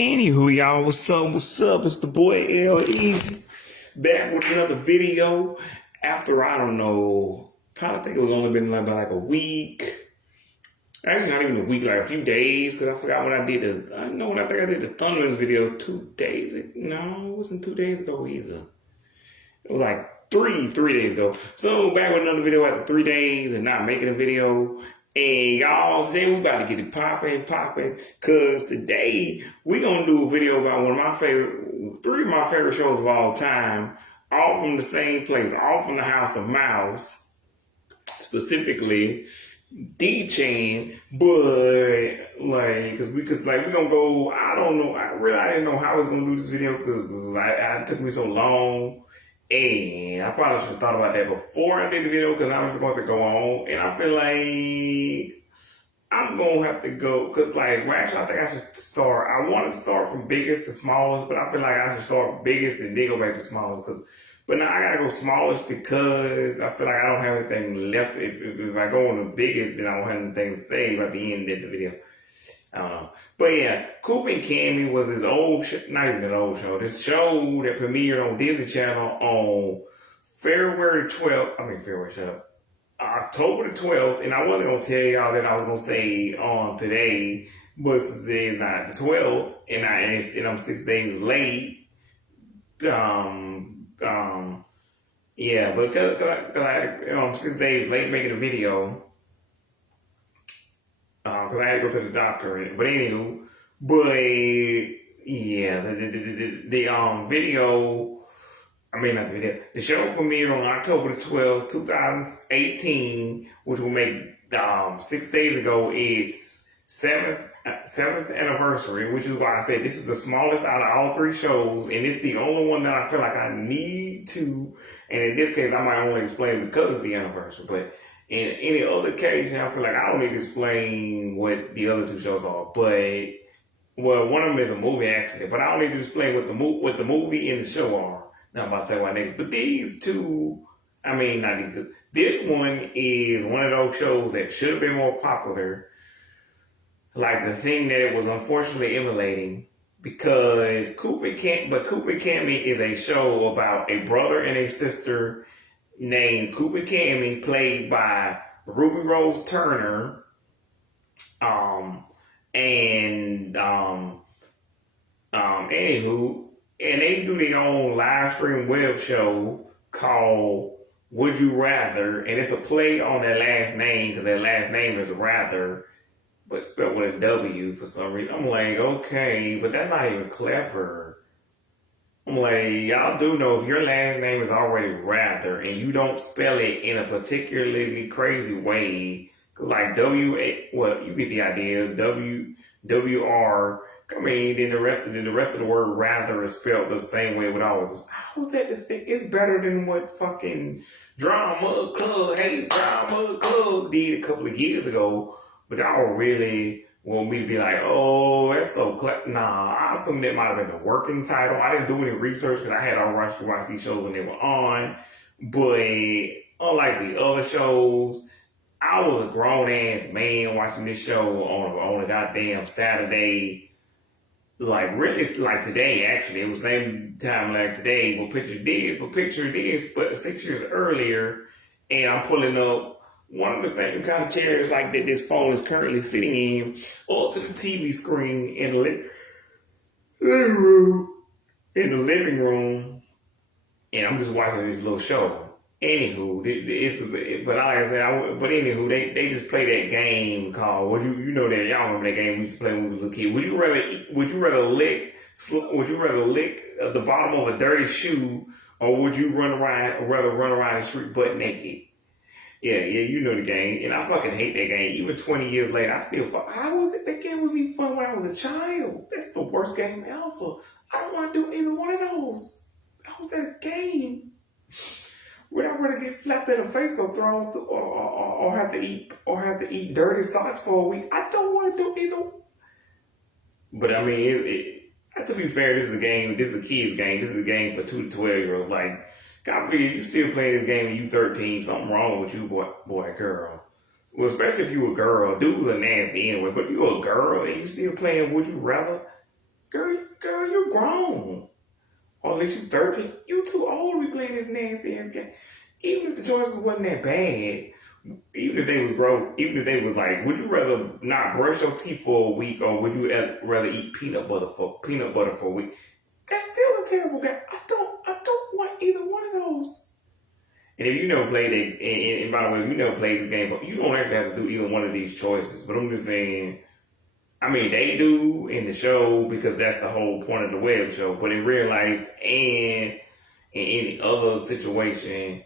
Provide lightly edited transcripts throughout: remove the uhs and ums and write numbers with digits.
Anywho, y'all, what's up? What's up? It's the boy L Easy back with another video. After I don't know, probably think it was only been like a week. Actually, not even a week, like a few days, because I forgot when I did the. I know when I think I did the Thunderings video 2 days. No, it wasn't 2 days ago either. It was like three days ago. So back with another video after 3 days and not making a video. And y'all, today we about to get it popping, cause today we gonna do a video about one of my three of my favorite shows of all time, all from the same place, all from the House of Mouse, specifically D-Chain, but cause we gonna go. I don't know. I didn't know how I was gonna do this video because it took me so long. And I probably should have thought about that before I did the video because I was going to go on. And I feel like I'm going to have to go because actually I think I should start. I wanted to start from biggest to smallest, but I feel like I should start biggest and then go back to smallest. But now I got to go smallest because I feel like I don't have anything left. If I go on the biggest, then I don't have anything to say at the end of the video. I don't know. But yeah, Coop and Cammy was his old show, not even an old show, this show that premiered on Disney Channel on October the 12th. And I wasn't going to tell y'all that I was going to say on today, but since today is not the 12th, and I'm 6 days late, yeah, but I'm 6 days late making a video, because I had to go to the doctor. But anywho, yeah, the video. I mean, not the video. The show premiered on October the 12th, 2018, which will make 6 days ago its seventh anniversary. Which is why I said this is the smallest out of all three shows, and it's the only one that I feel like I need to. And in this case, I might only explain because it's the anniversary, but. In any other occasion, I feel like I don't need to explain what the other two shows are. But, well, one of them is a movie, actually. But I don't need to explain what the movie and the show are. Now, I'm about to tell you why next. But these two, I mean, not these two. This one is one of those shows that should have been more popular. Like the thing that it was unfortunately emulating. Because Coop and Cammy is a show about a brother and a sister named Coop and Cammy, played by Ruby Rose Turner, anywho, and they do their own live stream web show called Would You Rather, and it's a play on their last name because their last name is Rather, but spelled with a W for some reason. I'm like, okay, but that's not even clever. I'm like, y'all do know if your last name is already Rather and you don't spell it in a particularly crazy way, because like you get the idea, W-R, I mean, then the rest of the word Rather is spelled the same way with all of us. How is that distinct? It's better than what fucking Drama Club did a couple of years ago, but y'all really want me to be like, oh, that's so nah, I assume that might have been the working title. I didn't do any research because I had all right to watch these shows when they were on. But unlike the other shows, I was a grown-ass man watching this show on a goddamn Saturday. Like, really, like today, actually. It was the same time like today. But picture this, but 6 years earlier, and I'm pulling up one of the same kind of chairs like that this phone is currently sitting in, up to the TV screen in the living room, and I'm just watching this little show. Anywho, they just play that game called you know that y'all remember that game we used to play when we was a kid. Would you rather lick the bottom of a dirty shoe, or would you rather run around the street butt naked? Yeah, you know the game, and I fucking hate that game. Even 20 years later, I still fuck. How was it? That game was even fun when I was a child. That's the worst game ever. I don't want to do either one of those. How was that a game? Would I rather get slapped in the face or thrown or have to eat dirty socks for a week? I don't want to do either. But I mean, to be fair, this is a game. This is a kid's game. This is a game for 2 to 12-year-olds. Like, I figure you still playing this game and you 13, something wrong with you, boy, girl. Well, especially if you a girl. Dudes are nasty anyway, but you a girl and you still playing Would You Rather? Girl, you're grown. Or at least you're 13. You too old to be playing this nasty ass game. Even if the choices wasn't that bad, even if they was grown, even if they was like, would you rather not brush your teeth for a week, or would you rather eat peanut butter for a week? That's still a terrible game. I don't want either one of those. And if you never played it, and by the way, if you never played this game, you don't actually have to do either one of these choices. But I'm just saying, I mean, they do in the show because that's the whole point of the web show. But in real life and in any other situation,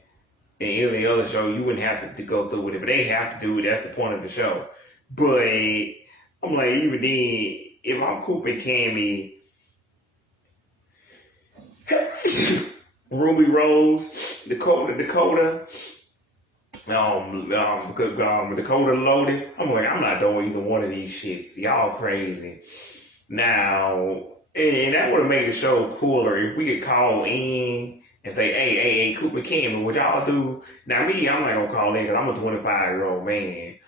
in any other show, you wouldn't have to go through with it. But they have to do it. That's the point of the show. But I'm like, even then, if I'm Coop and Cammy, Ruby Rose, Dakota, because Dakota Lotus, I'm like, I'm not doing either one of these shits. Y'all crazy. Now, and that would have made the show cooler if we could call in and say, hey, Cooper Cameron, what y'all do? Now, me, I'm not going to call in because I'm a 25-year-old man.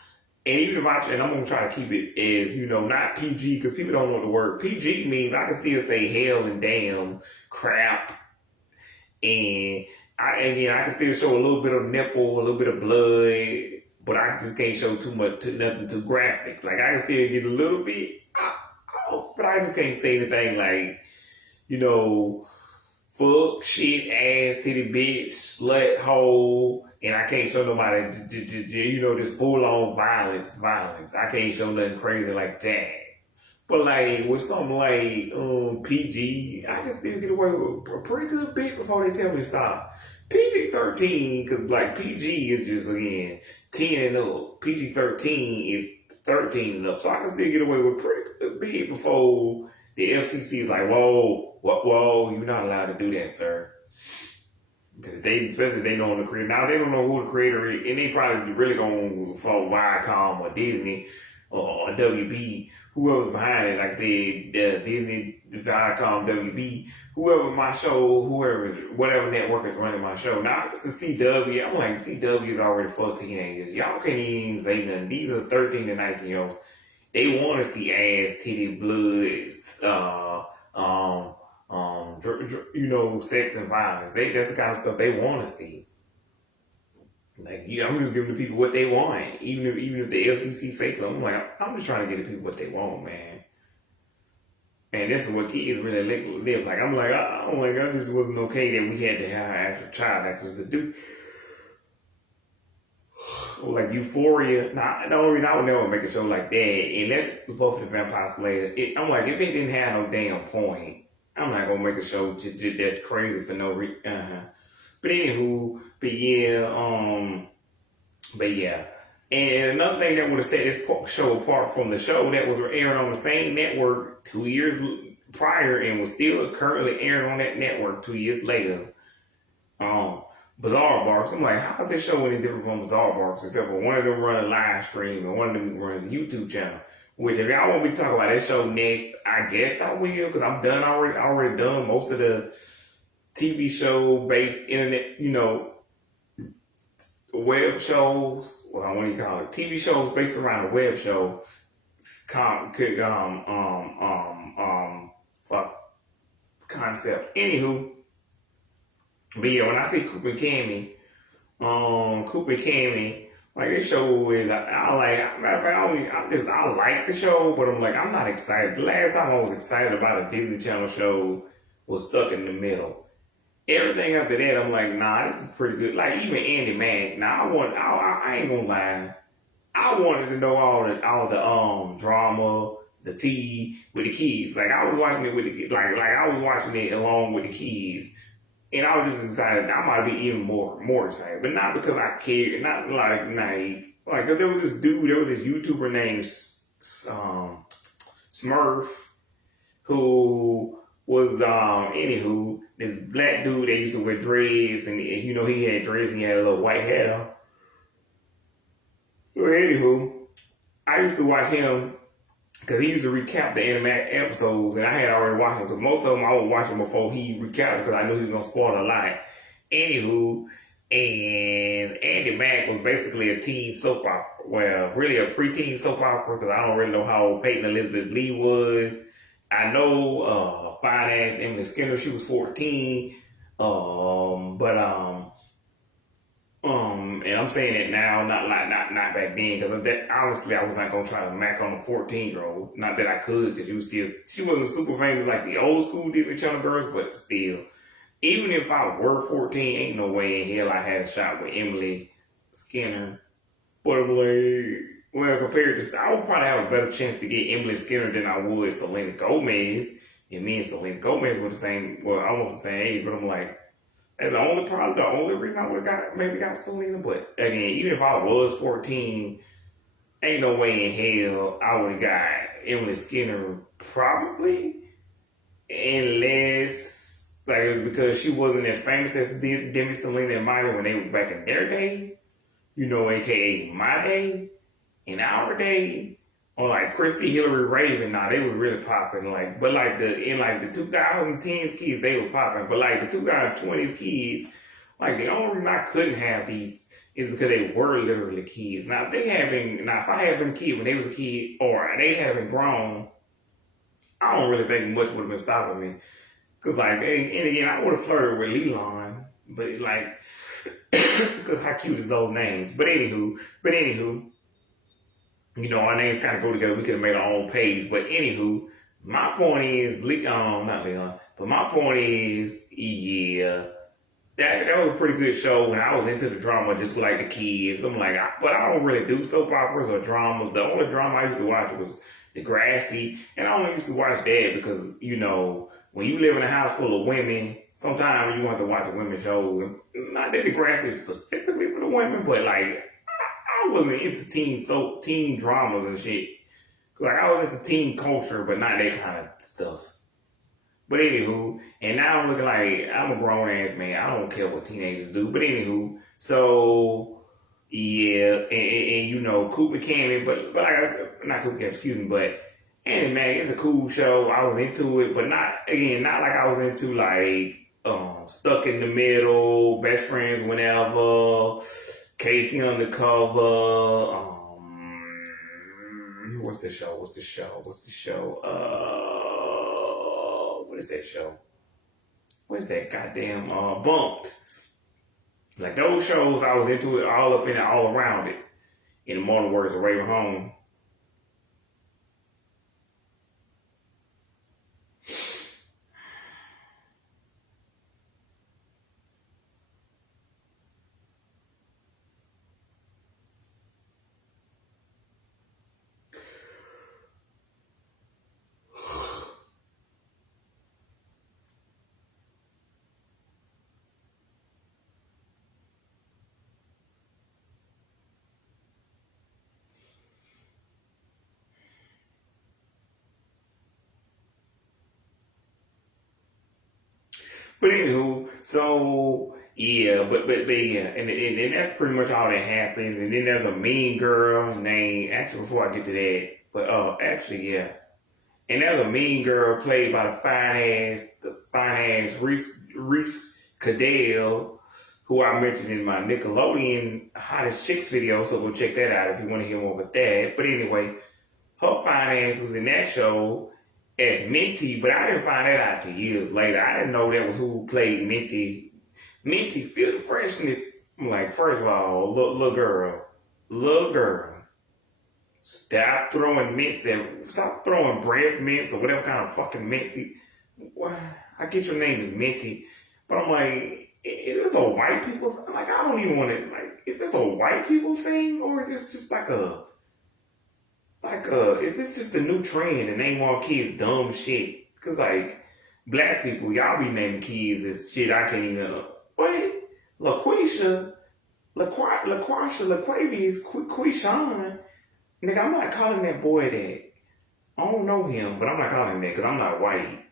And even if and I'm going to try to keep it as, not PG, because people don't know the word. PG means I can still say hell and damn, crap. And I can still show a little bit of nipple, a little bit of blood, but I just can't show too much, nothing too graphic. Like, I can still get a little bit, but I just can't say anything like, fuck, shit, ass, titty, bitch, slut, hole, and I can't show nobody, just full-on violence. I can't show nothing crazy like that. But like with something like PG, I can still get away with a pretty good bit before they tell me to stop. PG-13, because like PG is just, again, 10 and up. PG-13 is 13 and up. So I can still get away with a pretty good bit before the FCC is like, whoa, you're not allowed to do that, sir. Because especially they know the creator. Now they don't know who the creator is, and they probably really going to follow Viacom or Disney or WB, whoever's behind it. Like I said, Disney, Viacom, WB, whoever my show, whatever network is running my show. Now if it's a CW, I'm like, CW is already for teenagers. Y'all can't even say nothing. These are 13 to 19 year olds. They want to see ass, titty, blood, sex and violence. That's the kind of stuff they want to see. Like, I'm just giving the people what they want. Even if the FCC say something, I'm just trying to give the people what they want, man. And this is what kids really live like. I'm like, I just wasn't okay that we had to have actual child actors to do. Like Euphoria. Nah, the only reason I would never make a show like that, unless both of the Vampire Slayer. I'm like, if it didn't have no damn point, I'm not gonna make a show that's crazy for no reason. But anywho, but yeah. And another thing that would have set this show apart from the show that was airing on the same network 2 years prior and was still currently airing on that network 2 years later, Bizarre Barks. I'm like, how is this show any different from Bizarre Barks except for one of them run a live stream and one of them runs a YouTube channel? Which if y'all want me to talk about that show next, I guess I will, because I'm done already done most of the TV show based internet, web shows. Well, what do you call it? TV shows based around a web show. Concept. Anywho, but yeah, when I see Cooper and Cammy, like this show is, I like. Matter of fact, I like the show, but I'm like, I'm not excited. The last time I was excited about a Disney Channel show was Stuck in the Middle. Everything after that, I'm like, nah, this is pretty good. Like even Andy Mack. Now I ain't gonna lie. I wanted to know all the drama, the tea with the kids. Like I was watching it with the kids. Like I was watching it along with the kids, and I was just excited. I might be even more excited, but not because I cared. Not like cause there was this YouTuber named Smurf who was this black dude that used to wear dreads, and he had dreads and he had a little white hat on. Well, I used to watch him because he used to recap the anime episodes, and I had already watched them because most of them I was watching before he recapped because I knew he was gonna spoil a lot. And Andy Mack was basically a teen soap opera. Well, really a preteen soap opera because I don't really know how old Peyton Elizabeth Lee was. I know fine ass Emily Skinner, she was 14. But and I'm saying it now, not back then, because that honestly I was not gonna try to mac on a 14-year-old. Not that I could, because she wasn't super famous like the old school Disney Channel girls, but still, even if I were 14, ain't no way in hell I had a shot with Emily Skinner. But I'm like, well, compared to, I would probably have a better chance to get Emily Skinner than I would Selena Gomez. And me and Selena Gomez were the same, well, almost the same age, but I'm like, that's the only reason I would have got Selena. But again, even if I was 14, ain't no way in hell I would have got Emily Skinner probably, unless like it was because she wasn't as famous as Demi, Selena, and Miley when they were back in their day, aka my day, in our day, or like Christy Hillary Raven. Now they were really popping. Like, but like the 2010s kids, they were popping. But like the 2020s kids, like the only reason I couldn't have these is because they were literally kids. Now if I had been a kid when they was a kid, or they had been grown, I don't really think much would have been stopping me. Cause like, and again, I would have flirted with Leland, but like, cause how cute is those names? But anywho, our names kind of go together. We could have made our own page. But anywho, my point is, not Leon, but my point is, yeah, that was a pretty good show. When I was into the drama, just like the kids, I'm like, but I don't really do soap operas or dramas. The only drama I used to watch was Degrassi, and I only used to watch that because when you live in a house full of women, sometimes you want to watch women shows. Not that Degrassi is specifically for the women, but like I wasn't into teen dramas and shit. Like I was into teen culture, but not that kind of stuff. But anywho, and now I'm looking like I'm a grown ass man. I don't care what teenagers do. But anywho, so yeah, and Cooper Cannon, but like I said, not Cooper Cannon, excuse me, but Annie Mac, it's a cool show. I was into it, but not like I was into like Stuck in the Middle, Best Friends Whenever, Casey Undercover. What's the show? What is that show? What is that goddamn Bumped? Like those shows, I was into it, all up in it, all around it. In the morning words of Raven Home. But anywho, so yeah, but yeah, and that's pretty much all that happens. And then there's a mean girl named, actually before I get to that, but actually yeah, and there's a mean girl played by the fine ass Reese Cadell, who I mentioned in my Nickelodeon Hottest Chicks video. So go check that out if you want to hear more about that. But anyway, her fine ass was in that show as Minty, but I didn't find that out till years later. I didn't know that was who played Minty. Minty, feel the freshness. I'm like, first of all, little girl, stop throwing stop throwing breath mints or whatever kind of fucking mints. I get your name is Minty, but I'm like, is this a white people? Like, I don't even want to. Like, is this a white people thing, or is this just is this just a new trend and name all kids dumb shit? Cause like black people, y'all be naming kids as shit I can't even. What? LaQuisha, LaQuavius, Quishan. Nigga, I'm not calling that boy that. I don't know him, but I'm not calling him that because I'm not white.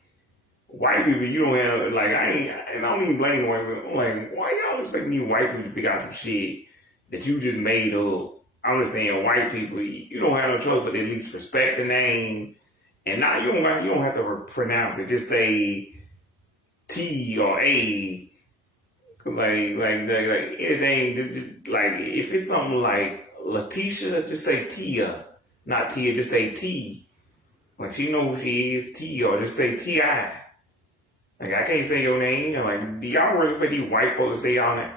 White people, you don't have like I don't even blame white people. I'm like, why y'all expect me white people to figure out some shit that you just made up? I'm just saying, white people, you don't have no choice but at least respect the name, and now you don't have to pronounce it. Just say T or A, like anything. Like if it's something like Letitia, just say Tia, not Tia. Just say T. Like, she know who she is, T, or just say T.I. Like, I can't say your name. I'm like, do y'all really expect these white folks to say y'all name?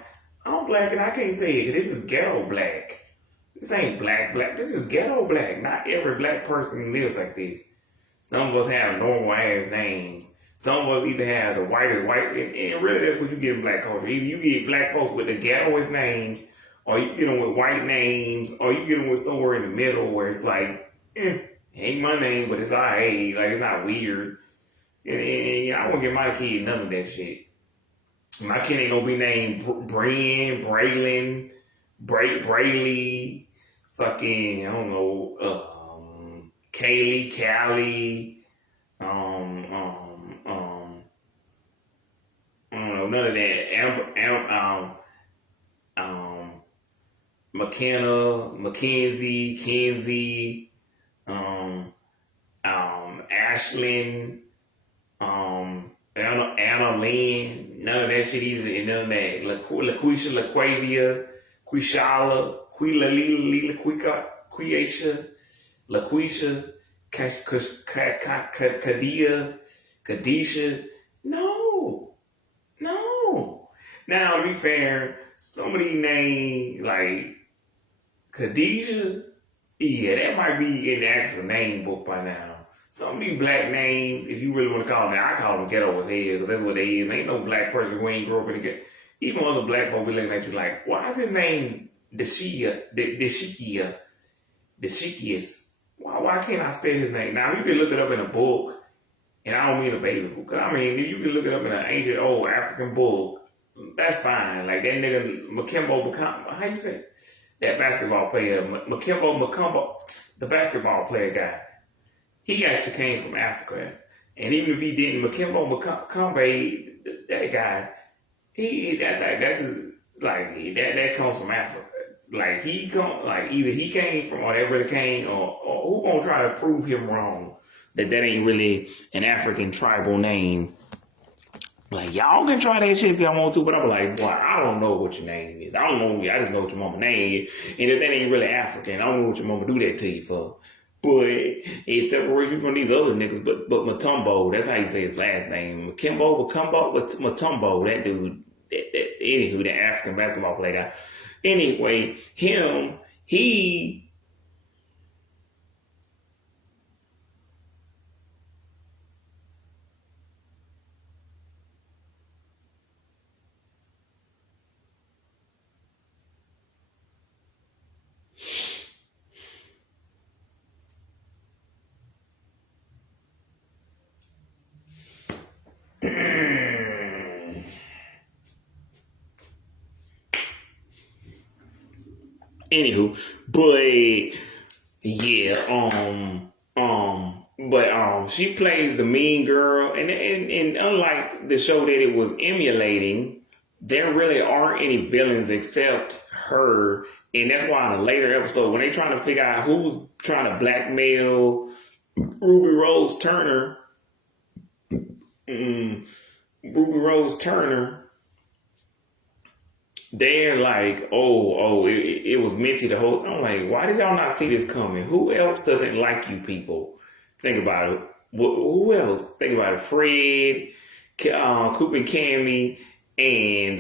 I'm black and I can't say it. This is ghetto black. This ain't black. This is ghetto black. Not every black person lives like this. Some of us have normal ass names. Some of us either have the whitest white, and really that's what you get in black culture. Either you get black folks with the ghettoest names, or you get them with white names, or you get them with somewhere in the middle where it's like, ain't my name, but it's alright. Like, it's not weird. And I won't give my kid none of that shit. My kid ain't gonna be named Brian, Braylon, Brayley, fucking, I don't know, Kaylee, Callie, I don't know, none of that. McKenna, Mackenzie, Kenzie, Ashlyn, Anna Lynn, none of that shit either, and none of that. LaQuisha, LaQuavia, Quishala, Quila, Quiesha, LaQuisha, Kadia, Kadisha. No. Now, to be fair, some of these names, like Khadijah, yeah, that might be in the actual name book by now. Some of these black names, if you really want to call them, I call them ghetto as hell, because that's what they is. Ain't no black person who ain't grew up in the ghetto. Even other black folks be looking at you like, why is his name Deshikias? Why can't I spell his name? Now, you can look it up in a book, and I don't mean a baby book. I mean, if you can look it up in an ancient old African book, that's fine. Like that nigga Makembo, how you say it? That basketball player, Makembo, the basketball player guy. He actually came from Africa. And even if he didn't, Makembo Mutombo, that guy, that comes from Africa. Like either he came from, or that really came, or who gonna try to prove him wrong that ain't really an African tribal name. Like, y'all can try that shit if y'all want to, but I'm like, boy, I don't know what your name is. I don't know. I just know what your mama name is. And if that ain't really African, I don't know what your mama do that to you for. But it separates you from these other niggas. But Mutombo, that's how you say his last name. Mutombo, that dude, anywho, that African basketball player guy. Anyway, he anywho, but yeah, but she plays the mean girl, and unlike the show that it was emulating, there really aren't any villains except her, and that's why in a later episode when they trying to figure out who's trying to blackmail Ruby Rose Turner, they're like, it was Minty the whole. I'm like, why did y'all not see this coming? Who else doesn't like you people? Think about it. Who else? Think about it. Fred, Coop and Cammy, and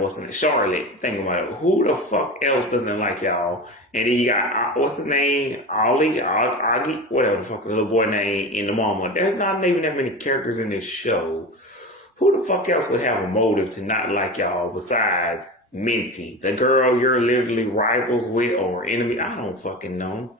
what's in it? Charlotte. Think about it. Who the fuck else doesn't like y'all? And then you got what's his name? Augie, whatever the fuck the little boy name, and the mama. There's not even that many characters in this show. Who the fuck else would have a motive to not like y'all besides Minty, the girl you're literally rivals with or enemy? I don't fucking know.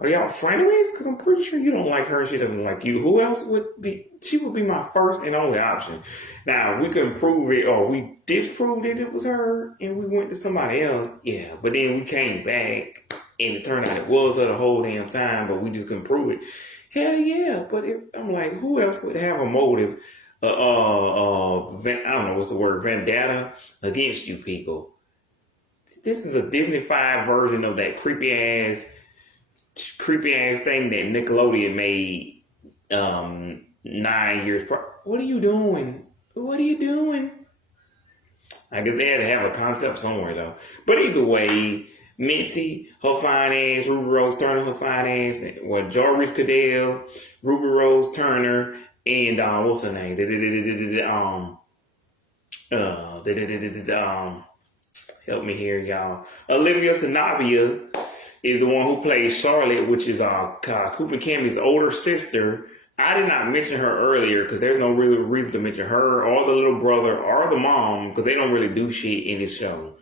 Are y'all frenemies? Because I'm pretty sure you don't like her and she doesn't like you. Who else would be? She would be my first and only option. Now, we couldn't prove it, or we disproved it was her and we went to somebody else. Yeah, but then we came back and it turned out it was her the whole damn time, but we just couldn't prove it. Hell yeah, but I'm like, who else would have a motive? I don't know what's the word, vendetta against you people. This is a Disney-fied version of that creepy ass thing that Nickelodeon made 9 years prior. What are you doing? I guess they had to have a concept somewhere though. But either way, Minty, her fine ass, Ruby Rose Turner, her fine ass, well, Jarvis Cadell, Ruby Rose Turner, and what's her name? Help me here, y'all. Olivia Sanabia is the one who plays Charlotte, which is Cooper Cammy's older sister. I did not mention her earlier because there's no real reason to mention her or the little brother or the mom because they don't really do shit in this show.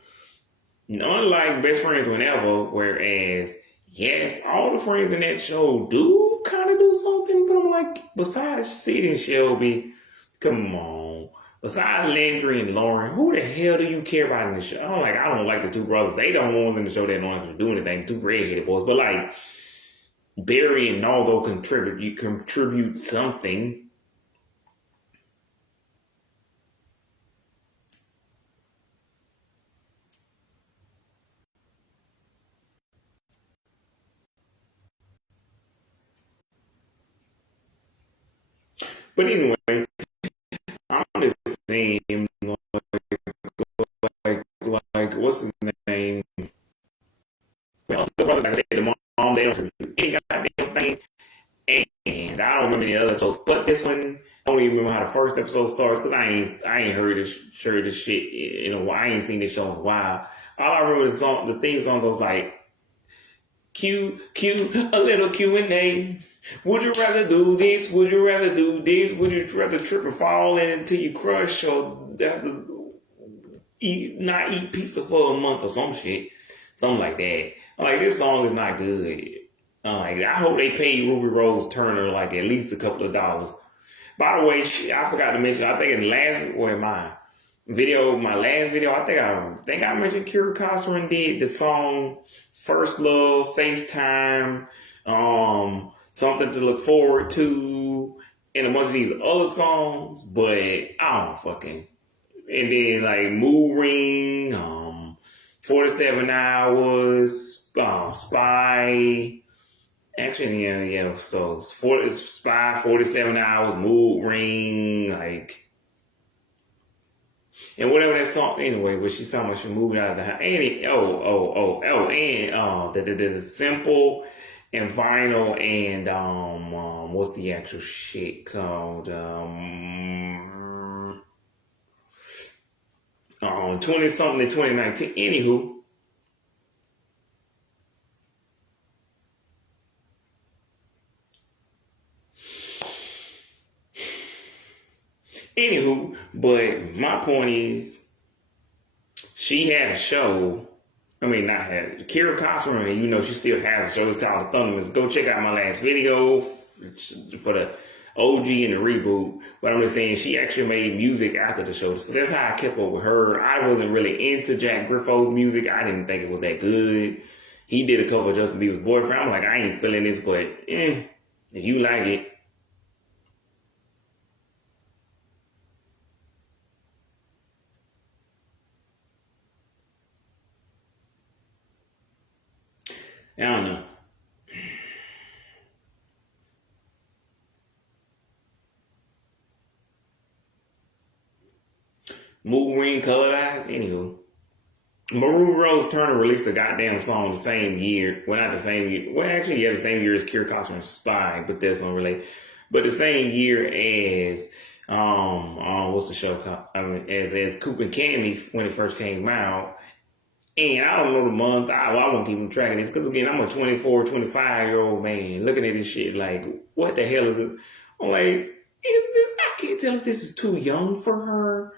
Unlike Best Friends Whenever, whereas, yes, all the friends in that show do kind of do something, but I'm like, besides Sid and Shelby, come on. Besides Landry and Lauren, who the hell do you care about in the show? I don't like the two brothers. They the ones in the show that don't actually do anything. Two redheaded boys. But like, Barry and Naldo contribute something. But anyway, I'm just saying, like what's his name? Well, the brother, like I said, the mom, they don't contribute any goddamn thing. And I don't remember any other episodes, but this one, I don't even remember how the first episode starts because I ain't heard this shit in a while. I ain't seen this show in a while. All I remember the theme song goes like, Q, a little Q&A. Would you rather do this? Would you rather do this? Would you rather trip and fall in until you crush or not eat pizza for a month or some shit? Something like that. I'm like, this song is not good. I hope they pay Ruby Rose Turner like at least a couple of dollars. By the way, I forgot to mention, I think in my last video, I think I mentioned Kira Cosman did the song First Love, FaceTime, Something to Look Forward to, and a bunch of these other songs, but I don't fucking. And then like Mood Ring, 47 Hours, Spy. Actually, yeah. So Spy, 47 Hours, Mood Ring, like. And whatever that song, anyway, but she's talking about she moving out of the house. And the Simple and Vinyl and what's the actual shit called? 20 something in 2019. Anywho, but my point is, she had a show. I mean, not had Kira Cosman, she still has a show. It's called The Thundermans. Go check out my last video for the OG and the reboot. But I'm just saying, she actually made music after the show. So that's how I kept up with her. I wasn't really into Jack Griffo's music. I didn't think it was that good. He did a cover of Justin Bieber's Boyfriend. I'm like, I ain't feeling this, but if you like it. I don't know. Mood Ring, Colored Eyes, anywho. Maroon Rose Turner released a goddamn song the same year. Well, not the same year. Well, actually, yeah, the same year as Kira Cosman's Spy, but that's unrelated. But the same year as what's the show called? As Coop and Candy when it first came out. And I don't know the month. I won't keep track of this because, again, I'm a 24, 25-year-old man looking at this shit like, what the hell is it? I'm like, is this? I can't tell if this is too young for her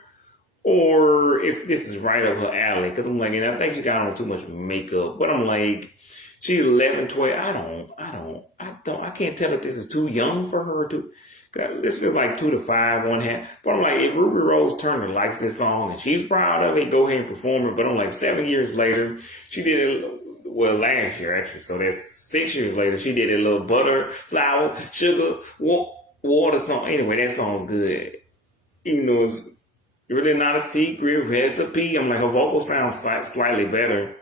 or if this is right up her alley. Because I'm like, and I think she got on too much makeup. But I'm like, she's 11, 12. I can't tell if this is too young for her to. This feels like 2 to 5, 1/2. But I'm like, if Ruby Rose Turner likes this song and she's proud of it, go ahead and perform it. But I'm like, 7 years later, she did it, well, last year actually. So that's 6 years later, she did a little butter, flour, sugar, water song. Anyway, that song's good. Even though it's really not a secret recipe. I'm like, her vocal sounds slightly better.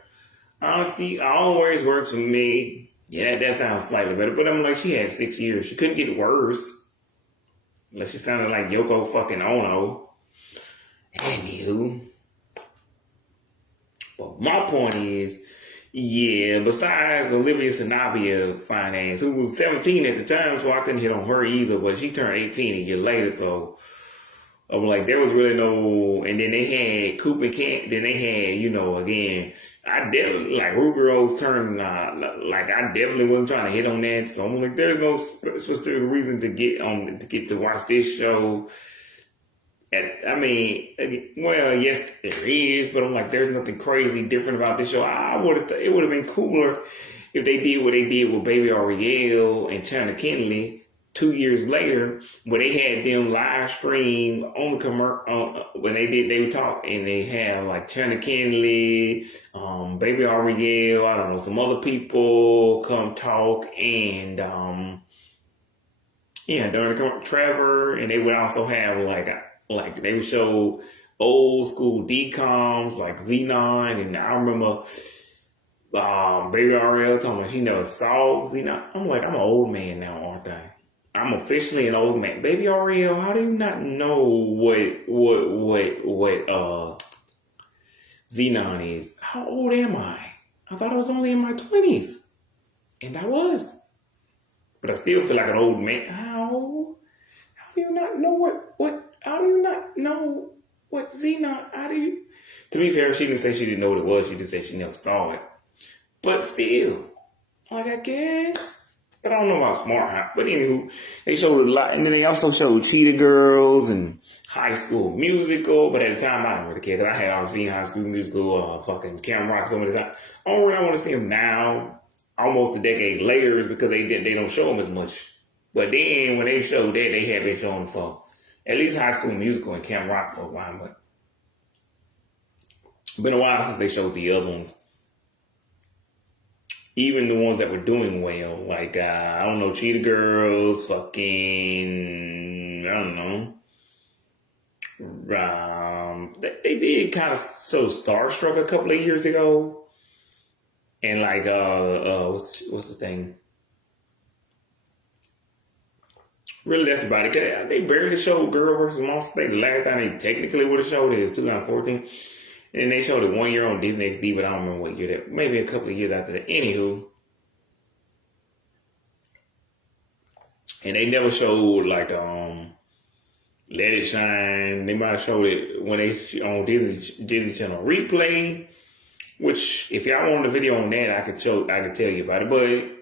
Honestly, always works for me. Yeah, that sounds slightly better. But I'm like, she had 6 years. She couldn't get worse. Unless she sounded like Yoko fucking Ono. Anywho. But my point is, Yeah, besides Olivia Sanabia finance, who was 17 at the time, so I couldn't hit on her either, but she turned 18 a year later, so I'm like, there was really no, and then they had Cooper Kent, then they had, again, I definitely, like Ruby Rose turned, like I definitely wasn't trying to hit on that, so I'm like, there's no specific reason to get to watch this show. And, I mean, well, yes, there is, but I'm like, there's nothing crazy different about this show. It would have been cooler if they did what they did with Baby Ariel and China Kenley 2 years later, where they had them live stream on when they would talk, and they had like China Kenley, Baby Ariel, I don't know, some other people come talk, and during the Trevor, and they would also have like they would show old school DComs like Xenon, and I remember Baby Ariel talking about she never saw Xenon. I'm like, I'm an old man now, aren't I? I'm officially an old man. Baby Ariel, how do you not know what Xenon is? How old am I? I thought I was only in my 20s, and I was, but I still feel like an old man. How do you not know what? How do you not know what Xenon? How do you? To be fair, she didn't say she didn't know what it was. She just said she never saw it. But still, like, I guess. But I don't know about Smart Hot. But anywho, they showed a lot. And then they also showed Cheetah Girls and High School Musical. But at the time, I didn't really care, because I had already seen High School Musical, fucking Camp Rock some of the time. Only reason I want to see them now, almost a decade later, is because they don't show them as much. But then when they showed that, they had been showing for at least High School Musical and Camp Rock for a while. But it's been a while since they showed the other ones. Even the ones that were doing well, like, I don't know, Cheetah Girls, fucking, I don't know. They did kind of show Starstruck a couple of years ago. And like, what's the thing? Really, that's about it. They barely showed Girl vs. Monster. The last time they technically would have showed it is 2014. And they showed it 1 year on Disney XD, but I don't remember what year that. Maybe a couple of years after that. Anywho. And they never showed like Let It Shine. They might have showed it when they on Disney Channel Replay. Which, if y'all want the video on that, I could tell you about it.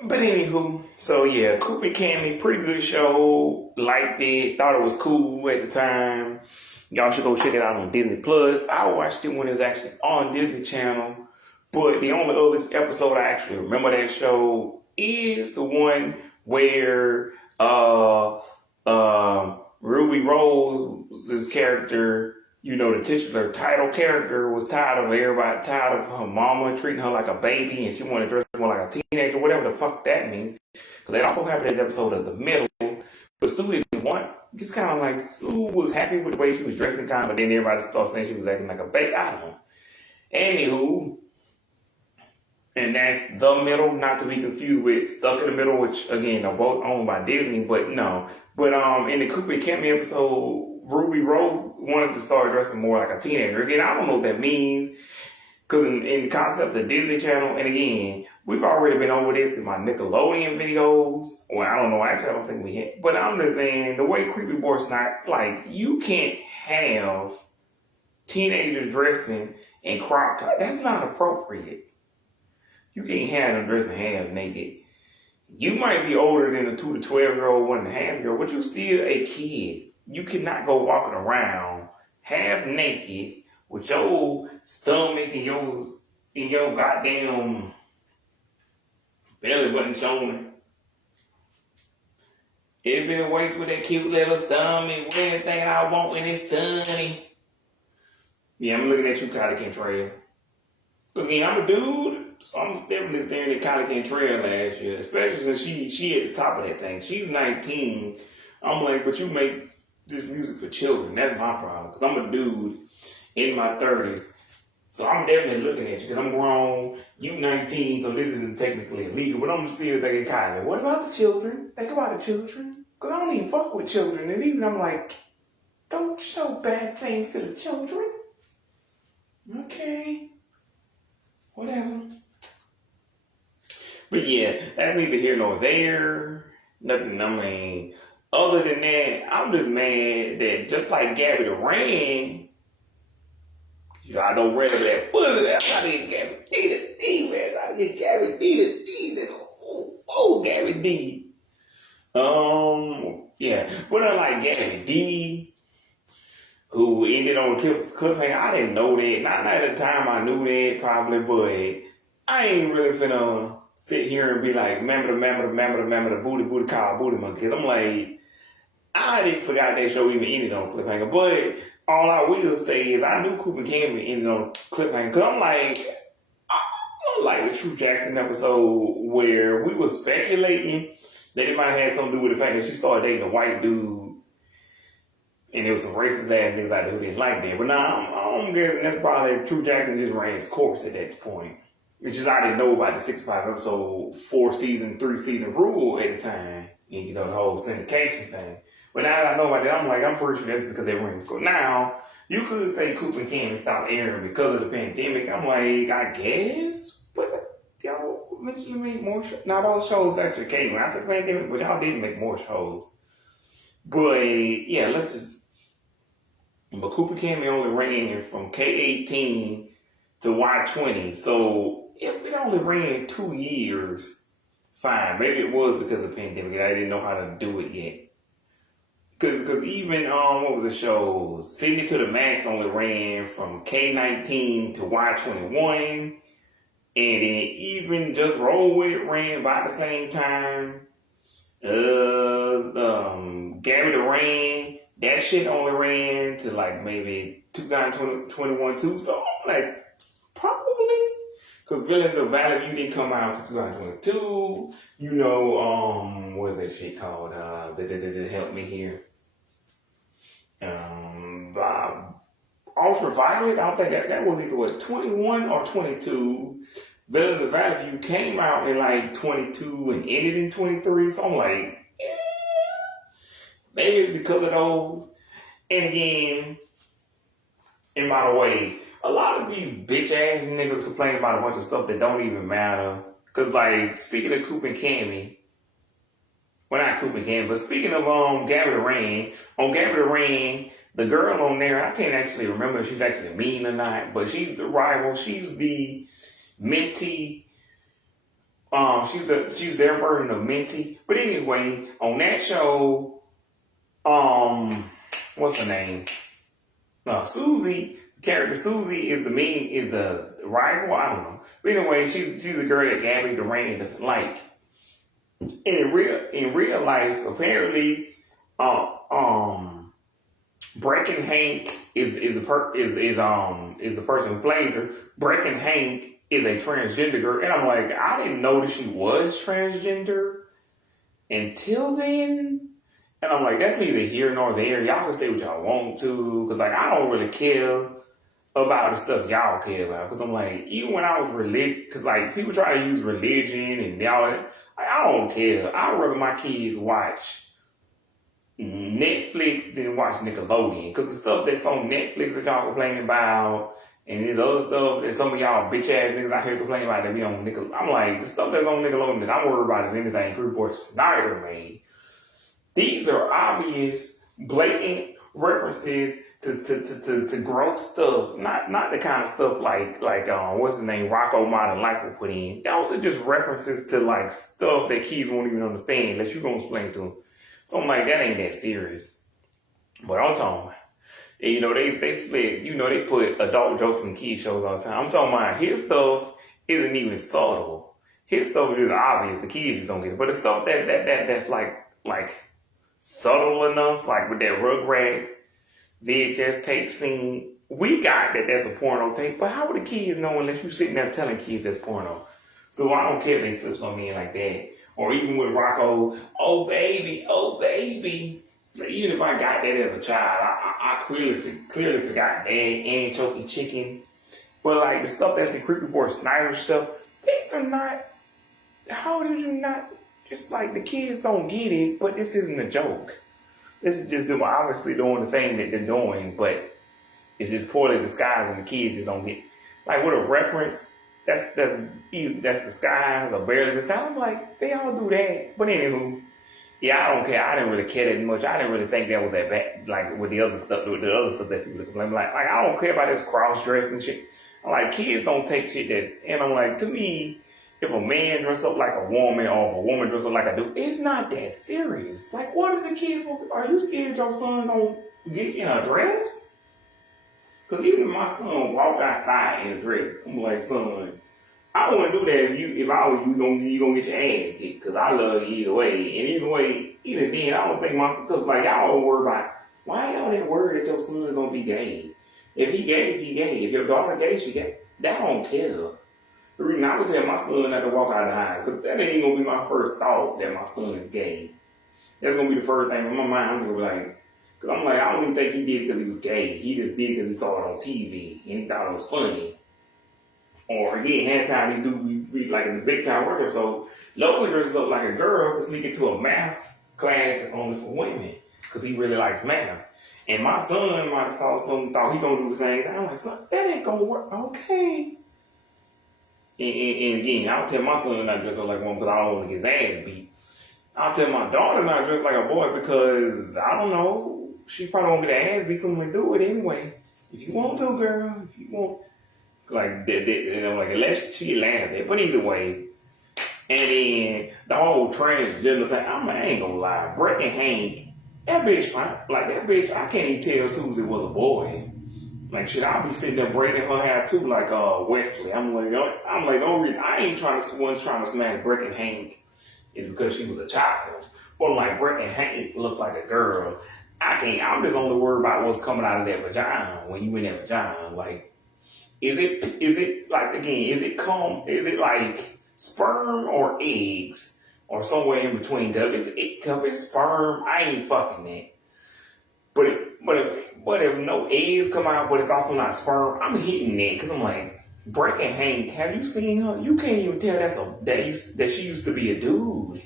But anywho, so yeah, Cooper Candy, pretty good show. Liked it, thought it was cool at the time. Y'all should go check it out on Disney Plus. I watched it when it was actually on Disney Channel. But the only other episode I actually remember that show is the one where Ruby Rose's character, the titular title character, was tired of her mama treating her like a baby, and she wanted to dress more like a teenager, whatever the fuck that means. So that also happened in the episode of The Middle. But Sue didn't want, just kind of like, Sue was happy with the way she was dressing, but then everybody started saying she was acting like a baby. I don't know. Anywho, and that's The Middle, not to be confused with Stuck in the Middle, which, again, are both owned by Disney, but no. But in the Cooper Campbell episode, Ruby Rose wanted to start dressing more like a teenager. Again, I don't know what that means, because in the concept of Disney Channel, and again, we've already been over this in my Nickelodeon videos. Well, I don't know, actually, I don't think we had. But I'm just saying, the way Creepy Boy Snipe, like, you can't have teenagers dressing in crop top. That's not appropriate. You can't have them dressing half naked. You might be older than a 2 to 12-year-old, 1.5-year-old, but you're still a kid. You cannot go walking around half naked with your stomach and your goddamn belly button showing. It been waste with that cute little stomach, with everything I want in this stomach. Yeah, I'm looking at you, Kylie Cantrell. Again, I'm a dude. So I'm definitely staring at Kylie Cantrell last year, especially since she at the top of that thing. She's 19. I'm like, but you make this music for children. That's my problem. Because I'm a dude in my 30s. So I'm definitely looking at you. Because I'm grown. You 19, so this isn't technically illegal. But I'm still thinking, Kylie, what about the children? Think about the children. Because I don't even fuck with children. And even I'm like, don't show bad things to the children. Okay. Whatever. But yeah, that's neither here nor there. Nothing, I mean, other than that, I'm just mad that just like Gabby Durant, I don't read that pussy. That's how they get Gabby D to D, man. I get Gabby D to D. Oh, Gabby D. Yeah. But unlike Gabby D, who ended on a cliffhanger, I didn't know that. Not at the time I knew that, probably, but I ain't really finna sit here and be like, remember the booty call, booty monkey. I'm like, I didn't forgot that show even ended on a cliffhanger. But all I will say is I knew Coop and Cammy ended on a cliffhanger. Because I'm like the True Jackson episode where we were speculating that it might have had something to do with the fact that she started dating a white dude. And there was some racist ass niggas out there who didn't like that. But now I'm guessing that's probably True Jackson just ran its course at that point. It's just I didn't know about the 65 episode, 3 season rule at the time. And the whole syndication thing. But now that I know about that, I'm pretty sure that's because they ran its course. Now, you could say Coop and Cammy stopped airing because of the pandemic. I'm like, I guess. But y'all eventually made more shows. Now, those shows actually came after the pandemic, but y'all didn't make more shows. But, yeah, But Coop and Cammy only ran from K18 to Y20. So if it only ran 2 years, fine. Maybe it was because of the pandemic. I didn't know how to do it yet. Because even, what was the show? Sydney to the Max only ran from K19 to Y21. And then even Just Roll With It ran about the same time. Gabby Durant, that shit only ran to like maybe 2021 too. So I'm like, probably. Because Villains of Valor, you didn't come out to 2022. You know, what is that shit called? That help me here. Ultraviolet, I don't think that was either 21 or 22. Villains of Valor came out in like 22 and ended in 23. So I'm like, maybe it's because of those. And again, and by the way, a lot of these bitch ass niggas complain about a bunch of stuff that don't even matter. Cause like, speaking of Coop and Cammy, well not Coop and Cammy, but speaking of Gabby Durant, on Gabby Durant, the girl on there, I can't actually remember if she's actually mean or not, but she's the rival. She's the Minty. She's their version of Minty. But anyway, on that show, what's her name? Susie. Character Susie is the rival. I don't know. But anyway, she's the girl that Gabby Durant doesn't like. In real life, apparently, Brecken Hank is the person who plays her. Brecken Hank is a transgender girl, and I'm like, I didn't know that she was transgender until then. And I'm like, that's neither here nor there. Y'all can say what y'all want to, because like I don't really care about the stuff y'all care about. Because I'm like, even when I was religious, because like people try to use religion and y'all, like, I don't care. I'd rather my kids watch Netflix than watch Nickelodeon. Because the stuff that's on Netflix that y'all complaining about, and there's other stuff that some of y'all bitch ass niggas out here complaining about that be on Nickelodeon. I'm like, the stuff that's on Nickelodeon that I'm worried about is anything Freeport Snyder made. These are obvious, blatant references to gross stuff. Not the kind of stuff like what's his name, Rocco Modern Life will put in. Those are just references to like stuff that kids won't even understand unless you gonna explain to them. So I'm like, that ain't that serious. But I'm talking, and, you know, they split, you know, they put adult jokes in kid shows all the time. I'm talking about his stuff isn't even subtle. His stuff is obvious. The kids just don't get it. But the stuff that's like subtle enough, like with that Rugrats VHS tape scene, we got that's a porno tape, but how would the kids know unless you sitting there telling kids that's porno? So I don't care if they slip something in like that. Or even with Rocco, oh baby, Even if I got that as a child, I clearly forgot that and choky chicken. But like the stuff that's in Creepy Boy Snyder stuff, these are not. How did you not? Just like the kids don't get it, but this isn't a joke. This is just them obviously doing the thing that they're doing, but it's just poorly disguised, and the kids just don't get. Like with a reference, that's disguised or barely disguised. I'm like, they all do that. But anywho, yeah, I don't care. I didn't really care that much. I didn't really think that was that bad. Like with the other stuff that people complain. Like I don't care about this cross dressing shit. I'm like, kids don't take shit that's. And I'm like, to me, if a man dress up like a woman or if a woman dress up like a dude, it's not that serious. Like, what are the kids supposed to? Are you scared your son gonna get in a dress? Because even if my son walk outside in a dress, I'm like, son, I wouldn't do that if I was you gonna get your ass kicked. Because I love you either way. And either way, even then, I don't think my son, because like y'all don't worry about, why y'all that worried that your son is gonna be gay? If he gay, he gay. If your daughter gay, she gay. That don't care. The reason I would tell my son not to walk out of the house, because that ain't gonna be my first thought that my son is gay. That's gonna be the first thing in my mind. I'm gonna be like, because I'm like, I don't even think he did it because he was gay. He just did it because he saw it on TV and he thought it was funny. Or he ain't had time to be like in the big time worker. So Logan dresses up like a girl to sneak into a math class that's only for women because he really likes math. And my son might have saw something, thought he gonna do the same thing. I'm like, son, that ain't gonna work. Okay. And again, I'll tell my son not dress up like one because I don't want to get his ass beat. I'll tell my daughter not dress like a boy because, I don't know, she probably won't get her ass beat, so I'm going to do it anyway. If you want to, girl, if you want, like, like unless she laughed at. But either way, and then the whole transgender thing, I ain't going to lie, Brett and Hank, that bitch, like that bitch, I can't even tell Susie was a boy. Like shit, I'll be sitting there braiding her hair too, like Wesley. I'm like, no reason. I ain't trying to smash Breck and Hank is because she was a child. But like Breck and Hank looks like a girl. I'm just only worried about what's coming out of that vagina when you in that vagina. Like, is it like again? Is it like sperm or eggs or somewhere in between? Cause if it's sperm, I ain't fucking that. But if no eggs come out, but it's also not sperm, I'm hitting that because I'm like, Breck and Hank, have you seen her? You can't even tell that she used to be a dude.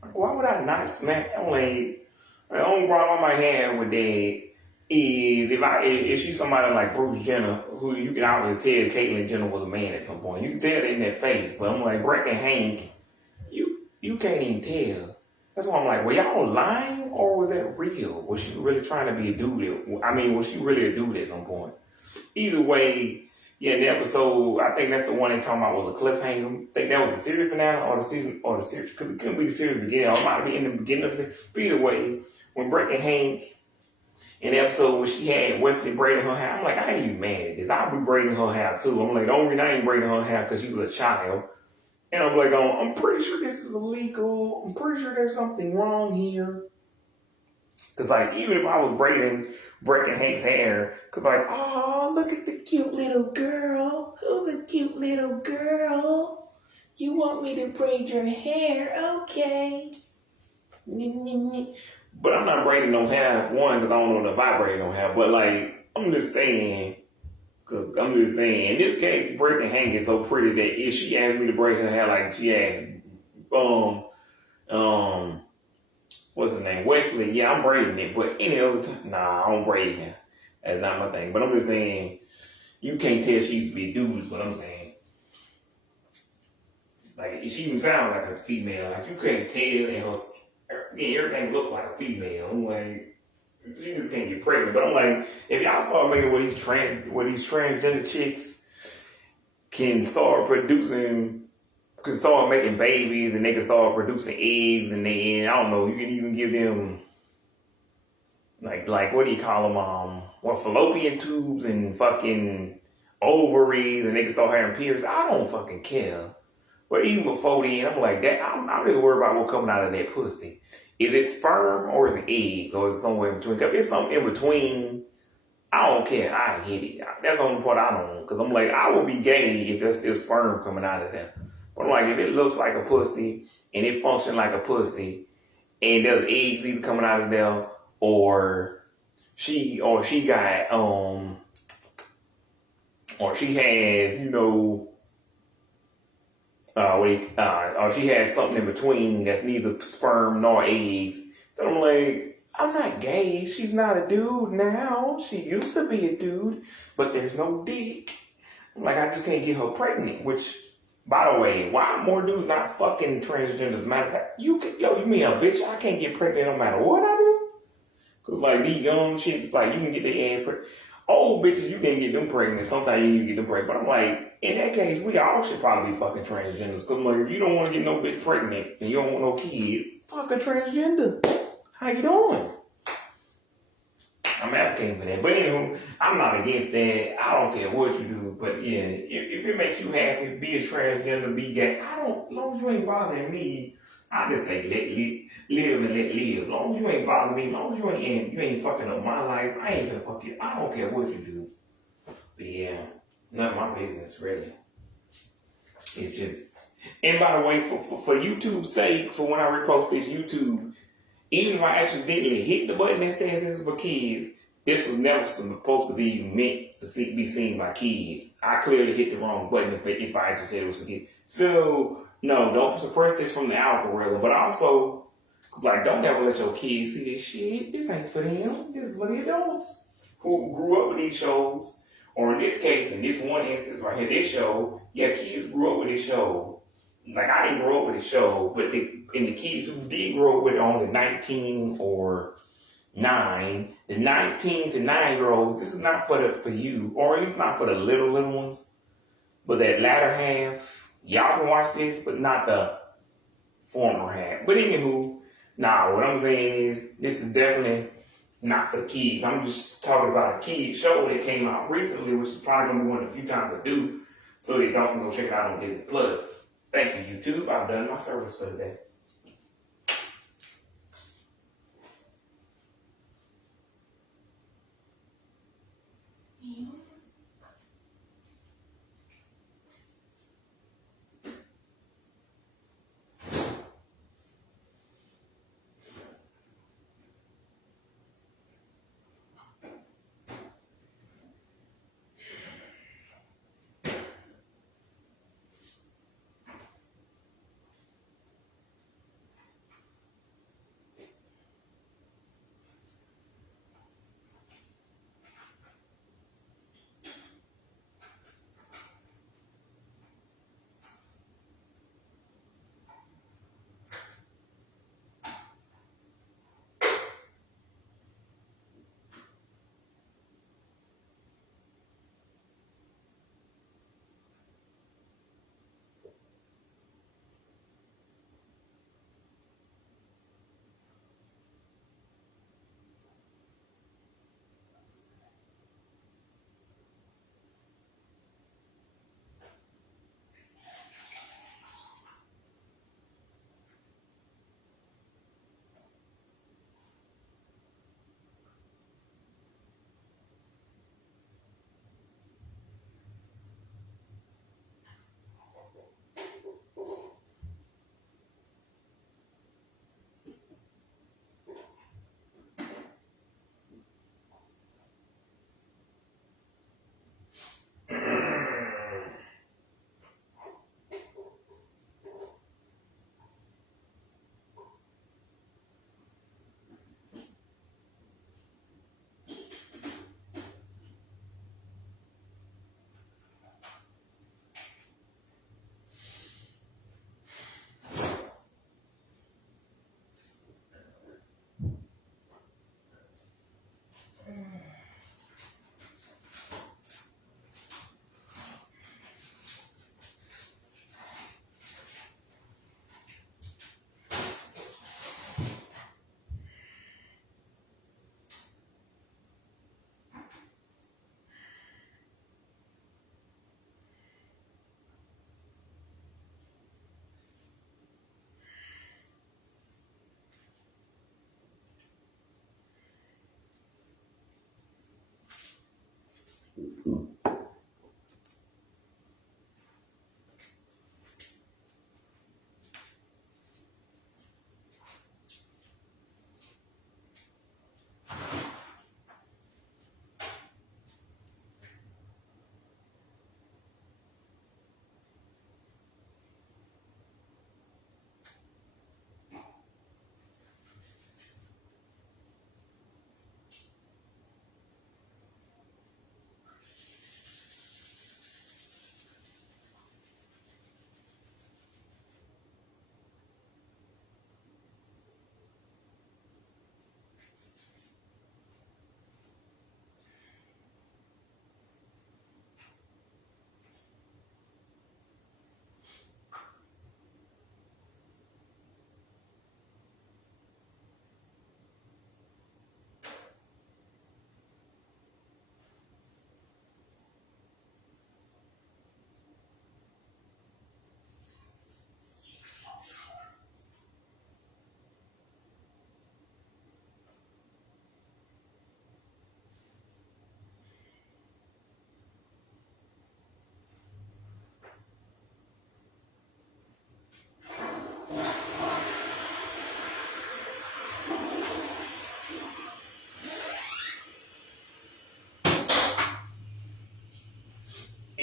Like, why would I not smack? I'm like, the only problem I might have with that is if she's somebody like Bruce Jenner, who you can always tell Caitlyn Jenner was a man at some point. You can tell that in their face. But I'm like, Breck and Hank, you can't even tell. That's why I'm like, were y'all lying or was that real? Was she really trying to be a dude? I mean, was she really a dude at some point? Either way, yeah, the episode, I think that's the one they're talking about was a cliffhanger. I think that was the series finale or the series, because it couldn't be the series beginning, or it might be in the beginning of the series. But either way, when Breck and Hank, in the episode where she had Wesley braiding her hair, I'm like, I ain't even mad at this. I'll be braiding her hair too. I'm like, the only reason I ain't braiding her hair because she was a child. And I'm like, I'm pretty sure this is illegal. I'm pretty sure there's something wrong here. Because, like, even if I was breaking Hank's hair, because, like, oh, look at the cute little girl. Who's a cute little girl? You want me to braid your hair? Okay. But I'm not braiding no hair, one, because I don't know if I braid no hair. But, like, I'm just saying, in this case, Breck and Hank is so pretty that if she asked me to braid her hair like she asked, what's his name, Wesley, yeah, I'm braiding it. But any other time, nah, I don't braid him. That's not my thing. But I'm just saying, you can't tell she used to be dudes, but I'm saying, like, she even sounds like a female. Like, you can't tell, and everything looks like a female. I'm like, she just can't get pregnant. But I'm like, if y'all start making where these transgender chicks can start making babies and they can start producing eggs and then, I don't know, you can even give them like what do you call them? Fallopian tubes and fucking ovaries and they can start having periods. I don't fucking care. But even before then, I'm like, that. I'm just worried about what's coming out of that pussy. Is it sperm or is it eggs or is it somewhere in between? If it's something in between, I don't care. I hit it. That's the only part I don't want. Because I'm like, I will be gay if there's still sperm coming out of there. But I'm like, if it looks like a pussy and it functions like a pussy and there's eggs either coming out of there, or she got or she has, or she has something in between that's neither sperm nor eggs. Then I'm like, I'm not gay. She's not a dude now. She used to be a dude, but there's no dick. I'm like, I just can't get her pregnant. Which, by the way, why more dudes not fucking transgenders? As a matter of fact, you mean a bitch? I can't get pregnant no matter what I do. Cause like these young chicks, like you can get their ass pregnant. Old bitches, you can't get them pregnant. Sometimes you can get them pregnant. But I'm like, in that case, we all should probably be fucking transgenders. Cause like, if you don't want to get no bitch pregnant and you don't want no kids, fuck a transgender. How you doing? I'm advocating for that. But anyway, I'm not against that. I don't care what you do. But yeah, if it makes you happy, be a transgender, be gay. As long as you ain't bothering me, I just say live and let live. As long as you ain't bothering me, as long as you ain't fucking up my life, I ain't gonna fuck you. I don't care what you do. But yeah, none of my business really. It's just, and by the way, for YouTube's sake, for when I repost this YouTube, even if I accidentally hit the button that says this is for kids, this was never supposed to be meant to be seen by kids. I clearly hit the wrong button if I actually said it was for kids. So, no, don't suppress this from the algorithm. But also, like, don't ever let your kids see this shit. This ain't for them. This is for the adults who grew up with these shows. Or in this case, in this one instance right here, this show, yeah, kids grew up with this show. Like, I didn't grow up with this show, but the kids who did grow up with it, only 19 or 9, the 19 to 9-year-olds, this is not for you, or it's not for the little ones, but that latter half, y'all can watch this, but not the former half. But anywho, what I'm saying is, this is definitely not for the kids. I'm just talking about a kid show that came out recently, which is probably going to be one of the few times I do, so that y'all can go check it out on Disney Plus. Thank you, YouTube. I've done my service for today.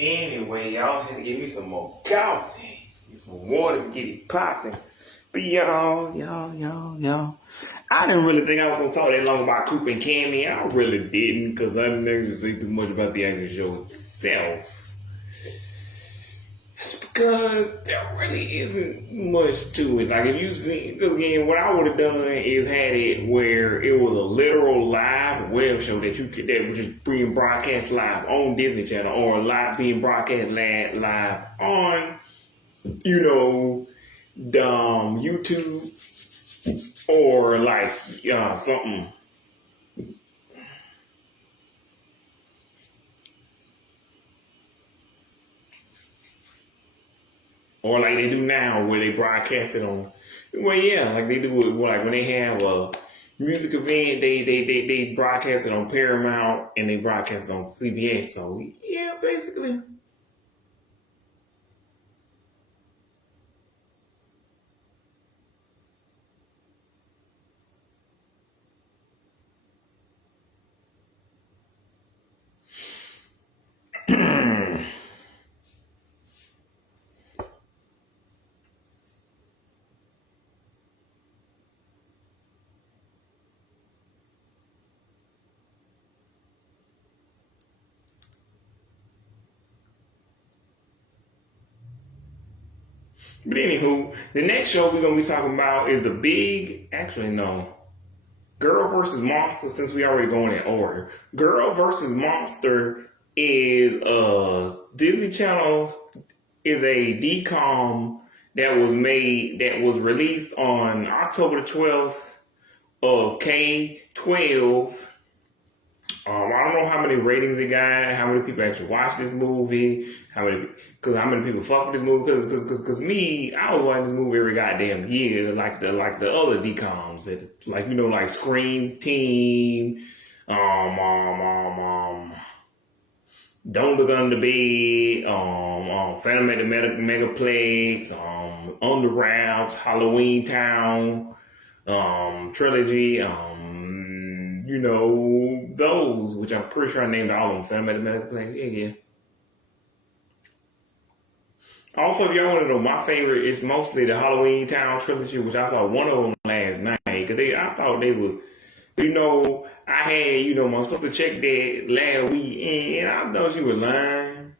Anyway, y'all had to give me some more coffee, get some water to get it popping. But y'all. I didn't really think I was gonna talk that long about Coop and Cammy. I really didn't, because I didn't even say too much about the actual show itself. It's because there really isn't much to it. Like, if you see, because again, what I would have done is had it where it was a literal live web show that was just being broadcast live on Disney Channel, or live being broadcast live on, YouTube, or like something. Or like they do now, where they broadcast it on. Well, yeah, like they do it. Like when they have a music event, they broadcast it on Paramount, and they broadcast it on CBS. So yeah, basically. But anywho, the next show we're gonna be talking about is the big. Actually, no. Girl versus Monster. Since we already going in order, Girl versus Monster is Disney Channel is a DCOM that was released on October the 12th of K12. I don't know how many ratings it got, how many people actually watched this movie, how many people fuck with this movie. Because me, I was watching this movie every goddamn year, like the other DComs, like Scream Team, Don't Look Under the Bed, Phantom at the Megaplex, On the Wraps, Halloween Town, Trilogy, those, which I'm pretty sure I named all of them. Phantom at the Megaplex, yeah. Also, if y'all want to know, my favorite is mostly the Halloween Town Trilogy, which I saw one of them last night, because I thought they was, I had, my sister checked that last week, and I thought she was lying.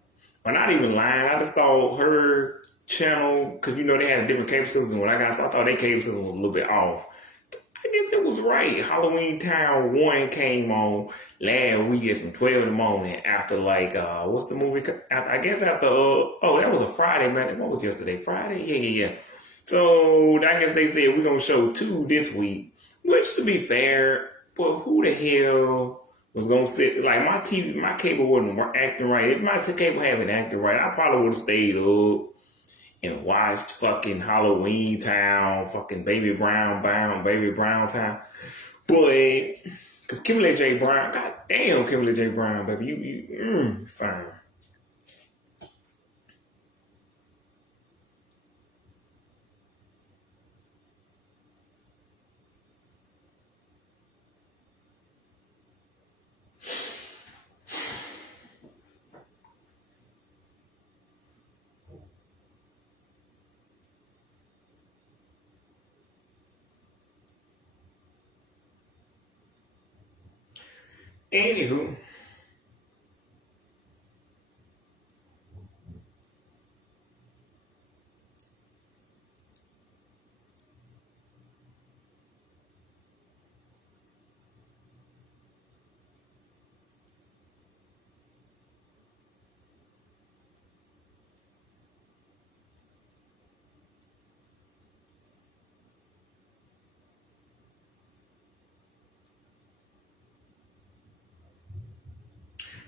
Well, not even lying. I just thought her channel, because, they had a different cable system than what I got, so I thought their cable system was a little bit off. I guess it was right. Halloween Town 1 came on last week at some 12 in the morning after, what's the movie? I guess after, that was a Friday, man. What was yesterday? Friday? Yeah. So, I guess they said we're going to show 2 this week, which, to be fair, but who the hell was going to sit, my cable wasn't acting right. If my cable had been acting right, I probably would have stayed up and watched fucking Halloween Town, fucking Baby Brown Town. But, because Kimberly J. Brown, goddamn Kimberly J. Brown, baby, you fine. Anywho.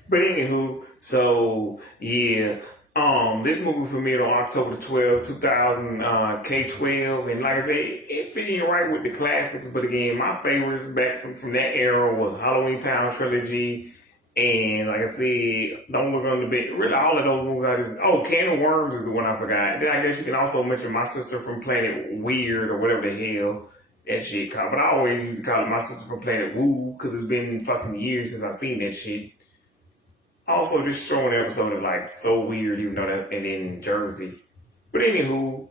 But anywho, so yeah, this movie premiered on October 12th, 2000, K12, and like I said, it fit in right with the classics. But again, my favorites back from that era was Halloween Town Trilogy, and like I said, Don't Look Under the Bed. Really, all of those movies Can of Worms is the one I forgot. Then I guess you can also mention My Sister from Planet Weird or whatever the hell that shit called. But I always used to call it My Sister from Planet Woo, because it's been fucking years since I seen that shit. Also, just showing an episode of like So Weird, even though that, and then Jersey. But anywho,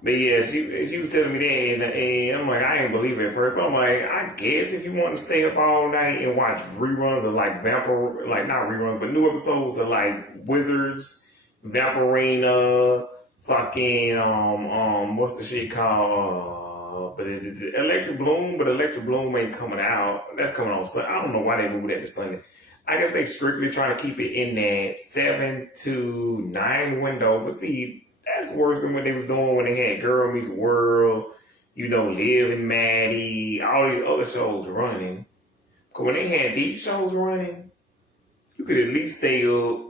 but yeah, she was telling me that, and I'm like, I ain't believe it at first, but I'm like, I guess if you want to stay up all night and watch reruns of like like not reruns, but new episodes of like Wizards, Vampirina, fucking what's the shit called? But Electric Bloom, but Electric Bloom ain't coming out. That's coming on Sunday. I don't know why they moved that to Sunday. I guess they strictly trying to keep it in that 7 to 9 window. But see, that's worse than what they was doing when they had Girl Meets World, Liv and Maddie, all these other shows running. Because when they had these shows running, you could at least stay up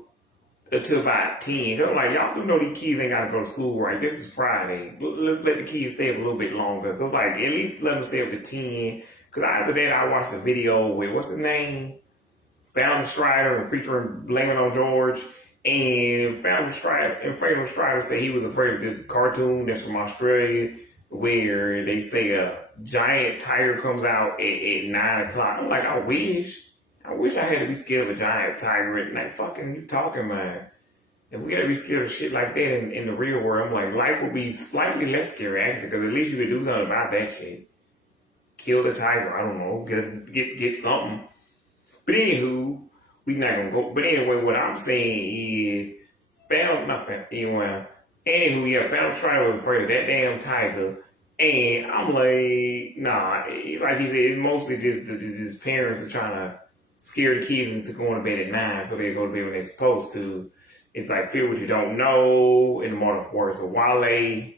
until about 10. I'm like, y'all do know these kids ain't got to go to school, right? This is Friday. Let's let the kids stay up a little bit longer. Because, like, at least let them stay up to 10. Because after that, I watched a video with, what's his name? Fallon Strider and featuring Blaming on George. And Fallon Strider said he was afraid of this cartoon that's from Australia where they say a giant tiger comes out at 9 o'clock. I'm like, I wish I had to be scared of a giant tiger at night. Fucking you talking, man. If we gotta be scared of shit like that in the real world, I'm like, life would be slightly less scary, actually, because at least you could do something about that shit. Kill the tiger, I don't know, get something. But anywho, we not gonna go. But anyway, what I'm saying is, anyway, Fallon Strider was afraid of that damn tiger. And I'm like, nah, like he said, it's mostly just parents are trying to scare the kids into going to bed at 9 so they go to bed when they're supposed to. It's like Fear What You Don't Know, in the modern words of Wale.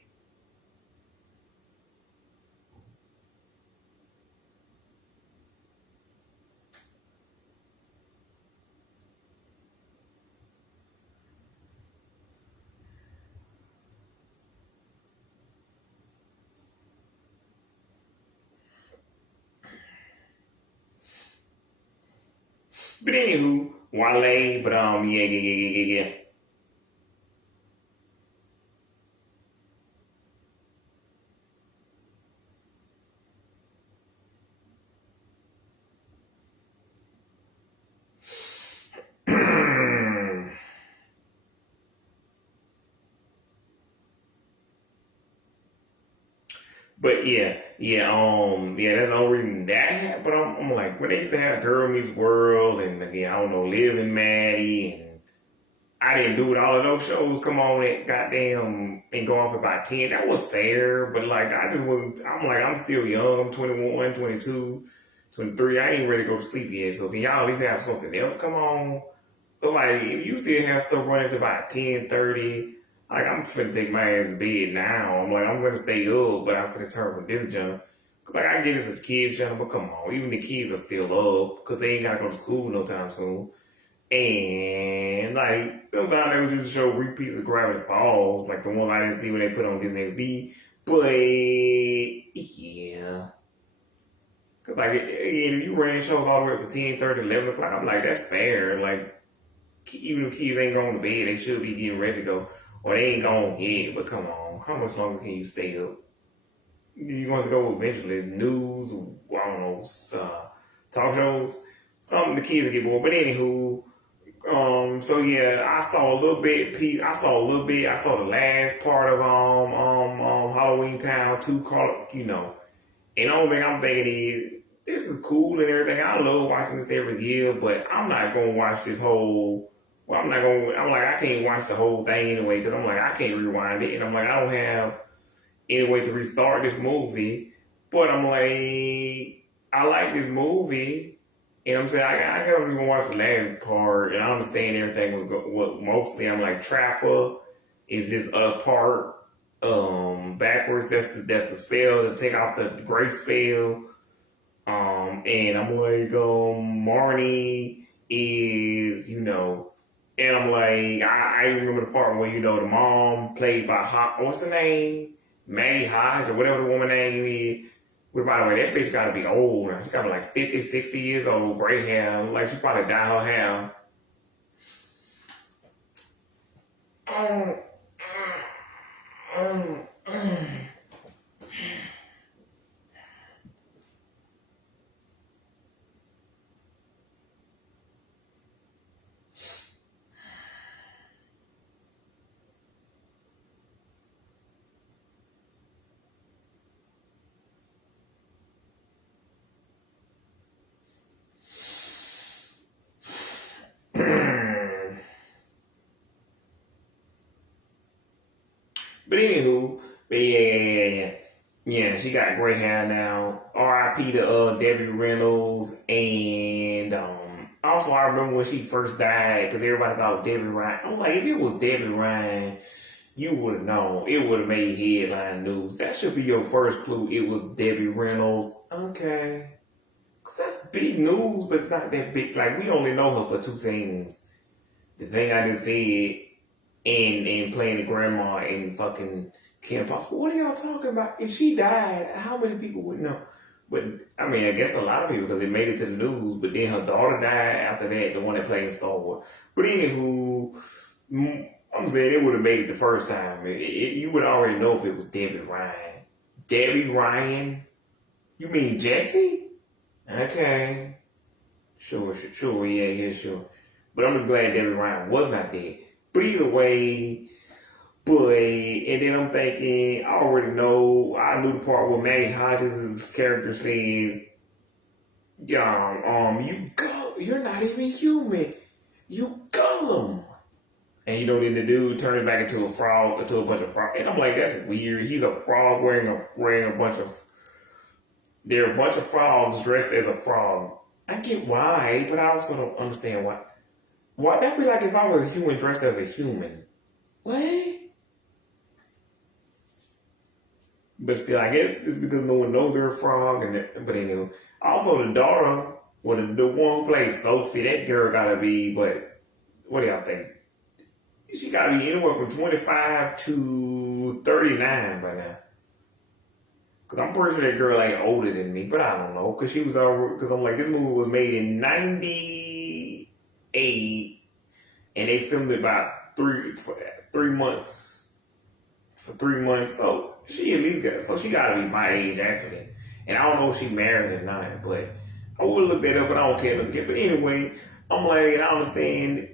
But anywho, Wale, but yeah. But that's the only reason that happened. But I'm like, when they used to have Girl Meets World, and again, I don't know, Liv and Maddie, and I didn't do it. All of those shows come on at goddamn and go off about 10. That was fair, but like, I just wasn't, I'm like, I'm still young. I'm 21, 22, 23. I ain't ready to go to sleep yet. So can y'all at least have something else come on? But like, if you still have stuff running to about 10:30, like, I'm finna take my ass to bed now. I'm like, I'm gonna stay up, but I'm finna turn from this junk. Cause like, I get this as a kids channel, but come on, even the kids are still up, cause they ain't gotta go to school no time soon. And like, sometimes they was used to show repeats of Gravity Falls, like the ones I didn't see when they put on Disney XD. But yeah. Cause like, if you ran shows all the way up to 10:30, 11 o'clock, I'm like, that's fair. Like, even if kids ain't going to bed, they should be getting ready to go. Or they ain't gone yet, but come on, how much longer can you stay up? You want to go eventually? News, I don't know, talk shows, something the kids get bored. But anywho, so yeah, I saw a little bit. I saw the last part of Halloween Town 2. And the only thing I'm thinking is, this is cool and everything. I love watching this every year, but I'm not gonna watch this whole. Well, I'm not gonna. I'm like, I can't watch the whole thing anyway because I'm like, I can't rewind it, and I'm like, I don't have any way to restart this movie. But I'm like, I like this movie, and I'm saying I gotta even watch the last part, and I understand everything what mostly. I'm like, Trapper is just a part backwards. That's the spell to take off the gray spell. And I'm like, Marnie is, and I'm like, I remember the part where, the mom played by, what's her name? May Hodge, or whatever the woman name is. But by the way, that bitch gotta be old. She gotta be like 50, 60 years old, gray hair. Like she probably dyed her hair. But anywho, yeah, she got gray hair now. R.I.P. to Debbie Reynolds, and also I remember when she first died because everybody thought Debbie Ryan. I'm like, if it was Debbie Ryan, you would have known. It would have made headline news. That should be your first clue. It was Debbie Reynolds. Okay, because that's big news, but it's not that big. Like we only know her for two things: the thing I just said, and playing the grandma in fucking Kim Possible. What are y'all talking about? If she died, how many people would know? But I mean, I guess a lot of people because it made it to the news. But then her daughter died after that, the one that played in Star Wars. But anywho, I'm saying it would have made it the first time. You would already know if it was Debbie Ryan. Debbie Ryan? You mean Jesse? Okay. Sure, yeah, sure. But I'm just glad Debbie Ryan was not dead. But either way, boy, and then I'm thinking, I already know, I knew the part where Maggie Hodges' character says, you're not even human. You Gollum. And then the dude turns back into a frog, into a bunch of frogs. And I'm like, that's weird. He's a frog wearing a bunch of, there are a bunch of frogs dressed as a frog. I get why, but I also don't understand why. Why that'd be like if I was a human dressed as a human. What? But still, I guess it's because no one knows they're a frog. But anyway, also the daughter, the one who plays Sophie, that girl gotta be. But what do y'all think? She gotta be anywhere from 25 to 39 by now. Cause I'm pretty sure that girl ain't older than me, but I don't know. Cause she was over. Cause I'm like, this movie was made in '98, and they filmed it about 3 months. For 3 months, so she at least she gotta be my age actually. And I don't know if she married or not, but I would look that up, but I don't care. But anyway, I'm like, I understand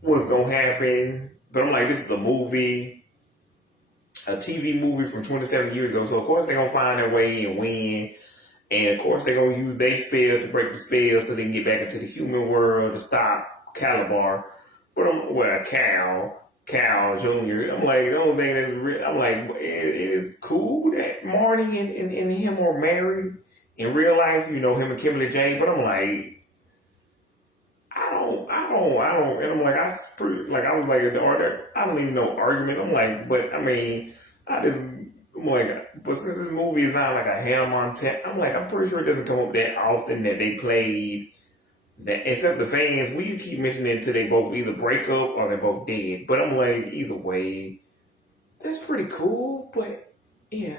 what's gonna happen, but I'm like, this is a movie. A TV movie from 27 years ago, so of course they're gonna find their way and win, and of course they're gonna use their spell to break the spell so they can get back into the human world to stop Calabar. But Cal Jr. I'm like, the only thing that's real, I'm like, it is cool that Marty and him are married in real life, him and Kimberly Jane, but I'm like, I don't, and I'm like, I was like, I don't even know argument. I'm like, but I mean, I'm like, but since this movie is not like a Hannah Montana, I'm like, I'm pretty sure it doesn't come up that often that they played that, except the fans, we keep mentioning until they both either break up or they're both dead. But I'm like, either way, that's pretty cool, but yeah.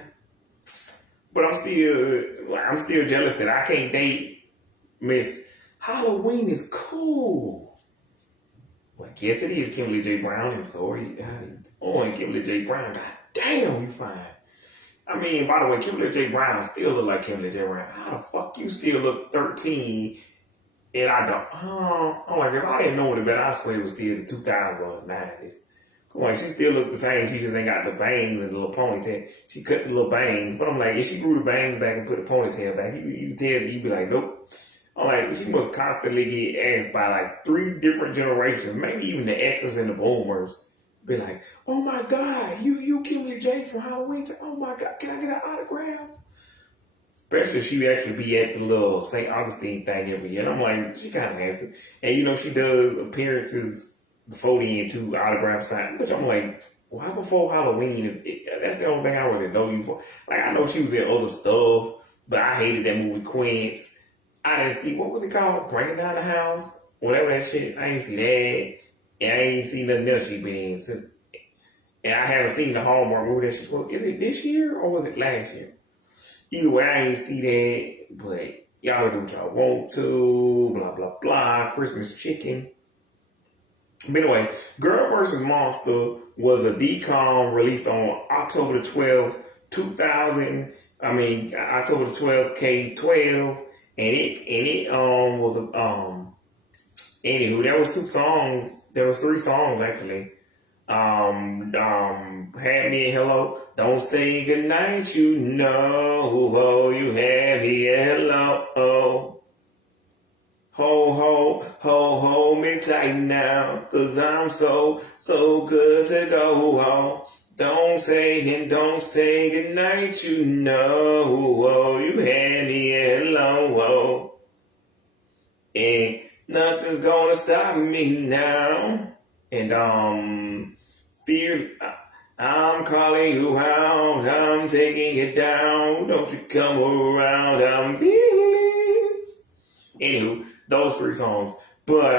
But I'm still jealous that I can't date Miss Halloween is cool. Well, I guess it is Kimberly J. Brown. I'm sorry. And Kimberly J. Brown. God damn, you fine. I mean, by the way, Kimberly J. Brown still look like Kimberly J. Brown. How the fuck you still look 13 and I don't? I'm like, if I didn't know any better, I swear it was still the 2000s or 90s. I'm like, she still look the same. She just ain't got the bangs and the little ponytail. She cut the little bangs. But I'm like, if she grew the bangs back and put the ponytail back, you'd be like, nope. I'm like, she must constantly get asked by like 3 different generations, maybe even the Xers and the Boomers. Be like, oh my God, you Kimberly J from Halloween. Oh my God, can I get an autograph? Especially if she actually be at the little St. Augustine thing every year. And I'm like, she kind of has to. And she does appearances before the end to autograph sign, which I'm like, why before Halloween? That's the only thing I really know you for. Like, I know she was in other stuff, but I hated that movie Quince. I didn't see, what was it called? Breaking Down the House? Whatever that shit. I ain't see that. And I ain't seen nothing else she been in since. And I haven't seen the Hallmark movie that she, well, is it this year or was it last year? Either way, I ain't see that. But y'all do what y'all want to. Blah, blah, blah. Christmas chicken. But anyway, Girl vs. Monster was a DCOM released on October the 12th, 2000. October the 12th, K12. And it was anywho, there was 2 songs. There was 3 songs actually. Had Me and Hello. Don't say goodnight, you know. Oh, you had me and hello. Oh. Hold me tight now. 'Cause I'm so good to go home. Don't say goodnight, you know. Oh, you had me and hello. Oh. And nothing's gonna stop me now. And fear, I'm calling you out. I'm taking it down. Don't you come around. I'm fearless. Anywho, those 3 songs. But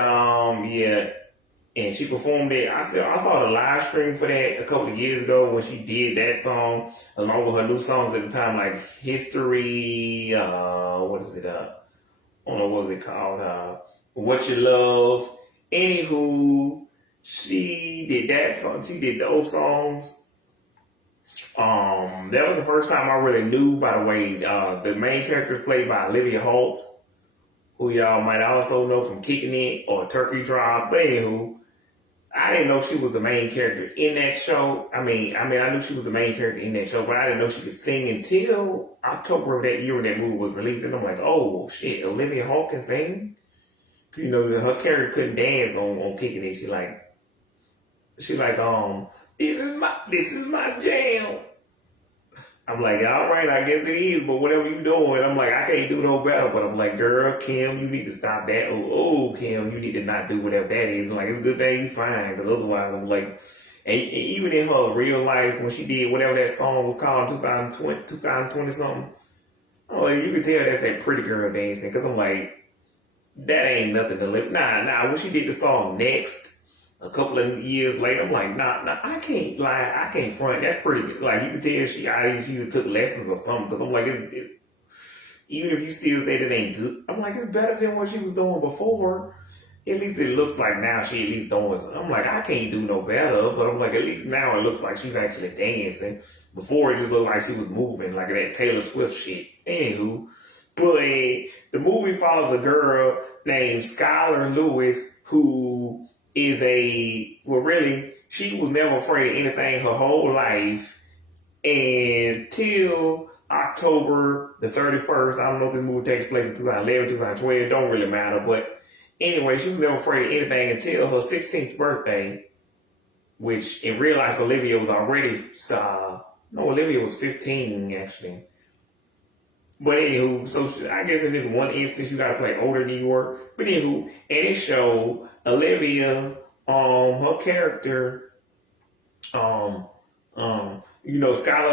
yeah. And she performed it. I saw the live stream for that a couple of years ago when she did that song along with her new songs at the time, like History. What is it? I don't know what was it called. What You Love. Anywho, she did that song. She did those songs. That was the first time I really knew. By the way, the main character is played by Olivia Holt, who y'all might also know from Kicking It or Turkey Drop. But anywho, I didn't know she was the main character in that show. I knew she was the main character in that show, but I didn't know she could sing until October of that year when that movie was released. And I'm like, oh shit, Olivia Holt can sing? You know, her character couldn't dance on Kicking It. She like, this is my jam. I'm like, all right, I guess it is, but whatever you doing, I'm like, I can't do no better. But I'm like, girl, Kim, you need to stop that. Oh, Kim, you need to not do whatever that is. I'm like, it's a good thing you fine, because otherwise, I'm like, and even in her real life, when she did whatever that song was called, 2020 something, I'm like, you can tell that's that pretty girl dancing, because I'm like, that ain't nothing to live. Nah, when she did the song Next, a couple of years later, I'm like, nah, I can't lie, I can't front. That's pretty good. Like, you can tell she either took lessons or something, because I'm like, even if you still say that ain't good, I'm like, it's better than what she was doing before. At least it looks like now she at least doing something. I'm like, I can't do no better, but I'm like, at least now it looks like she's actually dancing. Before it just looked like she was moving, like that Taylor Swift shit. Anywho, but the movie follows a girl named Skylar Lewis who is she was never afraid of anything her whole life until October the 31st. I don't know if this movie takes place in 2011, 2012. It don't really matter. But anyway, she was never afraid of anything until her 16th birthday, which in real life, Olivia was already, Olivia was 15 actually. But anywho, so I guess in this one instance, you got to play older New York. But anywho, and it showed Olivia, her character, Skylar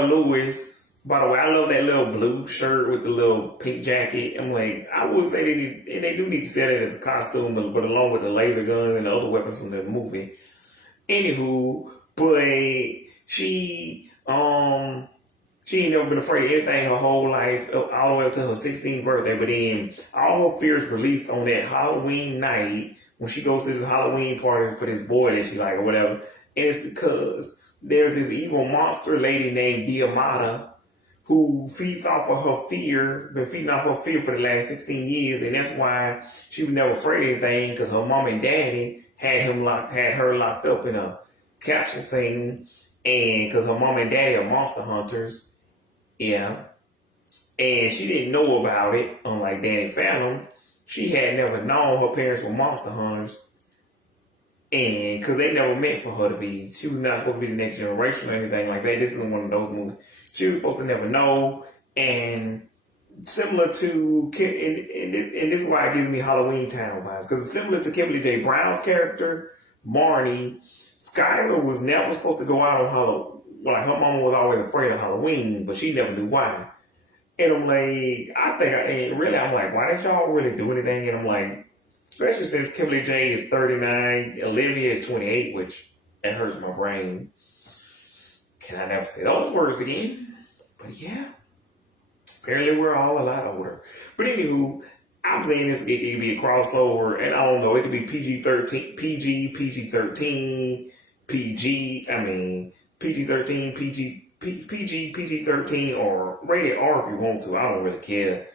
Lewis. By the way, I love that little blue shirt with the little pink jacket. I'm like, I would say they do need to sell it as a costume, but along with the laser gun and the other weapons from the movie. Anywho, but she ain't never been afraid of anything her whole life, all the way up to her 16th birthday. But then all her fears released on that Halloween night when she goes to this Halloween party for this boy that she like or whatever. And it's because there's this evil monster lady named Diamata who feeds off of her fear, been feeding off her fear for the last 16 years. And that's why she was never afraid of anything, because her mom and daddy had her locked up in a capsule thing. And because her mom and daddy are monster hunters. Yeah. And she didn't know about it, unlike Danny Phantom. She had never known her parents were monster hunters. And because they never meant for her to be, she was not supposed to be the next generation or anything like that. This isn't one of those movies. She was supposed to never know. And similar to, and this is why it gives me Halloween Town vibes, because it's similar to Kimberly J. Brown's character, Marnie. Skylar was never supposed to go out on Halloween. Like, her mama was always afraid of Halloween, but she never knew why. And I'm like, and really, I'm like, why did y'all really do anything? And I'm like, especially since Kimberly J is 39, Olivia is 28, which that hurts my brain. Can I never say those words again? But yeah, apparently we're all a lot older. But anywho, I'm saying this, it could be a crossover, and I don't know, it could be PG-13, PG-13, or rated R if you want to. I don't really care.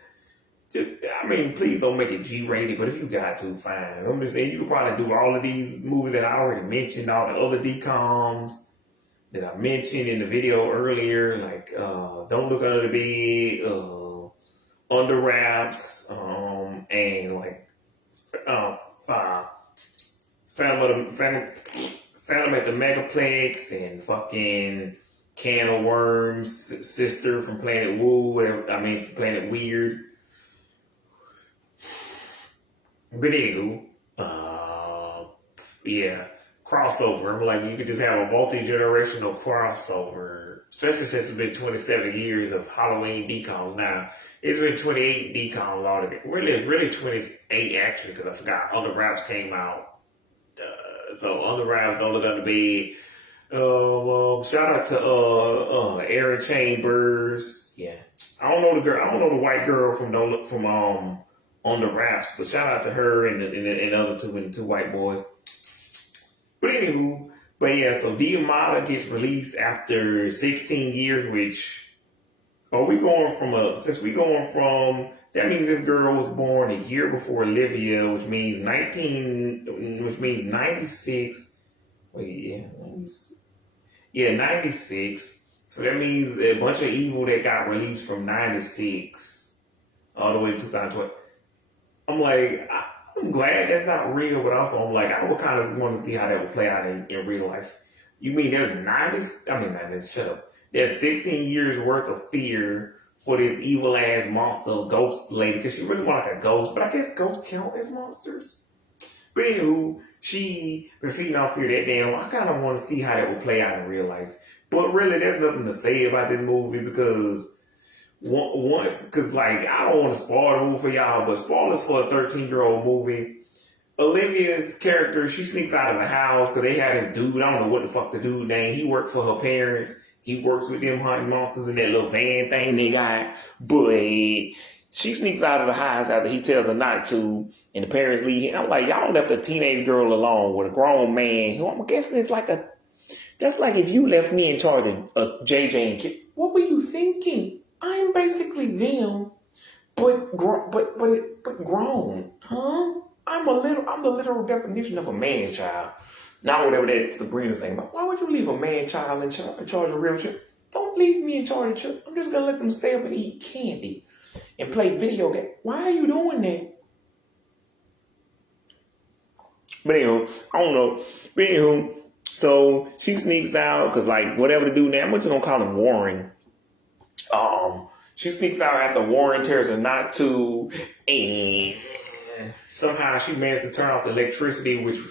Please don't make it G-rated, but if you got to, fine. I'm just saying, you could probably do all of these movies that I already mentioned, all the other DComs that I mentioned in the video earlier, like Don't Look Under the Bed, Under Wraps, and like uh, Phantom at the Megaplex, and fucking Can of Worms, Sister from Planet from Planet Weird. But anywho, yeah, crossover. I'm like, you could just have a multi-generational crossover, especially since it's been 27 years of Halloween DComs now. It's been 28 DComs already. Really 28 actually, because I forgot Under Wraps came out. So Under Wraps, Don't Look Under the Bed. Shout out to Erin Chambers. Yeah, I don't know the girl. I don't know the white girl from On the Wraps, but shout out to her and the other two white boys. But anywho, so Diamata gets released after 16 years, which that means this girl was born a year before Olivia, which means 96. Wait, yeah, 96. So that means a bunch of evil that got released from 96 all the way to 2020. I'm like, I'm glad that's not real, but also I'm like, I would kind of want to see how that would play out in real life. You mean shut up. There's 16 years worth of fear for this evil ass monster ghost lady, because she really want like a ghost, but I guess ghosts count as monsters. But anywho, she been feeding off fear that damn. I kind of want to see how that would play out in real life. But really, there's nothing to say about this movie because I don't want to spoil the movie for y'all, but spoilers for a 13-year-old movie. Olivia's character, she sneaks out of the house because they had this dude. I don't know what the fuck the dude name. He worked for her parents. He works with them hunting monsters in that little van thing they got. But she sneaks out of the house after he tells her not to, and the parents leave. I'm like, y'all left a teenage girl alone with a grown man who I'm guessing is that's like if you left me in charge of JJ and Kid. What were you thinking? I'm basically them, but grown, huh? I'm the literal definition of a man child. Not whatever that Sabrina's saying. But why would you leave a man child in charge of real children? Don't leave me in charge of children. I'm just gonna let them stay up and eat candy and play video games. Why are you doing that? But anywho, I don't know. But anywho, so she sneaks out because whatever to do now, I'm just gonna call him Warren. She sneaks out after Warren tells her not to, and somehow she managed to turn off the electricity, which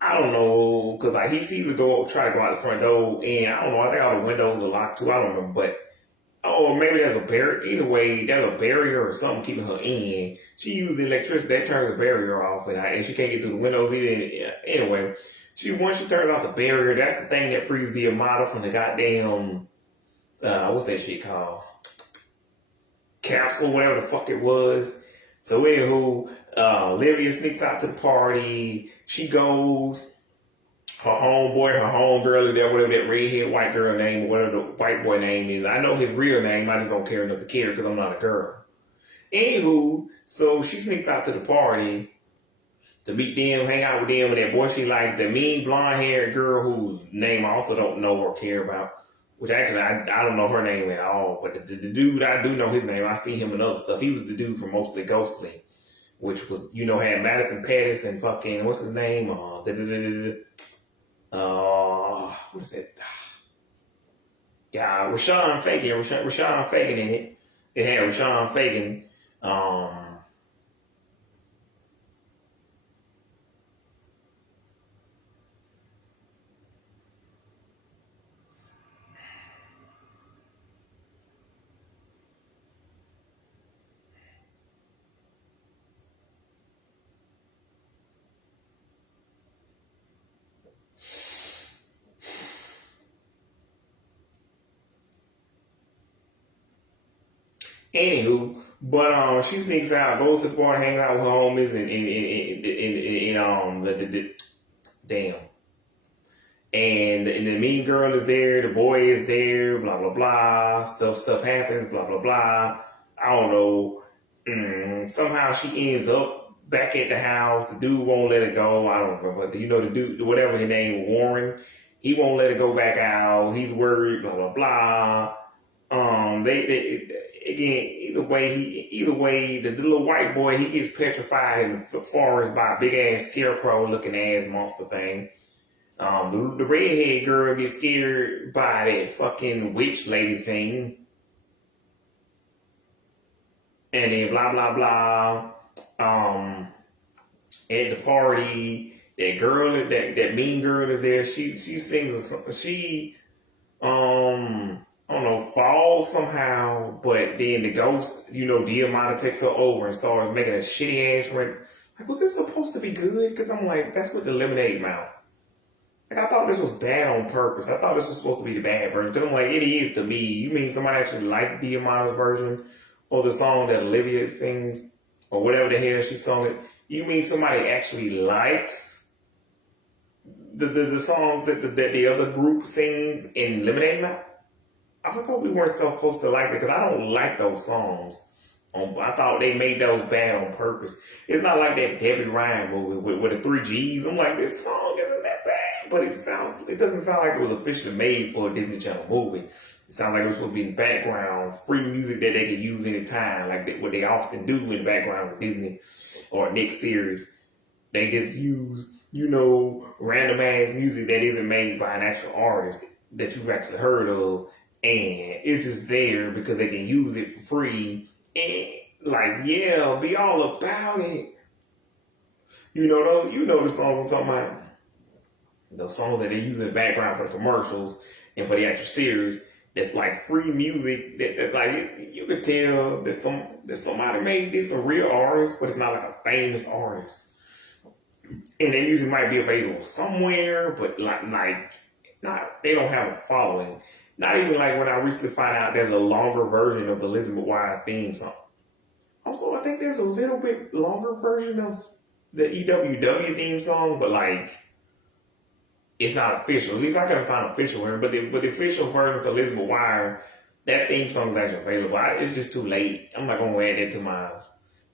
I don't know, because he sees the door, try to go out the front door, and I don't know, I think all the windows are locked too, I don't know, but maybe there's a barrier. Either way, there's a barrier or something keeping her in. She used the electricity, that turns the barrier off, and she can't get through the windows either. Anyway, once she turns off the barrier, that's the thing that frees the Armada from the goddamn, what's that shit called? Capsule, whatever the fuck it was. So anywho, Olivia sneaks out to the party. She goes. Her homeboy, her homegirl, whatever that redhead white girl name or whatever the white boy name is. I know his real name. I just don't care enough to care because I'm not a girl. Anywho, so she sneaks out to the party to meet them, hang out with them, and that boy she likes, that mean blonde-haired girl whose name I also don't know or care about. Which actually, I don't know her name at all. But the dude, I do know his name. I see him in other stuff. He was the dude from Mostly Ghostly, which was, had Madison Pettis and fucking, what's his name? What is it? Yeah, Rashawn Fagan in it. It had Rashawn Fagan. Anywho, but she sneaks out, goes to the bar, hangs out with her homies, and damn. And the mean girl is there, the boy is there, blah blah blah. Stuff happens, blah blah blah. I don't know. Somehow she ends up back at the house. The dude won't let her go. I don't remember. But you know the dude, whatever his name, Warren. He won't let her go back out. He's worried. Blah blah blah. They again. Either way, the little white boy, he gets petrified in the forest by a big ass scarecrow looking ass monster thing. The redhead girl gets scared by that fucking witch lady thing. And then blah blah blah. At the party, that mean girl is there. She sings a song. I don't know, falls somehow, but then the ghost, Diamante takes her over and starts making a shitty ass rent. Like, was this supposed to be good? Because I'm like, that's what the lemonade mouth. Like, I thought this was bad on purpose. I thought this was supposed to be the bad version. Because I'm like, it is to me. You mean somebody actually liked Diamante's version or the song that Olivia sings or whatever the hell she sung it? You mean somebody actually likes the songs that the other group sings in Lemonade Mouth? I thought we weren't supposed to like it because I don't like those songs. I thought they made those bad on purpose. It's not like that Debbie Ryan movie with the 3 G's. I'm like, this song isn't that bad, but it doesn't sound like it was officially made for a Disney Channel movie. It sounds like it was supposed to be in the background, free music that they could use anytime, like what they often do in the background with Disney or Nick series. They just use, random ass music that isn't made by an actual artist that you've actually heard of. And it's just there because they can use it for free. And be all about it. You know the songs I'm talking about. Those songs that they use in the background for the commercials and for the actual series. That's like free music that like you could tell that somebody made this a real artist, but it's not like a famous artist. And their music might be available somewhere, but they don't have a following. Not even like when I recently found out there's a longer version of the Lizzie McGuire theme song. Also, I think there's a little bit longer version of the EWW theme song, but it's not official. At least I couldn't find an official version. But the official version for Lizzie McGuire, that theme song is actually available. It's just too late. I'm not going to add that to mine.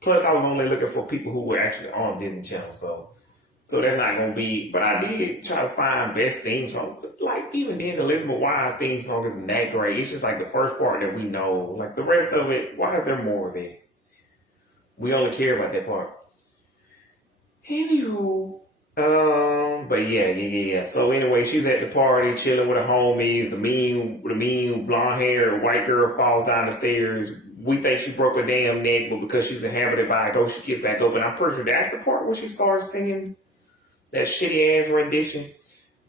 Plus, I was only looking for people who were actually on Disney Channel, so that's not going to be, but I did try to find best theme song. But even then, the Lizzie McGuire theme song isn't that great. It's just like the first part that we know. Like the rest of it, why is there more of this? We only care about that part. Anywho, but yeah. So anyway, she's at the party, chilling with her homies. The mean blonde-haired white girl falls down the stairs. We think she broke her damn neck, but because she's inhabited by a ghost, she gets back up. And I'm pretty sure that's the part where she starts singing that shitty ass rendition,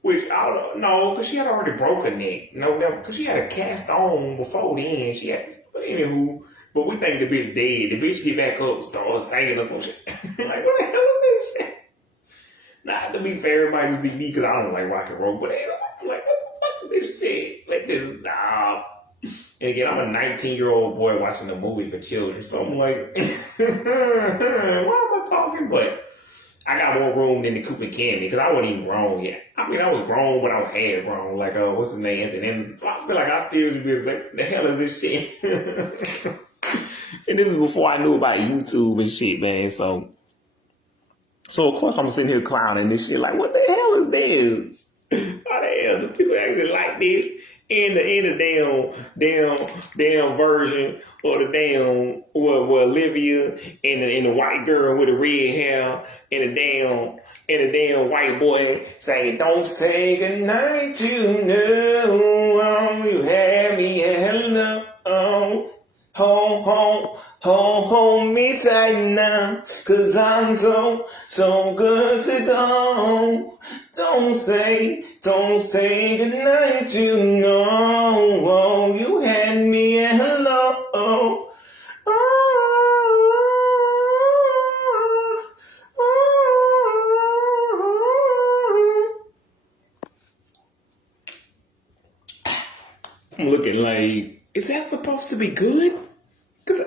which I don't know, because she had already broke her neck. No, because she had a cast on before then. But anywho, but we think the bitch dead. The bitch get back up and start singing or some shit. Like, what the hell is this shit? Nah, to be fair, it might just be me because I don't like rock and roll. But I'm like, what the fuck is this shit? Like this, nah. And again, I'm a 19-year-old boy watching a movie for children, so I'm like, why am I talking? But I got more room than the Cooper Candy because I wasn't even grown yet. I mean, I was grown, but I was half grown. Like, what's his name? Anthony Emerson. So I feel like I still should be like, what the hell is this shit? And this is before I knew about YouTube and shit, man. So of course I'm sitting here clowning this shit. Like, what the hell is this? How the hell do people actually like this? In the damn version or the damn where Olivia and the white girl with the red hair and the damn white boy saying, "Don't say goodnight, you know you had me at hello. Hold me tight now, 'cause I'm so good to go. Don't say goodnight, you know you had me at hello. I'm looking like, is that supposed to be good? Because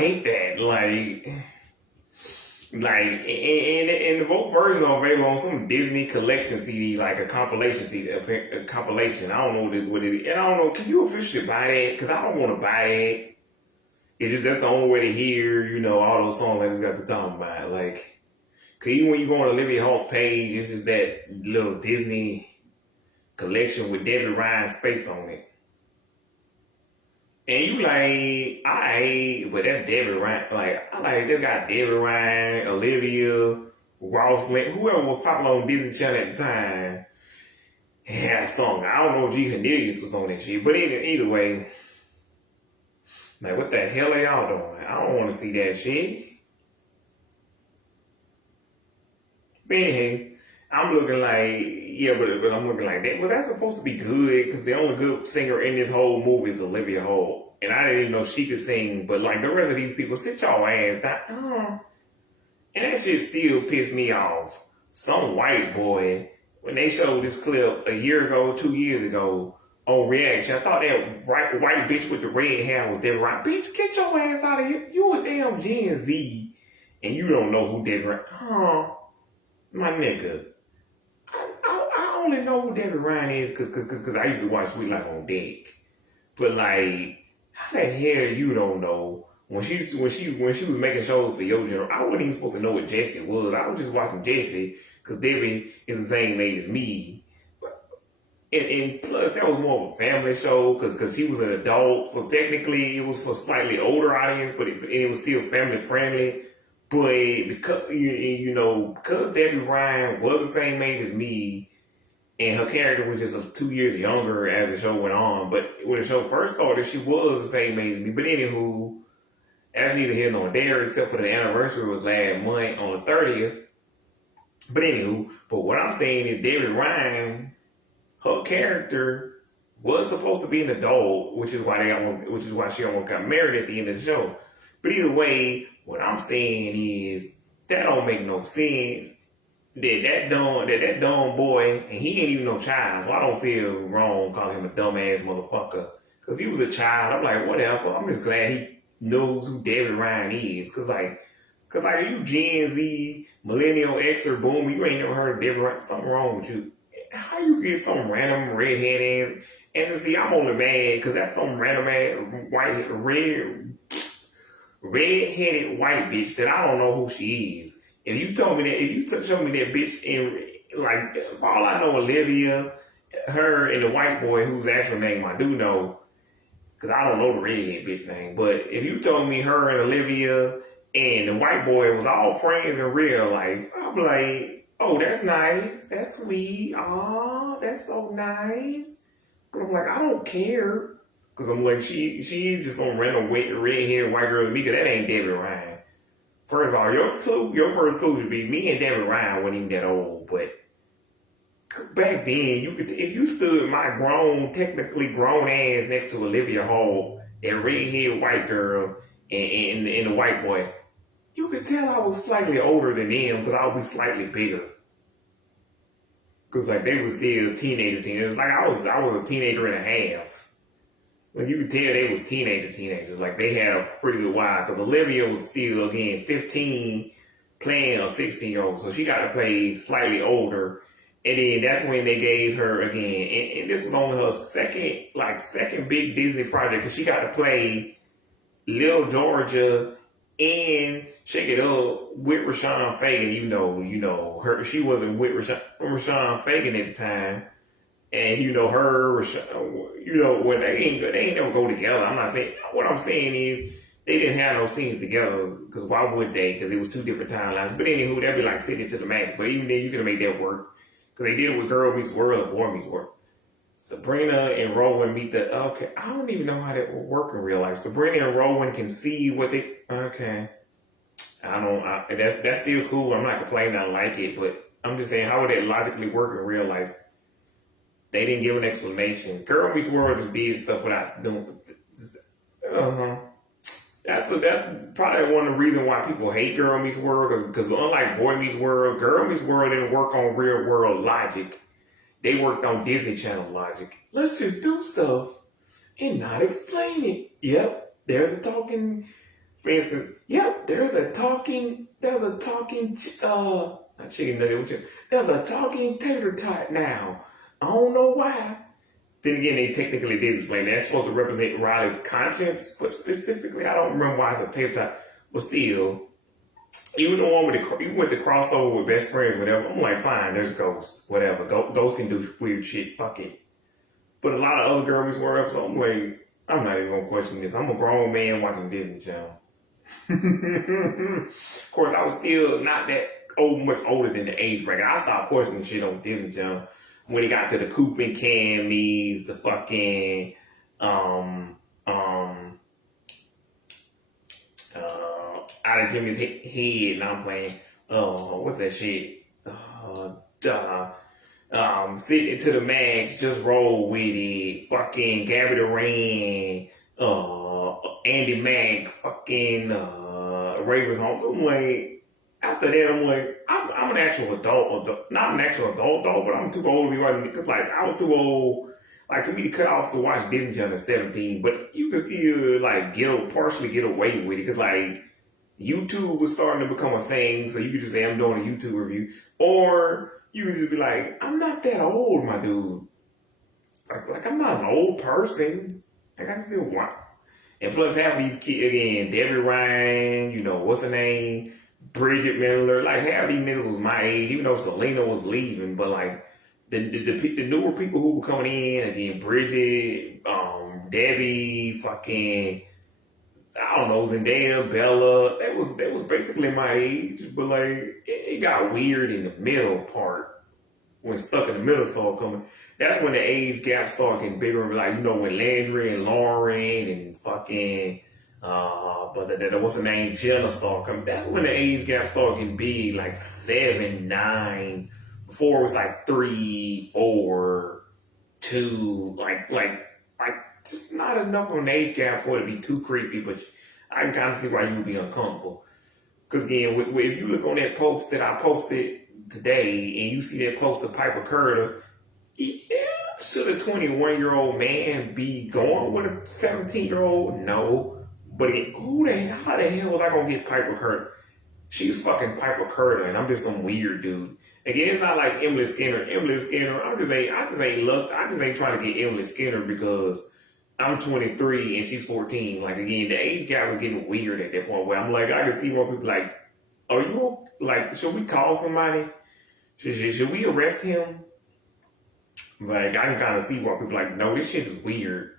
hate that. And both versions are available on some Disney collection CD, like a compilation CD, a compilation. I don't know what it is. And I don't know, can you officially buy that? Because I don't want to buy that. It's just that's the only way to hear, all those songs I just got to talk about. Like, because even when you go on Olivia Hall's page, it's just that little Disney collection with Debbie Ryan's face on it. And you like, but that's Debbie Ryan. They got Debbie Ryan, Olivia, Ross Lynn, whoever was popular on Disney Channel at the time. Had a song. I don't know if G. Cornelius was on that shit. But either way, like, what the hell are y'all doing? I don't want to see that shit. But anyway, I'm looking like, but I'm looking like that. Well, that's supposed to be good because the only good singer in this whole movie is Olivia Hall. And I didn't even know she could sing, but like the rest of these people, sit y'all ass down. And that shit still pissed me off. Some white boy, when they showed this clip a year ago, 2 years ago, on Reaction, I thought that white bitch with the red hair was Debbie Ryan. Bitch, get your ass out of here. You a damn Gen Z, and you don't know who Debbie Ryan. My nigga. I only know who Debbie Ryan is because I used to watch Sweet Life on Deck. But like, how the hell you don't know? When she was making shows for Yo General, I wasn't even supposed to know what Jessie was. I was just watching Jessie because Debbie is the same age as me. And plus, that was more of a family show because she was an adult. So technically, it was for a slightly older audience, but it was still family friendly. But because because Debbie Ryan was the same age as me, and her character was just 2 years younger as the show went on. But when the show first started, she was the same age as me. But anywho, that's neither here nor there, except for the anniversary was last month on the 30th. But anywho, what I'm saying is Debbie Ryan, her character was supposed to be an adult, which is why she almost got married at the end of the show. But either way, what I'm saying is that don't make no sense. That dumb boy, and he ain't even no child, so I don't feel wrong calling him a dumbass motherfucker. Cause if he was a child, I'm like, whatever. I'm just glad he knows who Debbie Ryan is. Cause you Gen Z, Millennial, Xer, Boomer, you ain't never heard of Debbie Ryan. Something wrong with you. How you get some random redhead ass? And see, I'm only mad because that's some random ass red-headed white bitch that I don't know who she is. If you show me that bitch for all I know, Olivia, her and the white boy whose actual name I do know, because I don't know the redhead bitch name, but if you told me her and Olivia and the white boy was all friends in real life, I'm like, oh, that's nice, that's sweet, aw, that's so nice. But I'm like, I don't care. Because I'm like, she just some random red-haired white girl to me, because that ain't Debbie Ryan. First of all, your first clue should be me and Debbie Ryan wasn't even that old, but back then, if you stood my technically grown ass next to Olivia Hall, that red-haired white girl, and the white boy, you could tell I was slightly older than them, because I would be slightly bigger. Because like they were still teenagers. Like I was a teenager and a half. Like you could tell they was teenagers. Like they had a pretty good while. Because Olivia was still, again, 15 playing a 16-year-old. So she got to play slightly older. And then that's when they gave her again. And this was only her second big Disney project. Because she got to play Lil Georgia and Shake It Up with Rashawn Fagan, even though, she wasn't with Rashawn Fagan at the time. And well, they ain't never go together. I'm not saying, what I'm saying is they didn't have no scenes together, because why would they? Because it was two different timelines. But anywho, that'd be like sitting to the max. But even then, you could have made that work. Because they did it with Girl Meets World and Boy Meets World. Sabrina and Rowan okay, I don't even know how that would work in real life. Sabrina and Rowan can see what they, okay. That's still cool. I'm not complaining, I like it, but I'm just saying, how would that logically work in real life? They didn't give an explanation. Girl Meets World just did stuff without doing, That's probably one of the reasons why people hate Girl Meets World, because unlike Boy Meets World, Girl Meets World didn't work on real world logic. They worked on Disney Channel logic. Let's just do stuff and not explain it. Yep, there's a talking For instance, yep, there's a talking, not chicken nugget, there's a talking tater tot now. I don't know why. Then again, they technically did explain that's supposed to represent Riley's conscience, but specifically, I don't remember why it's a tater tot. But still, even the one with even with the crossover with best friends, whatever, I'm like, fine, there's Ghost, whatever. Ghost can do weird shit, fuck it. But a lot of other girls were up, so I'm like, I'm not even gonna question this. I'm a grown man watching Disney Channel. Of course, I was still not that old, much older than the age bracket. I stopped questioning shit on Disney Channel when it got to the Coop and Cammys, the fucking out of Jimmy's head. And I'm playing. What's that shit? Sitting to the max, just roll with it. Fucking Gabby Duran, Andy Mack, fucking Ravens home. I'm like, after that, I'm like, I'm an actual adult. Not an actual adult though, but I'm too old to be watching because like I was too old. Like to me, to cut off to watch Disney Channel at 17, but you can still like partially get away with it because like YouTube was starting to become a thing, so you could just say I'm doing a YouTube review, or you could just be like, I'm not that old, my dude. Like I'm not an old person. Like I can still watch. And plus, half these kids again, Debbie Ryan, you know what's her name, Bridget Miller, like half these niggas was my age, even though Selena was leaving, but like the newer people who were coming in again, Bridget, Debbie, fucking. I don't know, Zendaya, Bella, that was basically my age, but like it got weird in the middle part when Stuck in the Middle started coming. That's when the age gap started getting bigger. Like you know when Landry and Lauren and fucking what's the name Jenna started coming. That's when the age gap started getting big, like 7, 9. Before it was like 3, 4, 2, like just not enough of an age gap for it to be too creepy, but I can kind of see why you'd be uncomfortable. Because again, if you look on that post that I posted today and you see that post of Piper Curta, yeah, should a 21-year-old man be going with a 17-year-old? No. But how the hell was I going to get Piper Curta? She's fucking Piper Curta, and I'm just some weird dude. Again, it's not like Emily Skinner. Emily Skinner, I just ain't trying to get Emily Skinner because I'm 23 and she's 14. Like again, the age gap was getting weird at that point where I'm like, I can see more people like, are you like, should we call somebody? Should we arrest him? Like I can kind of see why people like, no, this shit is weird.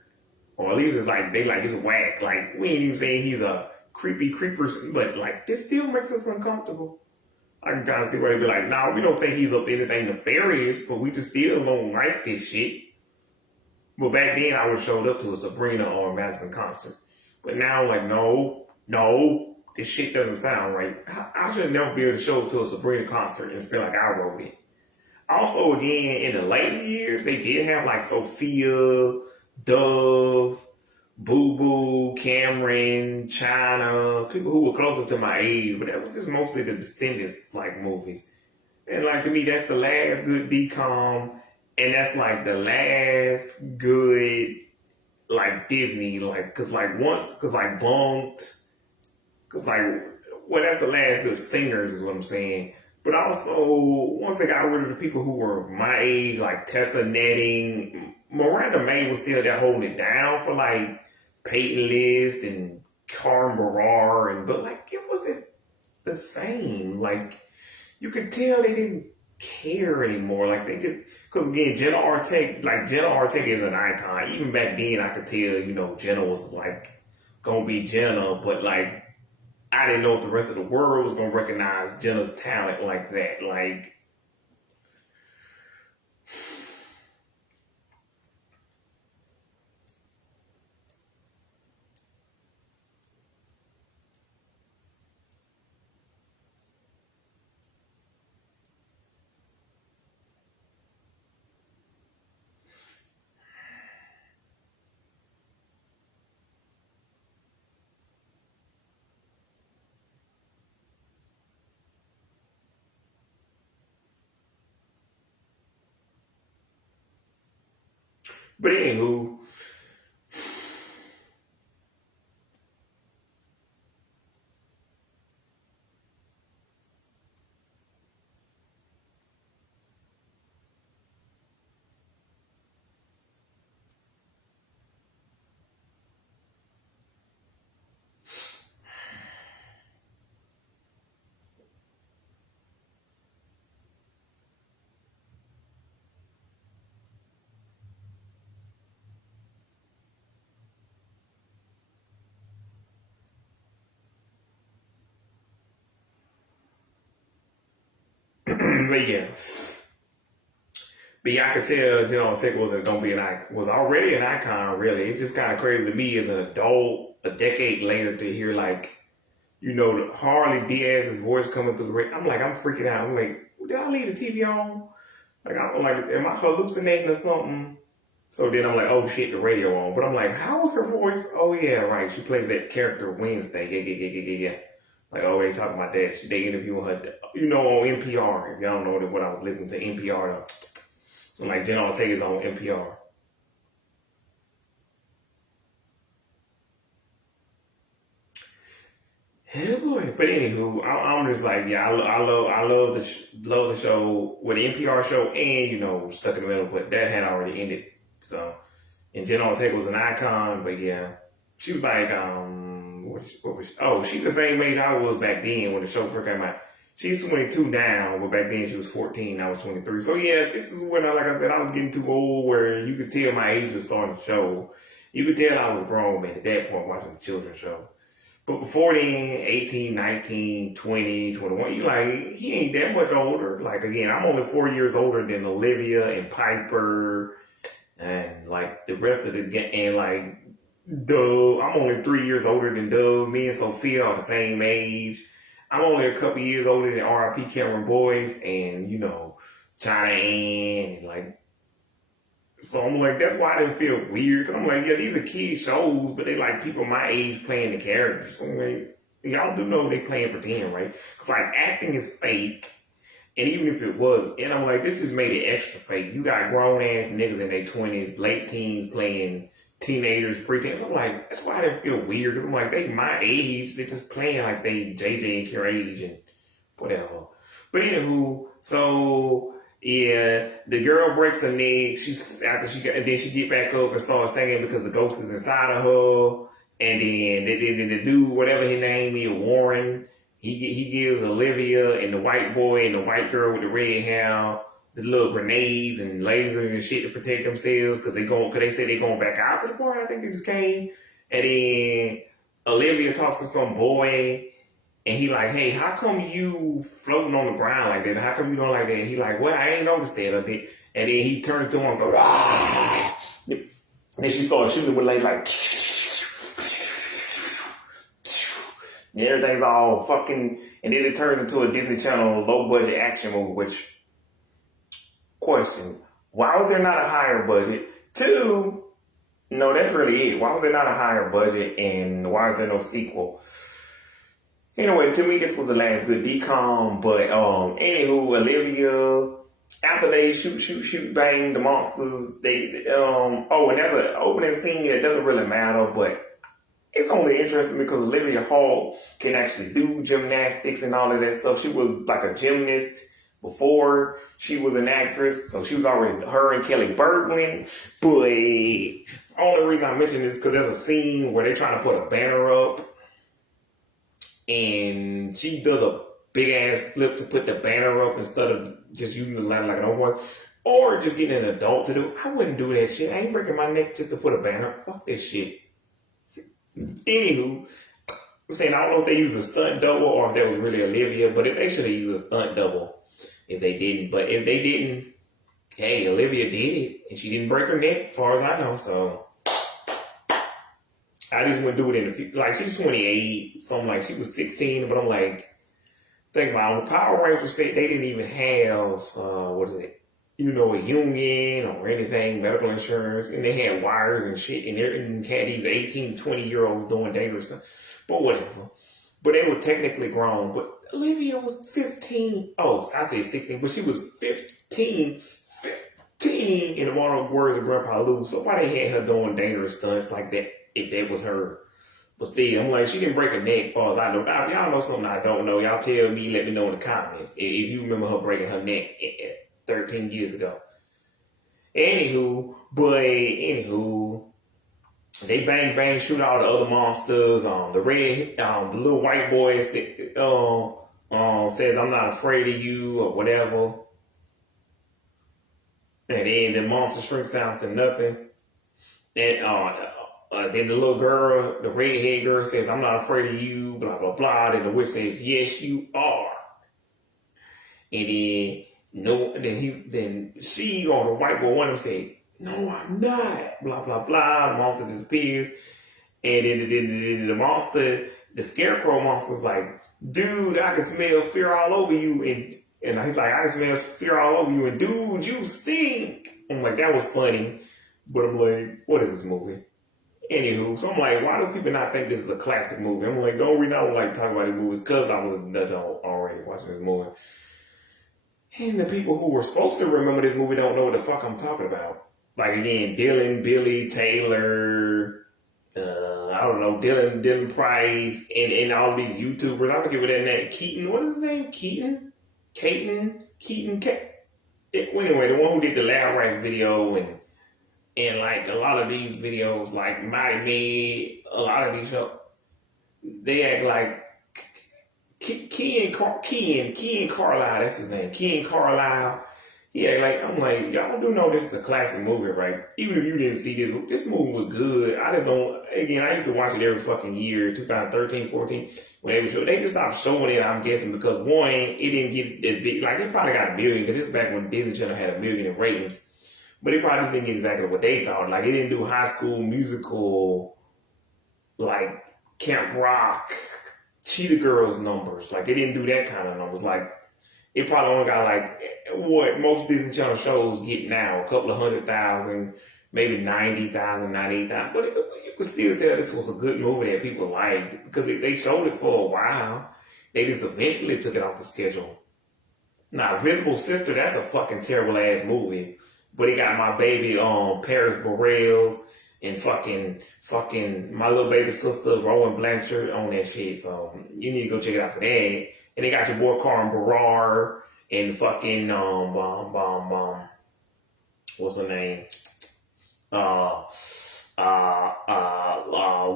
Or at least it's like they like it's whack. Like we ain't even saying he's a creepy creeper, but like this still makes us uncomfortable. I can kind of see why they'd be like, nah, we don't think he's up to anything nefarious, but we just still don't like this shit. Well, back then I would have showed up to a Sabrina or a Madison concert. But now, like, no, this shit doesn't sound right. I should never be able to show up to a Sabrina concert and feel like I wrote it. Also, again, in the later years, they did have like Sophia, Dove, Boo Boo, Cameron, China, people who were closer to my age, but that was just mostly the Descendants like movies. And like to me, that's the last good DCOM, and that's like the last good like Disney, like cause like Bunked, cause like well that's the last good singers is what I'm saying. But also once they got rid of the people who were my age, like Tessa Netting, Miranda May was still there holding it down for like Peyton List and Karen Barrar, and but like it wasn't the same. Like you could tell they didn't care anymore. Like they just because again, Jenna Ortega is an icon. Even back then, I could tell Jenna was like gonna be Jenna, but like I didn't know if the rest of the world was gonna recognize Jenna's talent like that. Like. But anywho, But yeah. But yeah, I could tell Janelle Tech was already an icon, really. It's just kind of crazy to me as an adult, a decade later, to hear like, Harley Diaz's voice coming through the radio. I'm freaking out. I'm like, did I leave the TV on? Like, I'm like, am I hallucinating or something? So then I'm like, oh shit, the radio on. But I'm like, how was her voice? Oh yeah, right. She plays that character Wednesday. Yeah. Like, oh, they talking about that. They interviewing her, on NPR. If y'all don't know what I was listening to NPR though. So like, Jen Ortega's on NPR. Yeah, boy. But anywho, I'm just like, yeah, I love the show with the NPR show, and Stuck in the Middle, but that had already ended. So, and Jen Ortega was an icon, but yeah, she was like, what was she? Oh, she's the same age I was back then when the show first came out. She's 22 now, but back then she was 14. I was 23. So yeah, this is when, like I said, I was getting too old where you could tell my age was starting to show. You could tell I was grown, man, at that point watching the children's show. But before then, 18, 19, 20, 21, you like, he ain't that much older. Like, again, I'm only 4 years older than Olivia and Piper and, like, the rest of and, like, Doug. I'm only 3 years older than Doug. Me and Sophia are the same age. I'm only a couple years older than R.I.P. Cameron Boyce and, China Ann and, like, so I'm like, that's why I didn't feel weird. Cause I'm like, yeah, these are kid shows, but they like people my age playing the characters. So I'm like, y'all do know they playing pretend, right? Cause like acting is fake. And even if it was, and I'm like, this just made it extra fake. You got grown ass niggas in their 20s, late teens playing teenagers, preteens. I'm like, that's why I didn't feel weird. Cause I'm like, they my age. They're just playing like they JJ and Kira age and whatever. But anywho, so yeah, the girl breaks her neck. Then she get back up and starts singing because the ghost is inside of her. And then the dude, whatever his name is, Warren, he gives Olivia and the white boy and the white girl with the red hair the little grenades and lasers and shit to protect themselves because they say they going back out to the party. I think they just came. And then Olivia talks to some boy. And he like, hey, how come you floating on the ground like that? How come you don't like that? And he like, well, I ain't noticed that a bit. And then he turns to him and goes, ah! And then she starts shooting with like, and everything's all fucking, and then it turns into a Disney Channel low budget action movie, which, question, why was there not a higher budget? Two, no, that's really it. Why was there not a higher budget and why is there no sequel? Anyway, to me, this was the last good decom, but anywho, Olivia, after they shoot, bang the monsters, and there's an opening scene that doesn't really matter, but it's only interesting because Olivia Hall can actually do gymnastics and all of that stuff. She was like a gymnast before she was an actress, so she was already her and Kelly Berglund. But the only reason I mention this is because there's a scene where they're trying to put a banner up. And she does a big ass flip to put the banner up instead of just using the ladder like an old one. Or just getting an adult to do. I wouldn't do that shit. I ain't breaking my neck just to put a banner. Fuck this shit. Anywho, I'm saying I don't know if they used a stunt double or if that was really Olivia, but if they should have used a stunt double if they didn't. But if they didn't, hey, Olivia did it. And she didn't break her neck as far as I know, so I just wouldn't do it in the future. Like, she's 28, so I'm like, she was 16, but I'm like, think about it. The Power Rangers said they didn't even have, a union or anything, medical insurance, and they had wires and shit, and they had these 18, 20-year-olds doing dangerous stuff. But whatever. But they were technically grown. But Olivia was 15. Oh, I said 16, but she was 15 in the moral words of Grandpa Lou. So why they had her doing dangerous stunts like that? If that was her. But still, I'm like, she didn't break her neck, far as I know. Now, y'all know something I don't know. Y'all tell me, let me know in the comments. If you remember her breaking her neck 13 years ago. Anywho, they bang, shoot all the other monsters. The little white boy says, I'm not afraid of you, or whatever. And then the monster shrinks down to nothing. And then the little girl, the redhead girl says, I'm not afraid of you, blah, blah, blah. Then the witch says, yes, you are. And then No, then she or the white boy one of them say, no, I'm not. Blah blah blah. The monster disappears, and then the monster, the scarecrow monster's like, dude, I can smell fear all over you, and he's like, I can smell fear all over you, and dude, you stink. I'm like, that was funny, but I'm like, what is this movie? Anywho, so I'm like, why do people not think this is a classic movie? I'm like, the only reason I don't like talking about these movies because I was nuts already watching this movie. And the people who were supposed to remember this movie don't know what the fuck I'm talking about. Like again, Dylan, Billy, Taylor, I don't know, Dylan Price, and all these YouTubers. I forget what that name, Keaton. What is his name? Keaton. Anyway, the one who did the Lab Rights video and like a lot of these videos, like Mighty Made, a lot of these shows, they act like Kean Carlisle, that's his name. Kean Carlisle. Yeah, like I'm like, y'all do know this is a classic movie, right? Even if you didn't see this movie was good. I just don't. Again, I used to watch it every fucking year, 2013, 14. When they just stopped showing it. I'm guessing because one, it didn't get as big. Like it probably got a million because this is back when Disney Channel had 1 million in ratings. But it probably just didn't get exactly what they thought. Like it didn't do High School Musical, like Camp Rock, Cheetah Girls numbers. Like it didn't do that kind of numbers. Like it probably only got like what most Disney Channel shows get now, a couple of 100,000, maybe 90,000, 98,000. But you could still tell this was a good movie that people liked because they showed it for a while. They just eventually took it off the schedule. Now, Invisible Sister, that's a fucking terrible ass movie. But it got my baby Paris Burrells and fucking my little baby sister Rowan Blanchard on that shit. So you need to go check it out for that. And they got your boy Karan Barar and fucking what's her name?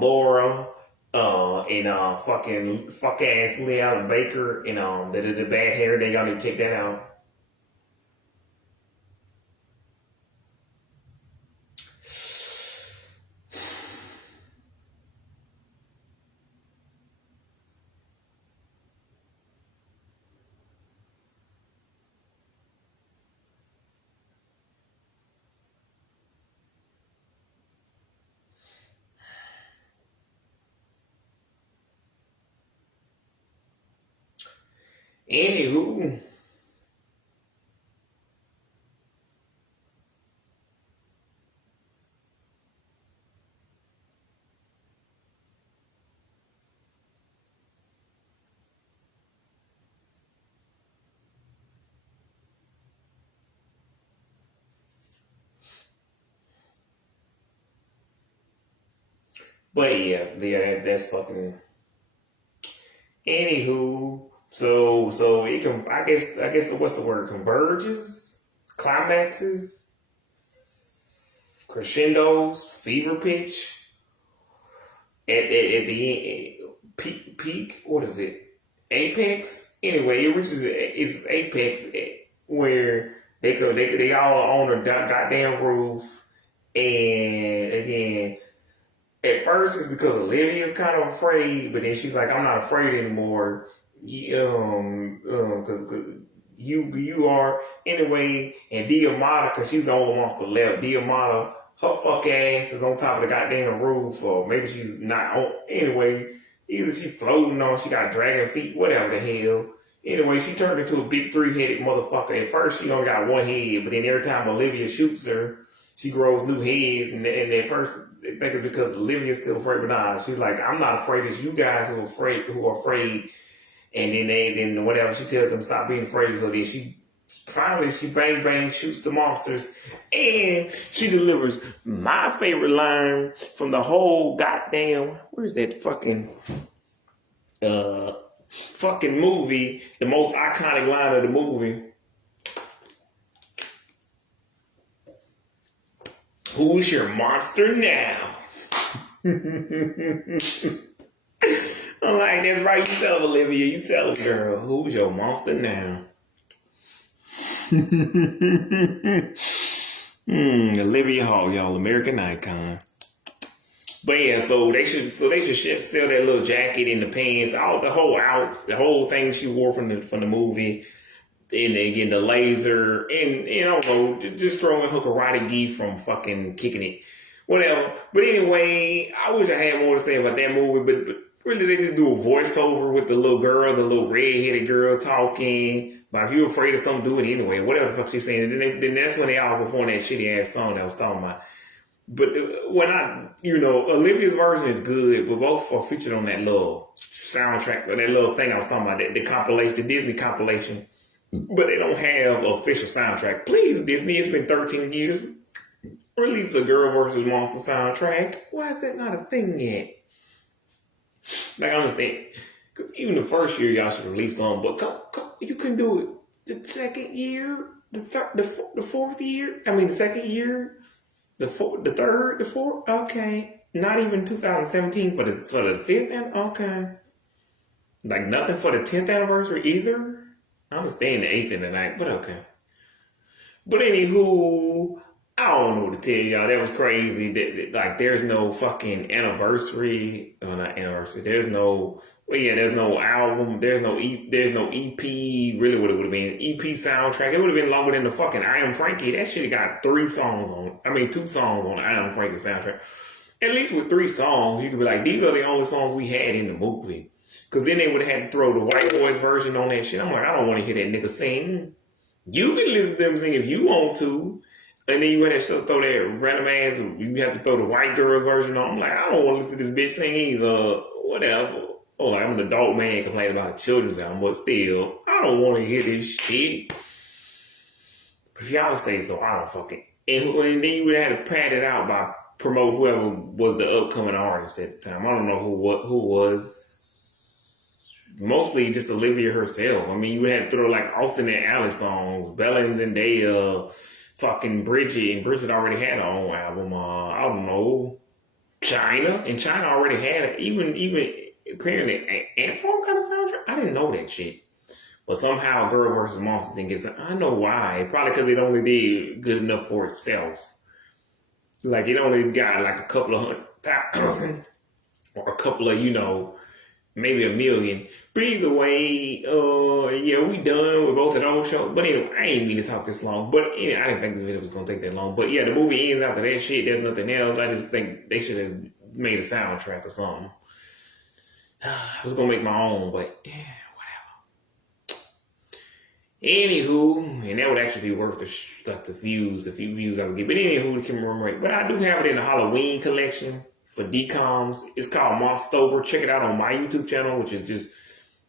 Laura and fuck ass Lee Allen Baker and the bad hair. They y'all need to check that out. Anywho, but yeah, that's fucking. Anywho, so it can. I guess what's the word? Converges, climaxes, crescendos, fever pitch. At the peak. What is it? Apex. Anyway, it reaches its apex where they all on the goddamn roof, and again. At first, it's because Olivia's kind of afraid, but then she's like, "I'm not afraid anymore." You are anyway. And Diamata, because she's the only monster left. Diamata, her fuck ass is on top of the goddamn roof, or maybe she's not on. Anyway, either she floating on, she got dragon feet, whatever the hell. Anyway, she turned into a big 3-headed motherfucker. At first, she only got one head, but then every time Olivia shoots her, she grows new heads. And at first, they think it's because Olivia's still afraid, but nah, she's like, I'm not afraid. It's you guys who are afraid. And then whatever, she tells them stop being afraid. So then she bang bang shoots the monsters, and she delivers my favorite line from the whole goddamn. Where's that fucking movie? The most iconic line of the movie. Who's your monster now? I'm like, that's right. You tell Olivia. You tell her, girl. Who's your monster now? Olivia Hall, y'all, American icon. But yeah, so they should sell that little jacket and the pants, the whole thing she wore from the movie. and again the laser, and I don't know, just throwing her karate gi from fucking kicking it, whatever. But anyway, I wish I had more to say about that movie, but really they just do a voiceover with the little girl, the little redheaded girl talking. But if you're afraid of something, do it anyway. Whatever the fuck she's saying. And then that's when they all perform that shitty ass song that I was talking about. But when Olivia's version is good, but both are featured on that little soundtrack, or that little thing I was talking about, the compilation, the Disney compilation. But they don't have an official soundtrack. Please, Disney, it's been 13 years. Release a Girl vs. Monster soundtrack. Why is that not a thing yet? Like, I understand. Cause even the first year, y'all should release something, but you can do it. The second year, the fourth year, the second year, the third, the fourth, okay. Not even 2017 for the fifth, okay. Like, nothing for the 10th anniversary either. I understand the 8th and the 9th, but okay. But anywho, I don't know what to tell y'all. That was crazy. Like, there's no fucking anniversary. Well, not anniversary. There's no album. There's no EP. Really, what it would have been, EP soundtrack. It would have been longer than the fucking I Am Frankie. That shit got 2 songs on the I Am Frankie soundtrack. At least with 3 songs, you could be like, these are the only songs we had in the movie. Because then they would have had to throw the white boys version on that shit. I'm like, I don't want to hear that nigga sing. You can listen to them sing if you want to. And then you would have to throw that random ass, you have to throw the white girl version on. I'm like, I don't want to listen to this bitch sing either. Whatever. Oh, like, I'm an adult man complaining about a children's album, but still, I don't want to hear this shit. But if y'all say so, I don't fucking. And then you would have to pad it out by promote whoever was the upcoming artist at the time. I don't know who was. Mostly just Olivia herself. I mean, you had to throw like Austin and Alice songs, Bella and Zendaya, fucking Bridget, and Bridget already had her own album. I don't know, China, and China already had it. Even apparently Ant Farm kind of soundtrack. I didn't know that shit. But somehow Girl vs. Monster didn't get. I know why. Probably because it only did good enough for itself. Like, it only got like a couple of 100,000 or a couple of, maybe 1 million. But either way, we done with both of those shows. But anyway, I ain't mean to talk this long. But I didn't think this video was going to take that long. But yeah, the movie ends after that shit. There's nothing else. I just think they should have made a soundtrack or something. I was going to make my own, but yeah, whatever. Anywho, and that would actually be worth the few views I would get. But anywho, the commemorate. But I do have it in the Halloween collection for DComs. It's called Monstober. Check it out on my YouTube channel, which is just,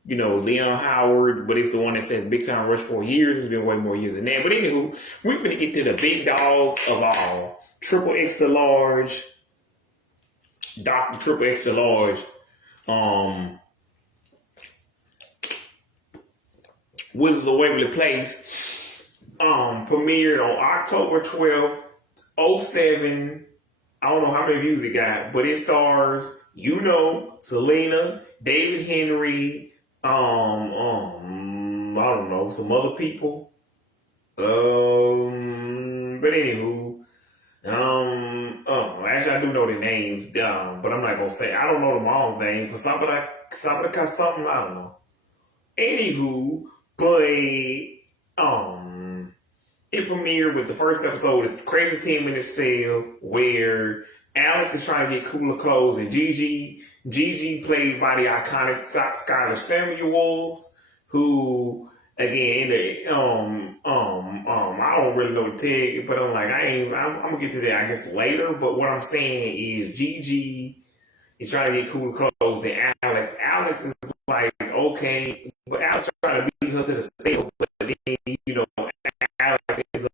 Leon Howard, but it's the one that says Big Time Rush 4 years. It's been way more years than that. But anywho, we finna get to the big dog of all. Triple Extra Large. Dr. Triple Extra Large. Wizards of Waverly Place. Premiered on October 12th, 2007. I don't know how many views it got, but it stars, Selena, David Henry, I don't know, some other people. But anywho, actually I do know their names, but I'm not gonna say, I don't know the mom's name, for something, I don't know. Anywho, but, it premiered with the first episode of Crazy Team in the Cell, where Alex is trying to get cooler clothes, and Gigi played by the iconic Skylar Samuels, who again, I don't really know what to tell you, but I'm gonna get to that I guess later. But what I'm saying is Gigi is trying to get cooler clothes, and Alex is like, okay, but Alex trying to beat her to the cell, but then Alex is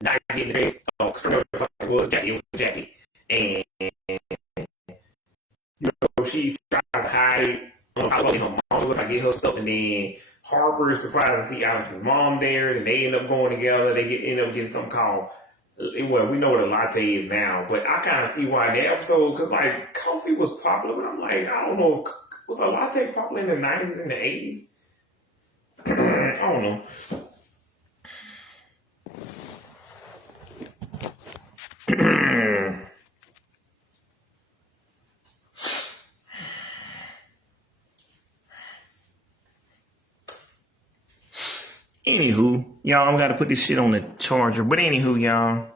not getting this. It was Jackie, and she tried to hide it. I was her mom was like get her stuff, and then Harper is surprised to see Alex's mom there, and they end up going together. They end up getting something called. Well, we know what a latte is now, but I kind of see why that episode, because like coffee was popular, but I'm like, I don't know, was a latte popular in the 90s and the 80s? I don't know. Anywho, y'all, I'm gotta put this shit on the charger. But anywho, y'all.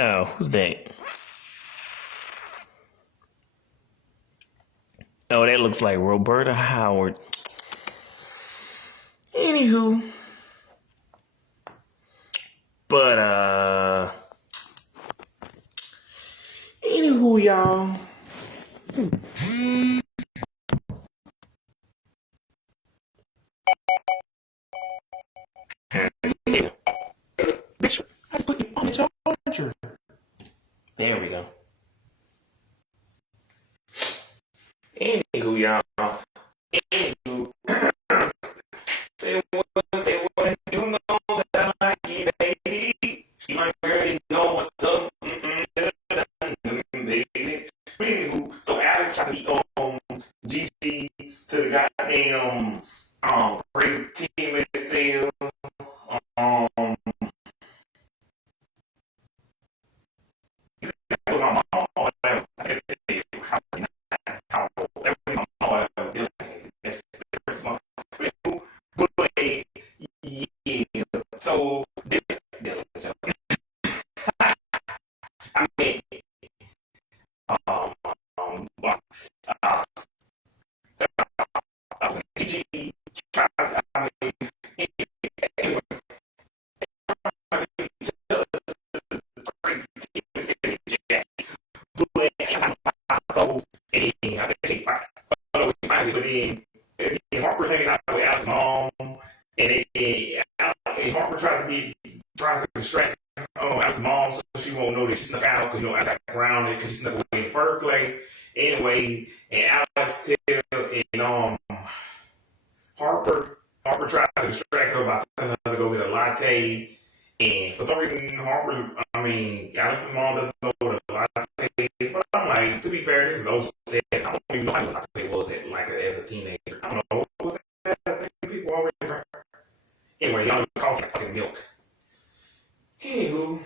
Oh, who's that? Oh, that looks like Roberta Howard. Anywho. But anywho, y'all. Yeah. Bitch, I put you on the charger. There we go. Anywho, y'all. Anywho. Say what, you know that I like it, baby. You my girl, you know what's up. Baby. Anywho, so Alex tried to be on GG to the goddamn crazy team itself. Um, my mom, how everything my mom was doing. But yeah, so I mean, um, uh, I was in GG. I mean, anyway, those, and I think finally, but then Harper hanging out with Al's mom, and Harper tries to distract Al's mom so she won't know that she snuck out because I got grounded because she snuck away in the first place. Anyway, and Alex tells and Harper tries to distract her by telling her to go get a latte. And for some reason, Alex's mom doesn't know what a latte is. But I'm like, to be fair, this is 07. I don't even know what a latte was as a teenager. I don't know. What was that? I think people already drink. Anyway, y'all was coffee and fucking milk. Anywho,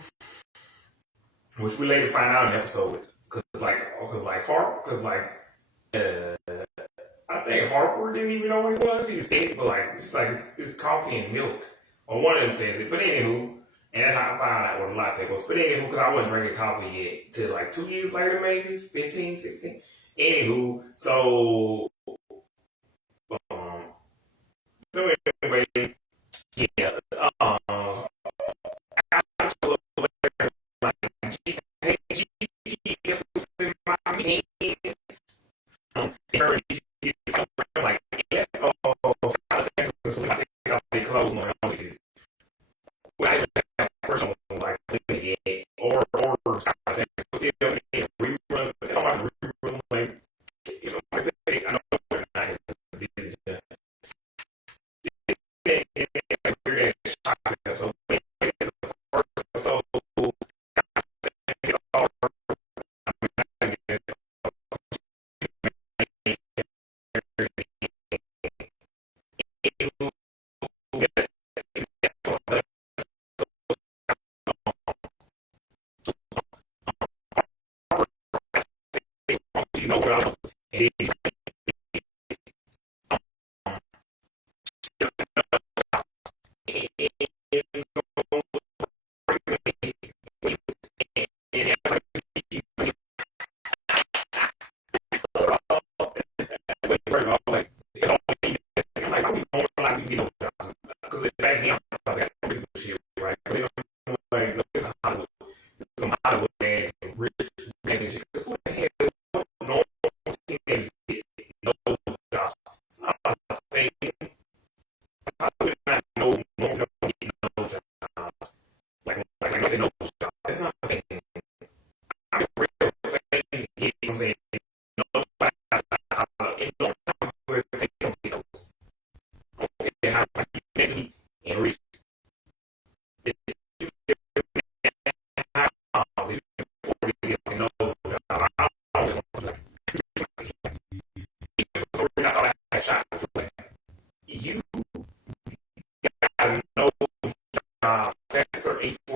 which we later find out in the episode. I think Harper didn't even know what it was. She just said it, but it's coffee and milk. Or one of them says it. But anywho, and that's how I found out what a latte was. But anywho, because I wasn't drinking coffee yet till 2 years later, maybe 15, 16. Anywho, so anyway, yeah. Hey, in my hands. I'm like, yes, so I take off their clothes on always. Well, I didn't have personal yet, or still reruns. I don't have to rerun it's like I know what not is. So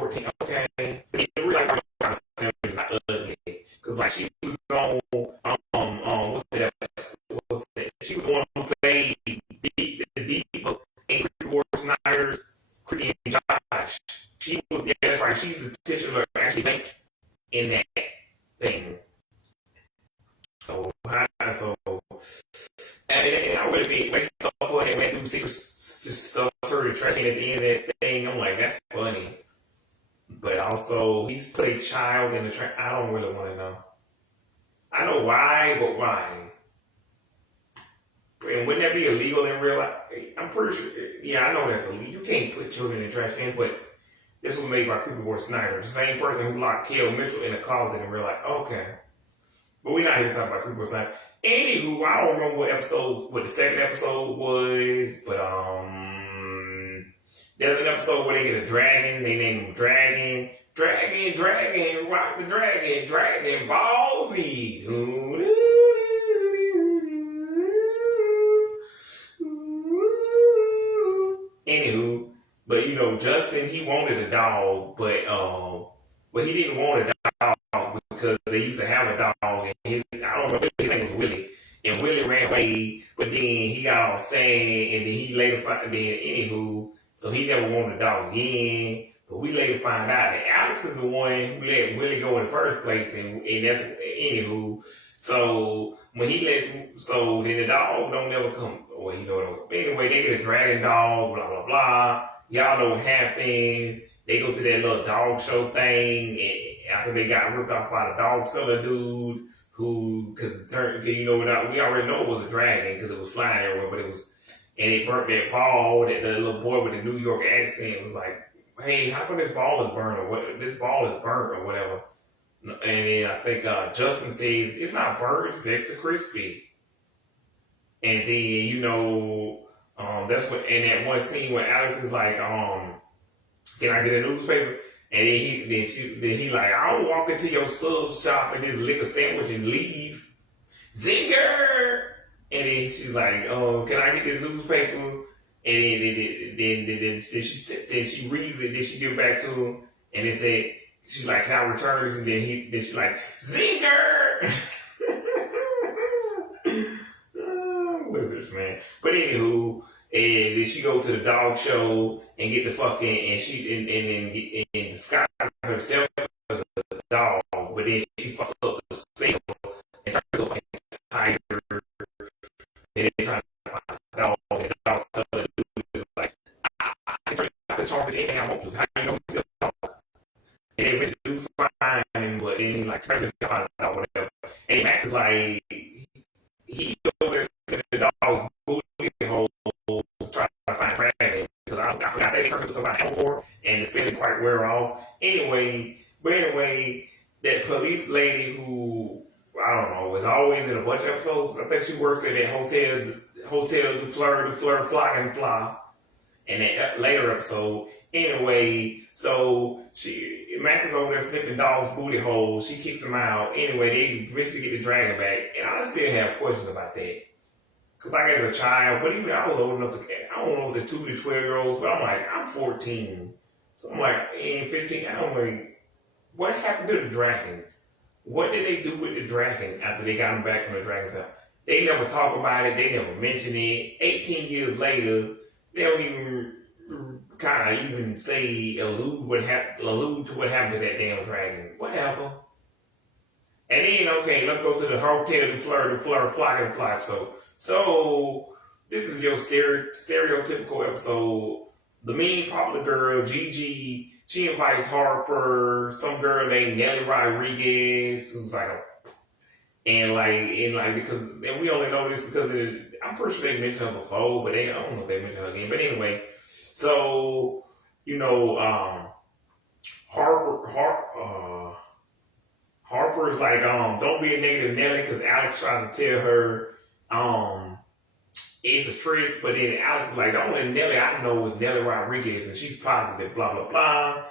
14. Okay. But the real life Sam is not ugly. Because, like, she was on, what's that? She was the one who played the Diva in Creepy Snyder's Creepy and Josh. She was, yeah, that's right. She's the titular actually Bank in that thing. So, and I would have been wasting stuff for it. Went through secret, just stuff, sort of tracking at the end of that thing. I'm like, that's funny. But also, he's played child in the track. I don't really want to know. I know why, but why? And wouldn't that be illegal in real life? I'm pretty sure. Yeah, I know that's illegal. You can't put children in trash cans, but this was made by Creepy Boy Snyder, the same person who locked Kel Mitchell in a closet in real life. Okay. But we're not here to talk about Creepy Boy Snyder. Anywho, I don't remember what the second episode was, but there's an episode where they get a dragon, they name him Dragon, rock the dragon, ballsy. Anywho, but Justin, he wanted a dog, but he didn't want a dog because they used to have a dog, and I don't know, his name was Willie, and Willie ran away, but then he got all sad, and then he later found, anywho, so he never wanted a dog again. But we later find out that Alex is the one who let Willie go in the first place, and that's anywho. So when then the dog don't never come. Well, anyway, they get a dragon dog, blah blah blah. Y'all know what happens. They go to that little dog show thing, and after they got ripped off by the dog seller dude, because we already know it was a dragon because it was flying everywhere, but it was. And it burnt that ball that the little boy with the New York accent was like, hey, how come this ball is burnt or what? This ball is burnt or whatever. And then I think Justin says, it's not burnt, it's extra crispy. And then, that's what, in that one scene where Alex is like, can I get a newspaper? And then he like, I'll walk into your sub shop and just lick a sandwich and leave. Zinger! And then she's like, can I get this newspaper? And then she reads it, then she give it back to him, and it said, she's like, can I return this? And then she's like, Zinger! Wizards, man. But anywho, and then she go to the dog show and get the fucking, and disguise herself as a dog, but then she fucks up the spell and turns into a fucking tiger. And they trying to find a dog, and the dog tells the dude, like, I can turn out the charm anything I want to. How you know he's a dog? And they really do find him, but then he's like, trying to find a dog, whatever. And Max is like, he over there to the dog's booty hole, trying to find Dragon, because I forgot that he turned into somebody else before, and it's been quite wear off. Anyway, that police lady who, I don't know, was always in a bunch of episodes. I think she works at that hotel Du Fleur, Fly and Fly. And that later episode, anyway, so Max is over there sniffing dog's booty hole. She kicks him out. Anyway, they eventually get the dragon back. And I still have questions about that. Because like as a child, but even I was old enough I don't know the 2 to 12-year-olds, but I'm like, I'm 14. So I'm like, in 15, I'm like, what happened to the dragon? What did they do with the dragon after they got him back from the dragon's house? They never talk about it. They never mention it. 18 years later, they don't even kind of even say allude to what happened to that damn dragon. Whatever. And then, okay, let's go to the hotel Du Fleur, Fly and Fly. So this is your stereotypical episode. The mean popular girl, Gigi, she invites Harper, some girl named Nelly Rodriguez, who's like because we only know this because I'm pretty sure they mentioned her before, but I don't know if they mentioned her again. But anyway, so Harper is like, don't be a negative Nelly, because Alex tries to tell her, it's a trick, but then Alex is like, the only Nelly I know is Nelly Rodriguez, and she's positive, blah, blah, blah.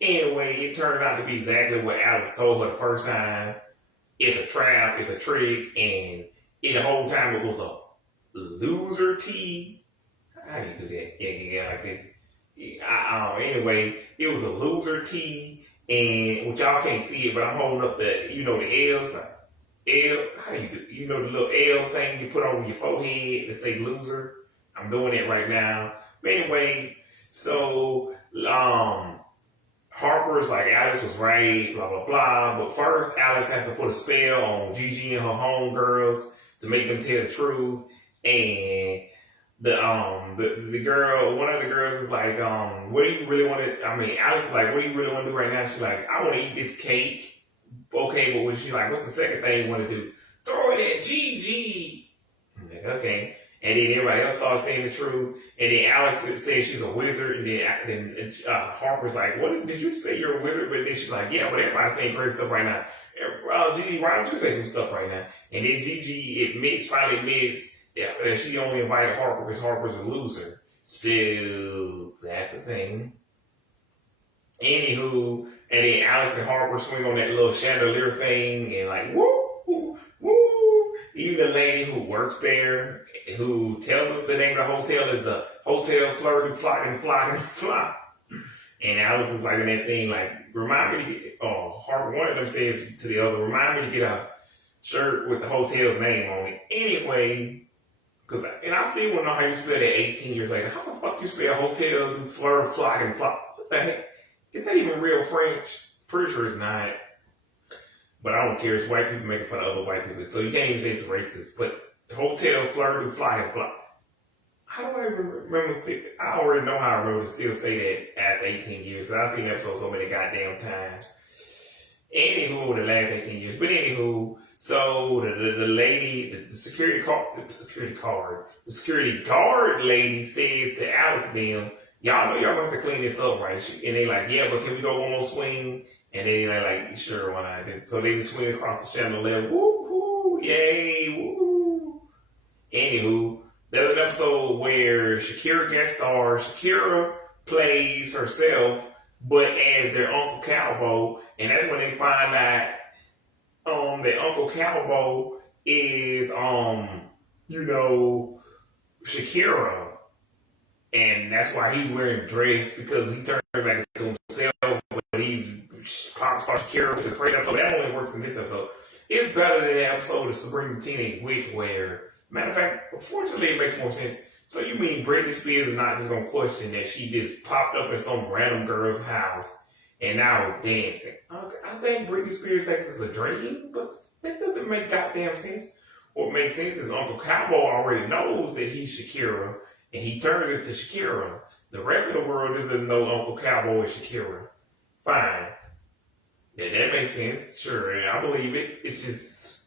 Anyway, it turns out to be exactly what Alex told her the first time. It's a trap, it's a trick, and the whole time it was a loser tea. How do you do that? Yeah, like this. Anyway, it was a loser tee, and which y'all can't see it, but I'm holding up the L's. How do you do? You know the little L thing you put over your forehead to say loser. I'm doing it right now. But anyway, so Harper's like Alex was right, blah blah blah. But first, Alex has to put a spell on Gigi and her homegirls to make them tell the truth. And the girl, one of the girls is like, what do you really want to? I mean, Alex is like, what do you really want to do right now? She's like, I want to eat this cake. Okay, but she's like, what's the second thing you want to do? Throw it at Gigi. I'm like, okay. And then everybody else starts saying the truth. And then Alex says she's a wizard. And then Harper's like, what did you say you're a wizard? But then she's like, yeah, but everybody's saying crazy stuff right now. Gigi, why don't you say some stuff right now? And then Gigi finally admits that she only invited Harper because Harper's a loser. So that's a thing. Anywho, and then Alex and Harper swing on that little chandelier thing and like, woo, woo. Even the lady who works there, who tells us the name of the hotel is the Hotel Flirty Flock. And Alex is like in that scene, like, remind me to get, Harper, one of them says to the other, remind me to get a shirt with the hotel's name on it. Anyway, and I still want to know how you spell that 18 years later. How the fuck you spell Hotel Flock? What the heck? Is that even real French? Pretty sure it's not. But I don't care. It's white people making fun of other white people. So you can't even say it's racist. But Hotel Flirty Flock. How do I even remember? I already know how I remember to still say that after 18 years. Because I've seen episodes so many goddamn times. Anywho, the last 18 years. But anywho, so the lady, the security guard lady says to Alex them, y'all know y'all gonna have to clean this up, right? And they like, yeah, but can we go one more swing? And they like, sure, why not? So they just swing across the chandelier. Woo hoo, yay, woo. Anywho, there's an episode where Shakira guest stars. Shakira plays herself, but as their Uncle Calvo, and that's when they find out that Uncle Calvo is Shakira. And that's why he's wearing a dress, because he turned back into himself, but he's pop star Shakira, which is a great episode. That only works in this episode. It's better than the episode of Sabrina the Teenage Witch, where, matter of fact, unfortunately, it makes more sense. So you mean Britney Spears is not just going to question that she just popped up in some random girl's house and now is dancing? I think Britney Spears thinks it's a dream, but that doesn't make goddamn sense. What makes sense is Uncle Calvo already knows that he's Shakira, and he turns into Shakira. The rest of the world doesn't know Uncle Calvo is Shakira. Fine. Yeah, that makes sense. Sure, I believe it. It's just...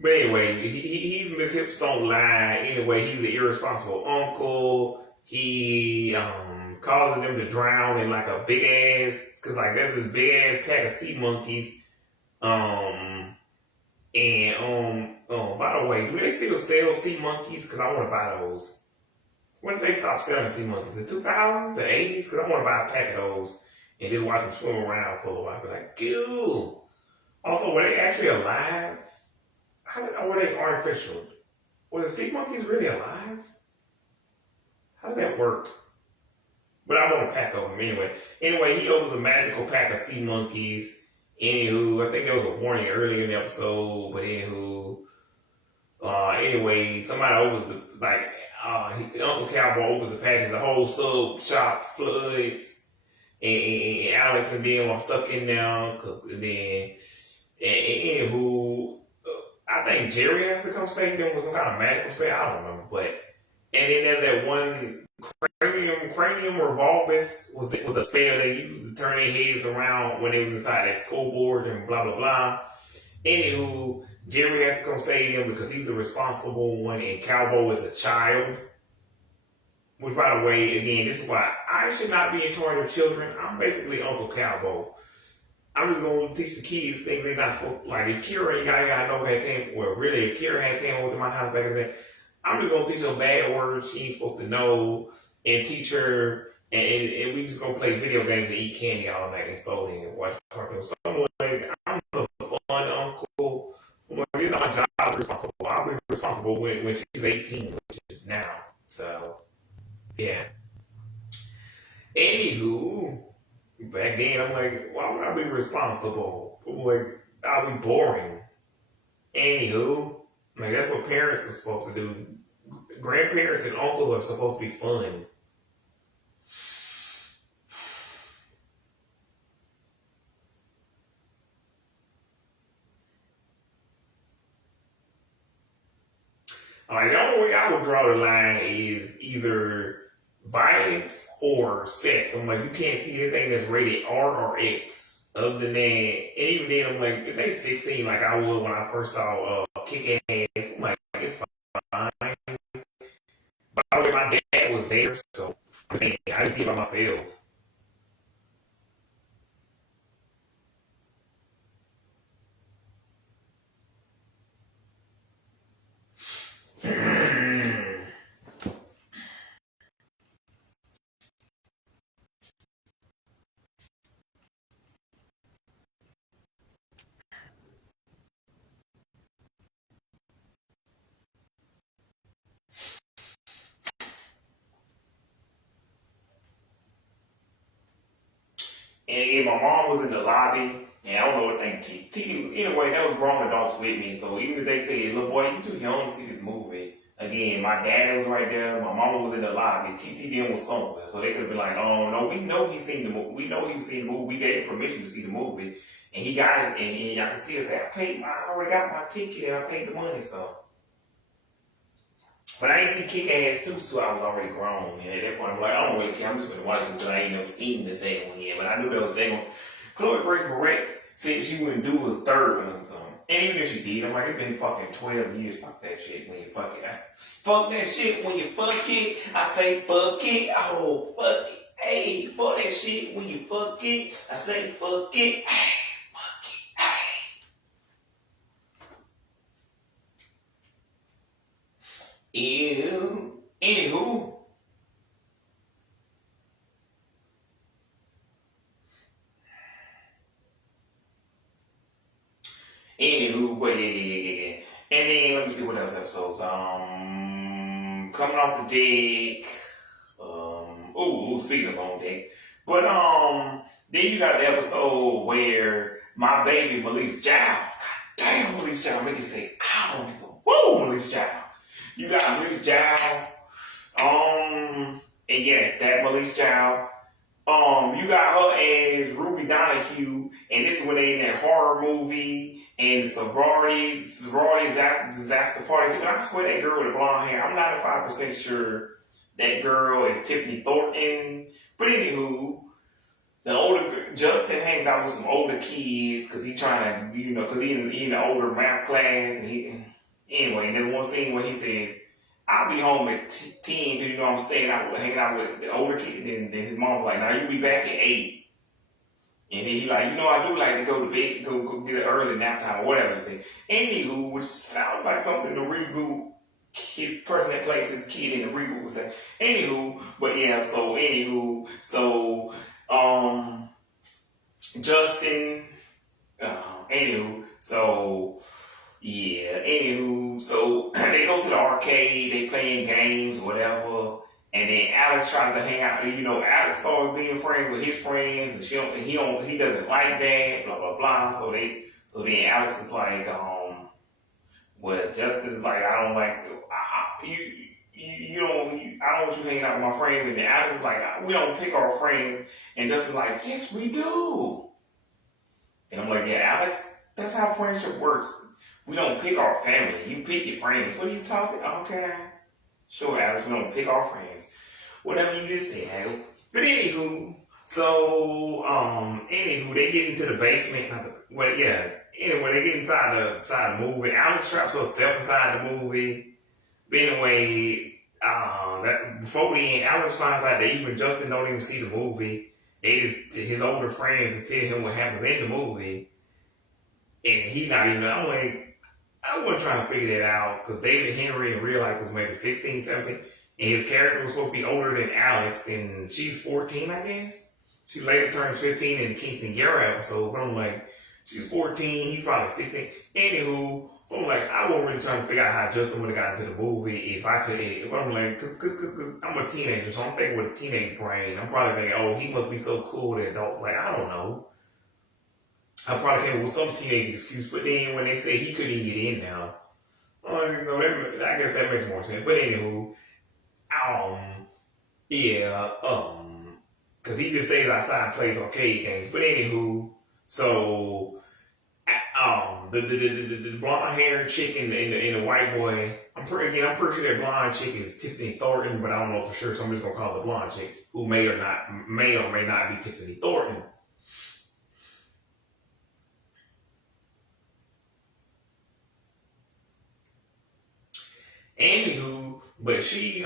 But anyway, he's Miss Hips Don't Lie. Anyway, he's the irresponsible uncle. He causes them to drown in like a big ass... Because like there's this big ass pack of sea monkeys. By the way, do they still sell sea monkeys? Because I want to buy those. When did they stop selling sea monkeys? The 2000s? The 80s? Because I want to buy a pack of those and just watch them swim around for a while. Be like, ew. Also, were they actually alive? Or were they artificial? Were the sea monkeys really alive? How did that work? But I want a pack of them anyway. Anyway, he opens a magical pack of sea monkeys. Anywho, I think there was a warning earlier in the episode, but anyway, somebody opens Uncle Calvo opens the package, the whole sub shop floods, and Alex and them are stuck in there, anywho, I think Jerry has to come save them with some kind of magical spell, I don't remember, and then there's that one cranium revolvus was the spell they used to turn their heads around when they was inside that scoreboard and blah blah blah. Anywho, Jerry has to come save them because he's the responsible one, and Calvo is a child. Which, by the way, again, this is why I should not be in charge of children. I'm basically Uncle Calvo. I'm just going to teach the kids things they're not supposed to. Like, if Kira, if Kira had came over to my house back in the day, I'm just going to teach her bad words she ain't supposed to know and teach her, and we just going to play video games and eat candy all night and soda and watch cartoons. So, I'm a fun uncle. Well, my job is responsible. I'll be responsible when she's 18, which is now. So, Yeah. Anywho, back then I'm like, why would I be responsible? I'm like, I'll be boring. Anywho, like that's what parents are supposed to do. Grandparents and uncles are supposed to be fun. Like the only way I would draw the line is either violence or sex. I'm like, you can't see anything that's rated R or X. Other than that, and even then, I'm like, if they 16, like I would when I first saw Kick Ass, I'm like, it's fine. By the way, my dad was there, so I didn't see it by myself. And my mom was in the lobby, and I don't know what thing. Anyway, that was grown adults with me. So even if they say, "Little boy, you too young to see this movie," again, my dad was right there. My mama was in the lobby. TT then was somewhere, so they could be like, "Oh no, we know he's seen the movie. We know he was seeing the movie. We gave him permission to see the movie, and he got it. And I can still say, I already got my ticket, and I paid the money." So. But I ain't see Kick Ass 2 so I was already grown. And at that point, I'm like, I don't really care. I'm just going to watch this because I ain't never seen the second one yet. But I knew there was a second one. Chloe Grace Moretz said she wouldn't do a third one. So, and even if she did, I'm like, it's been fucking 12 years. Fuck that shit when you fuck it. Fuck that shit when you fuck it. I say fuck it. Oh, fuck it. Hey, fuck that shit when you fuck it. I say fuck it. Hey, fuck it. Hey. Ew. Anywho. Anywho, but yeah. And then let me see what else episodes. Coming off the deck. Speaking of on deck. But then you got the episode where my baby Melissa Chow. Damn, Melissa Chow, make it say, ow, nigga. Woo, Melissa Chow. You got Melissa Chow. And yes, that Melissa Chow. You got her as Ruby Donahue, and this is when they in that horror movie and sorority disaster party. And I swear that girl with the blonde hair. I'm not 5% sure that girl is Tiffany Thornton. But anywho, the older Justin hangs out with some older kids because he trying to, because he in the older math class, and anyway. And there's one scene where he says, I'll be home at 10 because, I'm staying out, hanging out with the older kid. And then his mom's like, now you be back at 8. And then he like, I do like to go to bed, go get an early nap time or whatever he said. Anywho, which sounds like something to reboot. His person that plays his kid in the reboot would say. Justin, so they go to the arcade, they playing games, whatever, and then Alex tries to hang out. Alex started being friends with his friends, and he doesn't like that, blah blah blah. So then Alex is like, well, Justin's like, I don't like I don't want you hanging out with my friends, and then Alex is like, we don't pick our friends, and Justin's like, yes, we do. And I'm like, yeah, Alex, that's how friendship works. We don't pick our family. You pick your friends. What are you talking? Okay. Sure, Alex, we don't pick our friends. Whatever you just said, Alex. But anywho, they get into the basement. Anyway, they get inside the movie. Alex traps herself inside the movie. But anyway, before then, Alex finds out that even Justin don't even see the movie. His older friends is telling him what happens in the movie. And he not even, I wasn't trying to figure that out because David Henry in real life was maybe 16, 17. And his character was supposed to be older than Alex, and she's 14, I guess. She later turns 15 in the Kingston Guerra episode, but I'm like, she's 14, he's probably 16. Anywho, So I'm like, I wasn't really trying to figure out how Justin would have gotten to the movie if I could. If I'm like, cause I'm a teenager, so I'm thinking with a teenage brain. I'm probably thinking, oh, he must be so cool that adults like, I don't know. I probably came up with some teenage excuse, but then when they say he couldn't even get in now, I guess that makes more sense. But anywho, um, yeah, because he just stays outside and plays arcade games. But anywho, so the blonde haired chick and the white boy. I'm pretty sure that blonde chick is Tiffany Thornton, but I don't know for sure. So I'm just gonna call her the blonde chick, who may or may not be Tiffany Thornton. Anywho, but yeah,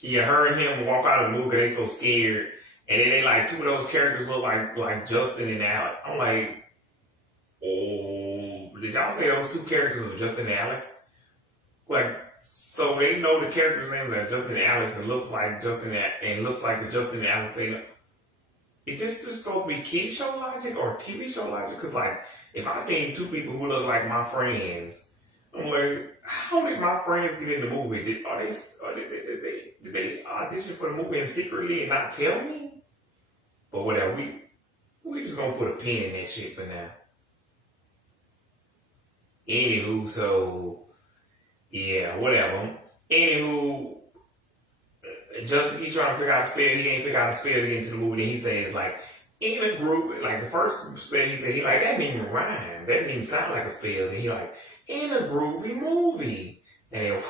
yeah, her and him walk out of the movie 'cause they so scared, and then they like two of those characters look like Justin and Alex. I'm like, oh, did y'all say those two characters are Justin and Alex? Like, so they know the characters' names are Justin and Alex, and looks like and looks like the Justin and Alex thing. Is this just supposed to be kid show logic or TV show logic? Because like, if I seen two people who look like my friends, I'm like, how did my friends get in the movie? Did they audition for the movie and secretly and not tell me? But whatever, we just gonna put a pin in that shit for now. Anywho, so yeah, whatever. Anywho, Justin keeps trying to figure out a spell. He ain't figure out a spell to get into the movie. Then he says like in a group, like the first spell he said, he like that didn't even rhyme. That didn't even sound like a spell. And he like in a groovy movie, and then,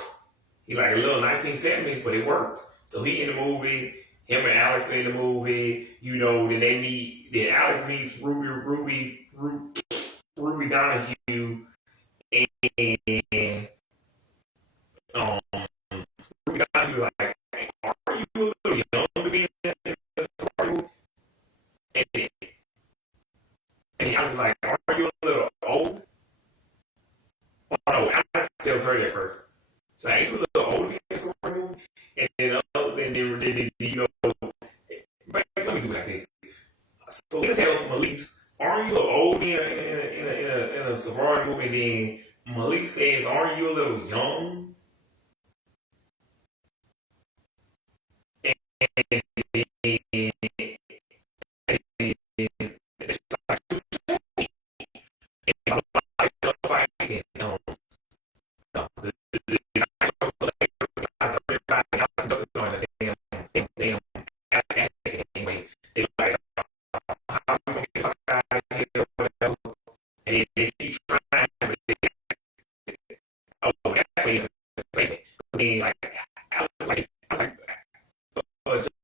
he like a little 1970s, but it worked. So he in the movie. Him and Alex in the movie. You know, then they meet. Then Alex meets Ruby Donahue, and um, Ruby Donahue like, are you a little young to be in this story? And, and I was like, are you a little old? Oh no, Alex tells her that first. So I ain't a little old to be in this story movie. And then you know, but let me do it like this. So he tells Melise, aren't you a little old in a sorority movie? And then Melise says, aren't you a little young? And, and, and they keep trying, but oh, that's me. Like, I was like,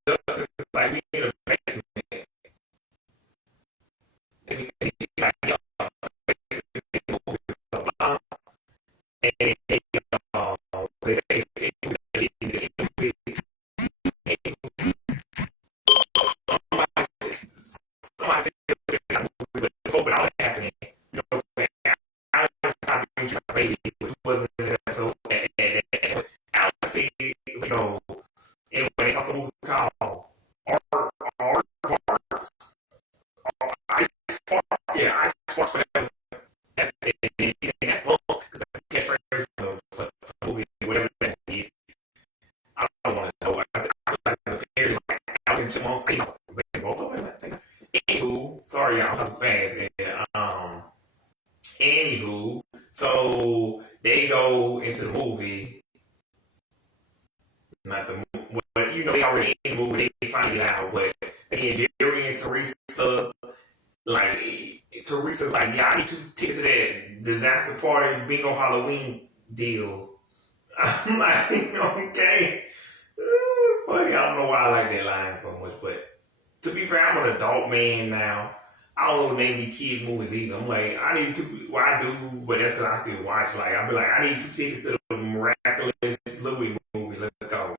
just like we in a basement, and she got young, and they say, somebody said, but all that happening, you know, I was talking to my baby, which wasn't in the episode, and Alex said, you know, anyway, they saw some movie called Art Parts. Ice Park, yeah, Ice Parks, whatever. That's wrong, because that's the catchphrase for the movie, whatever that is. I don't want to know. I like the parody, like, Alvin Chipmunks, both of them. Anywho, sorry, y'all, I'm talking fast. And, anywho, so they go into the movie, not the movie, but you know, they already in the movie, they find it out, but again, Jerry and Teresa, like, Teresa's like, yeah, I need 2 tickets to that disaster party bingo Halloween deal. I'm like, okay. It's funny. I don't know why I like that line so much, but to be fair, I'm an adult man now. I don't know name these kids movies either. I'm like, I need 2. Well, I do, but that's because I still watch. Like, I'll be like, I need 2 tickets to the Miraculous Louis movie. Let's go.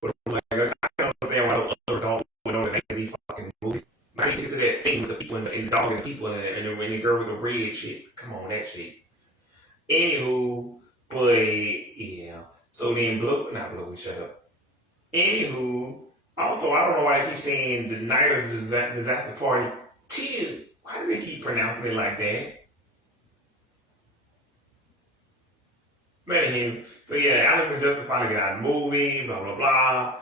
But I'm like, I don't understand why the other adult would know the name of these fucking movies. I need tickets to that thing with the people and the dog and the people and the girl with the red shit. Come on, that shit. Anywho, but yeah. So then Blue, not Blue, shut up. Anywho, Also, I don't know why they keep saying the night of the disaster party. Why do they keep pronouncing it like that? But anywho, so yeah, Alex and Justin finally get out of the movie, blah blah blah.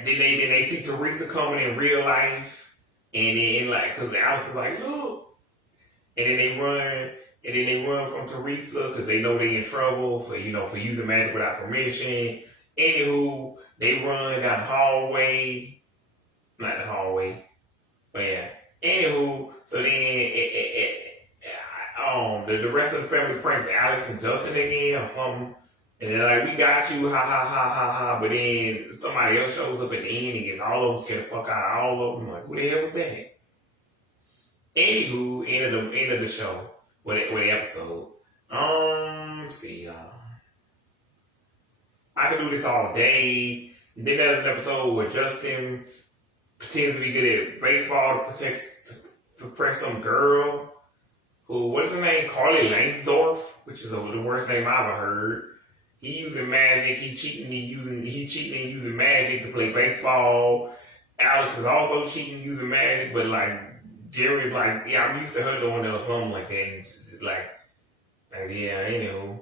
And then they see Teresa coming in real life, and then like, cause Alex is like, look, and then they run from Teresa because they know they in trouble for for using magic without permission. Anywho, they run down the hallway, not the hallway, but yeah. Anywho, so then the rest of the family pranks Alex and Justin again or something. And they're like, we got you, ha ha ha ha ha. But then somebody else shows up at the end and gets all of them scared the fuck out of all of them. Like, who the hell was that? Anywho, end of the show, with the episode. See, I can do this all day. And then there's an episode where Justin pretends to be good at baseball to press some girl who, what is her name? Carly Langsdorf, which is the worst name I've ever heard. He using magic. He cheating and using magic to play baseball. Alex is also cheating using magic, but like Jerry's like, yeah, I'm used to her doing it or something like that. And just like yeah, anywho.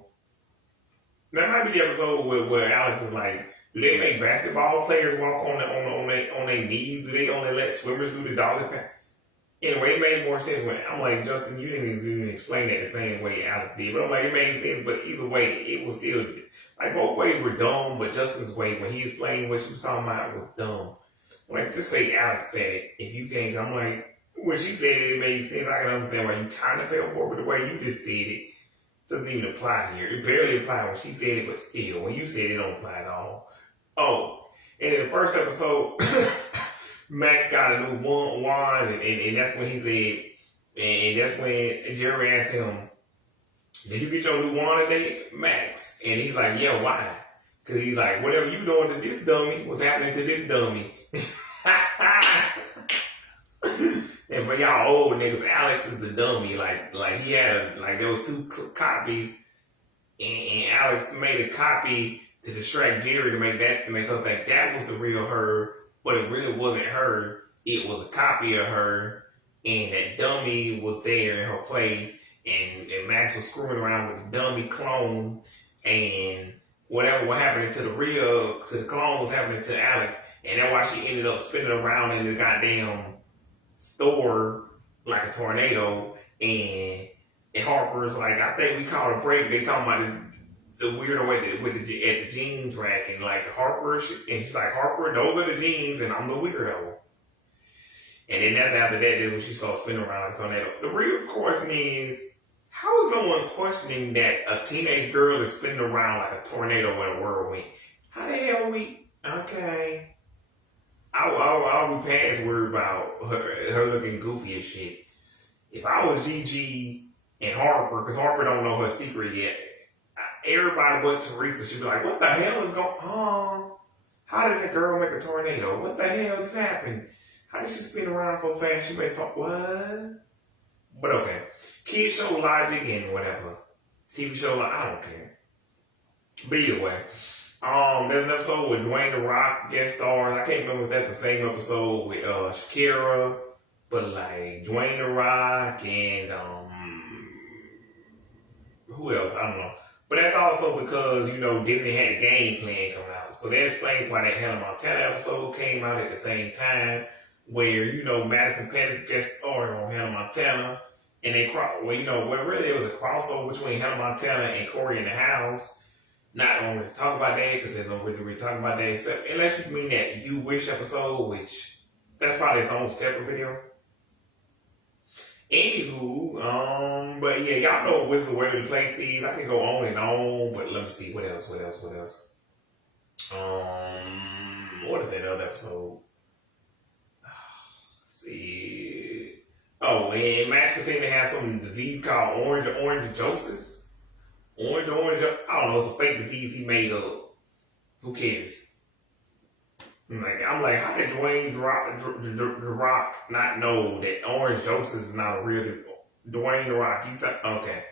That might be the episode where Alex is like, do they make basketball players walk on their knees? Do they only let swimmers do the doggy paddle? Anyway, it made more sense when I'm like, Justin, you didn't even explain that the same way Alex did. But I'm like, it made sense, but either way, it was still, like, both ways were dumb, but Justin's way, when he explained what she was talking about, was dumb. Like, just say Alex said it. If you can't, I'm like, when she said it, it made sense. I can understand why you kind of fell for it, but the way you just said it doesn't even apply here. It barely applied when she said it, but still, when you said it, it don't apply at all. Oh, and in the first episode, Max got a new wand, and that's when he said, and that's when Jerry asked him, did you get your new wand today, Max? And he's like, yeah, why? Because he's like, whatever you doing to this dummy was happening to this dummy. And for y'all old niggas, Alex is the dummy. Like he had there was two copies, and Alex made a copy to distract Jerry to make her think that was the real her. But it really wasn't her. It was a copy of her, and that dummy was there in her place, and Max was screwing around with the dummy clone, and what happened to the clone was happening to Alex, and that's why she ended up spinning around in the goddamn store like a tornado, and Harper's like, I think we caught a break. They talking about the weirdo at the jeans rack, and like Harper, and she's like, Harper, those are the jeans, and I'm the weirdo. And then that's after that when she started spinning around like a tornado. The real question is, how is no one questioning that a teenage girl is spinning around like a tornado in a whirlwind? How the hell are we? Okay. I'll be past worried about her looking goofy as shit. If I was Gigi and Harper, because Harper don't know her secret yet, everybody but Teresa should be like, what the hell is going on? How did that girl make a tornado? What the hell just happened? How did she spin around so fast? She made talk, what? But okay. Kid show logic and whatever. TV show, I don't care. But either way. There's an episode with Dwayne The Rock guest stars. I can't remember if that's the same episode with Shakira, but like Dwayne The Rock and who else? I don't know. But that's also because, Disney had a game plan come out. So that explains why that Hannah Montana episode came out at the same time, where, Madison Pettis guest starred on Hannah Montana, and they really it was a crossover between Hannah Montana and Corey in the House. Not only to talk about that, because there's no really to talk about that, except unless you mean that You Wish episode, which that's probably its own separate video. Anywho, but yeah, y'all know Wizard of Waverly Place is. I can go on and on, but let me see, what else? What is that other episode? Let's see. Oh, and Max pretended to have some disease called orangeosis. Orange, I don't know, it's a fake disease he made up. Who cares? I'm like, how did Dwayne The Rock not know that orangeosis is not a real Dwayne The Rock? Okay.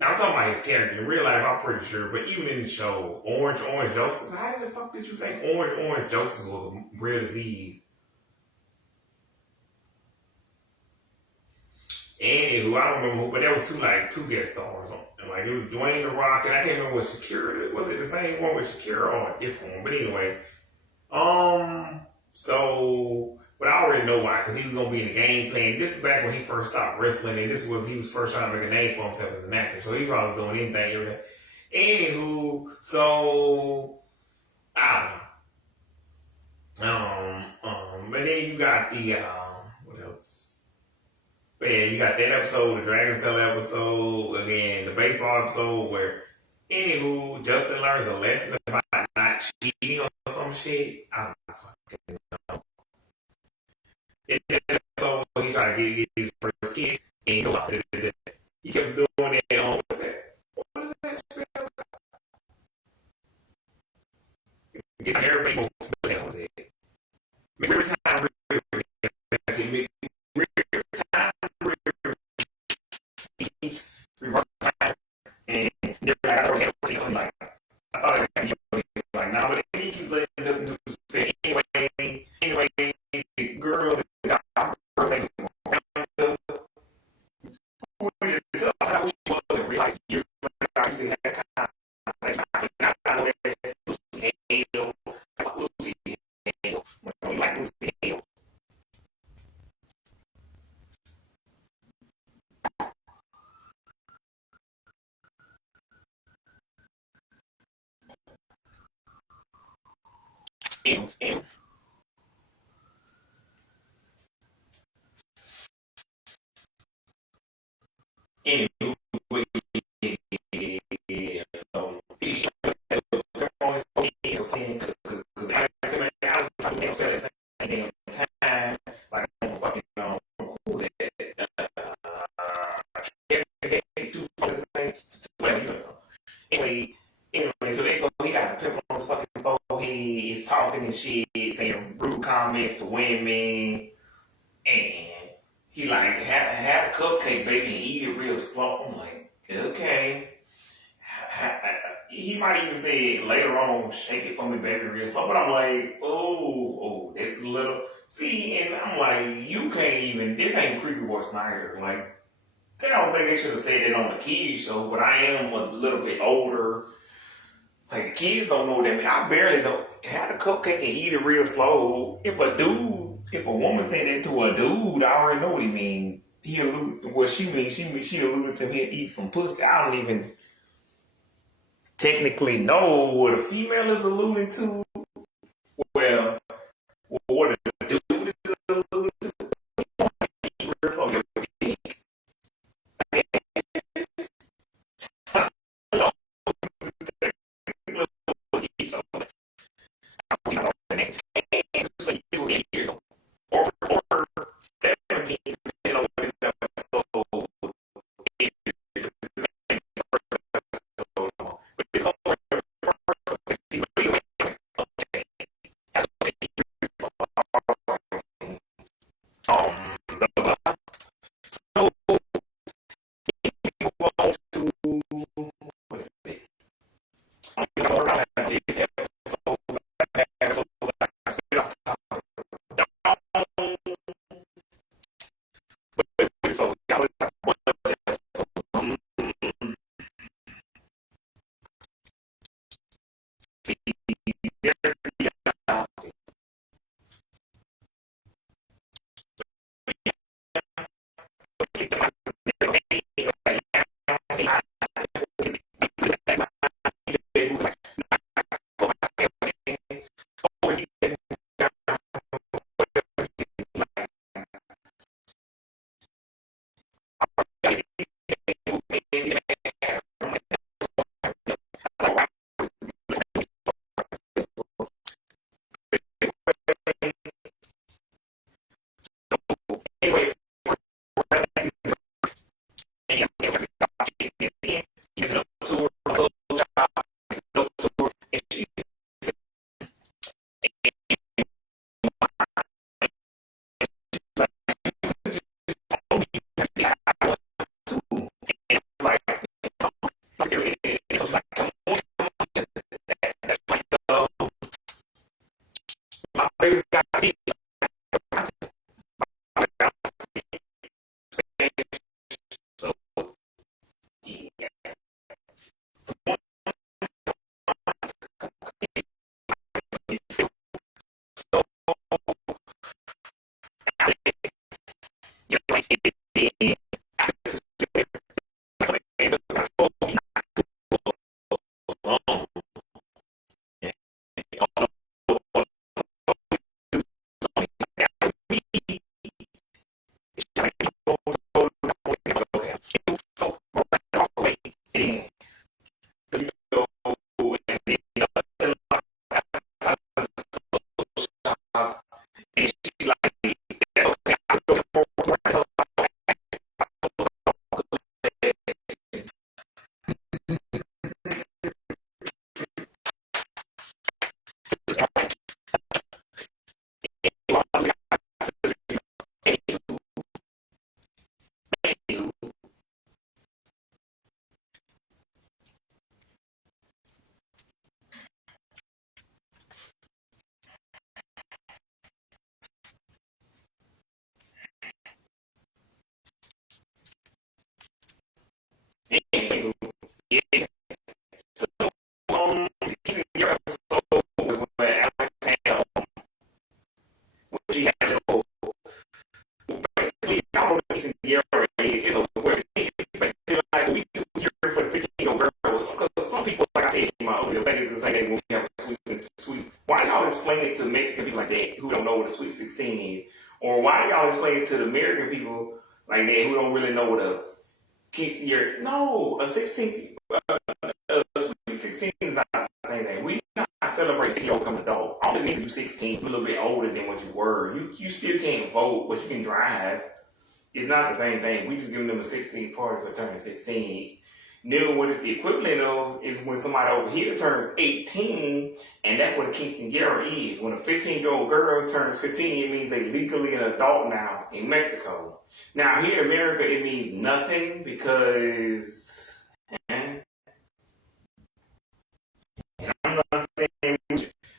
Now I'm talking about his character. In real life, I'm pretty sure. But even in the show, Orange Joseph, how the fuck did you think Orange Joseph was a real disease? Anywho, I don't remember who, but there was two guest stars on. And like it was Dwayne the Rock, and I can't remember what Shakira. Was it the same one with Shakira or a different one? But anyway, but I already know why, because he was gonna be in the game plan. This is back when he first stopped wrestling, and he was first trying to make a name for himself as an actor. So he probably was doing anything, everything. Anywho, so I don't know. But then you got the what else? But yeah, you got that episode, the Dragon Cell episode, again, the baseball episode where anywho, Justin learns a lesson about not cheating or some shit. I don't fucking know. In that episode where he tried to get his first kids and he kept doing that on what's that? What is that spell? Get everybody more spell was it. Every time that's it. Every time he keeps reversing time and different everything like I thought it would be like now, but then he keeps letting it doesn't do spell anyway the girl that got her name how she was in real life years I used to have kind of like I know that's Lucy Hale, like Lucy Hale, when you like Lucy Hale. And anywho, yeah, so he come on because I was trying to sell at the same damn time, like on some fucking who was that? It's too fucking the same. Anyway, so he got a pimple on his fucking forehead. He's talking and shit, saying rude comments to women, and he like have a cupcake, baby, and eat it real slow. I'm like, okay. He might even say later on, shake it for me, baby, real slow. But I'm like, this is a little. See, and I'm like, you can't even. This ain't Creepy Boy Snyder. Like, I don't think they should have said that on the kids show. But I am a little bit older. Like the kids don't know what that means. I barely don't have a cupcake and eat it real slow. If a woman said that to a dude, I already know what he mean. He alluded what she means. She alluded to him eat some pussy. I don't even technically know what a female is alluding to. Well, what a dude is alluding to. Eat real slow. Or 17, you know, so to what is it? explain it to Mexican people like that who don't know what a Sweet 16 is? Or why do y'all explain it to the American people like that who don't really know what a quinceañera? No, a Sweet 16 is not the same thing. We not celebrate your become adult. All it means you 16, you're a little bit older than what you were. You still can't vote, but you can drive. It's not the same thing. We just giving them a 16 party for turning 16. Now, what it's the equivalent of is when somebody over here turns 18, and that's what a quinceañera is. When a 15-year-old girl turns 15, it means they legally an adult now in Mexico. Now, here in America, it means nothing because, and I'm not saying,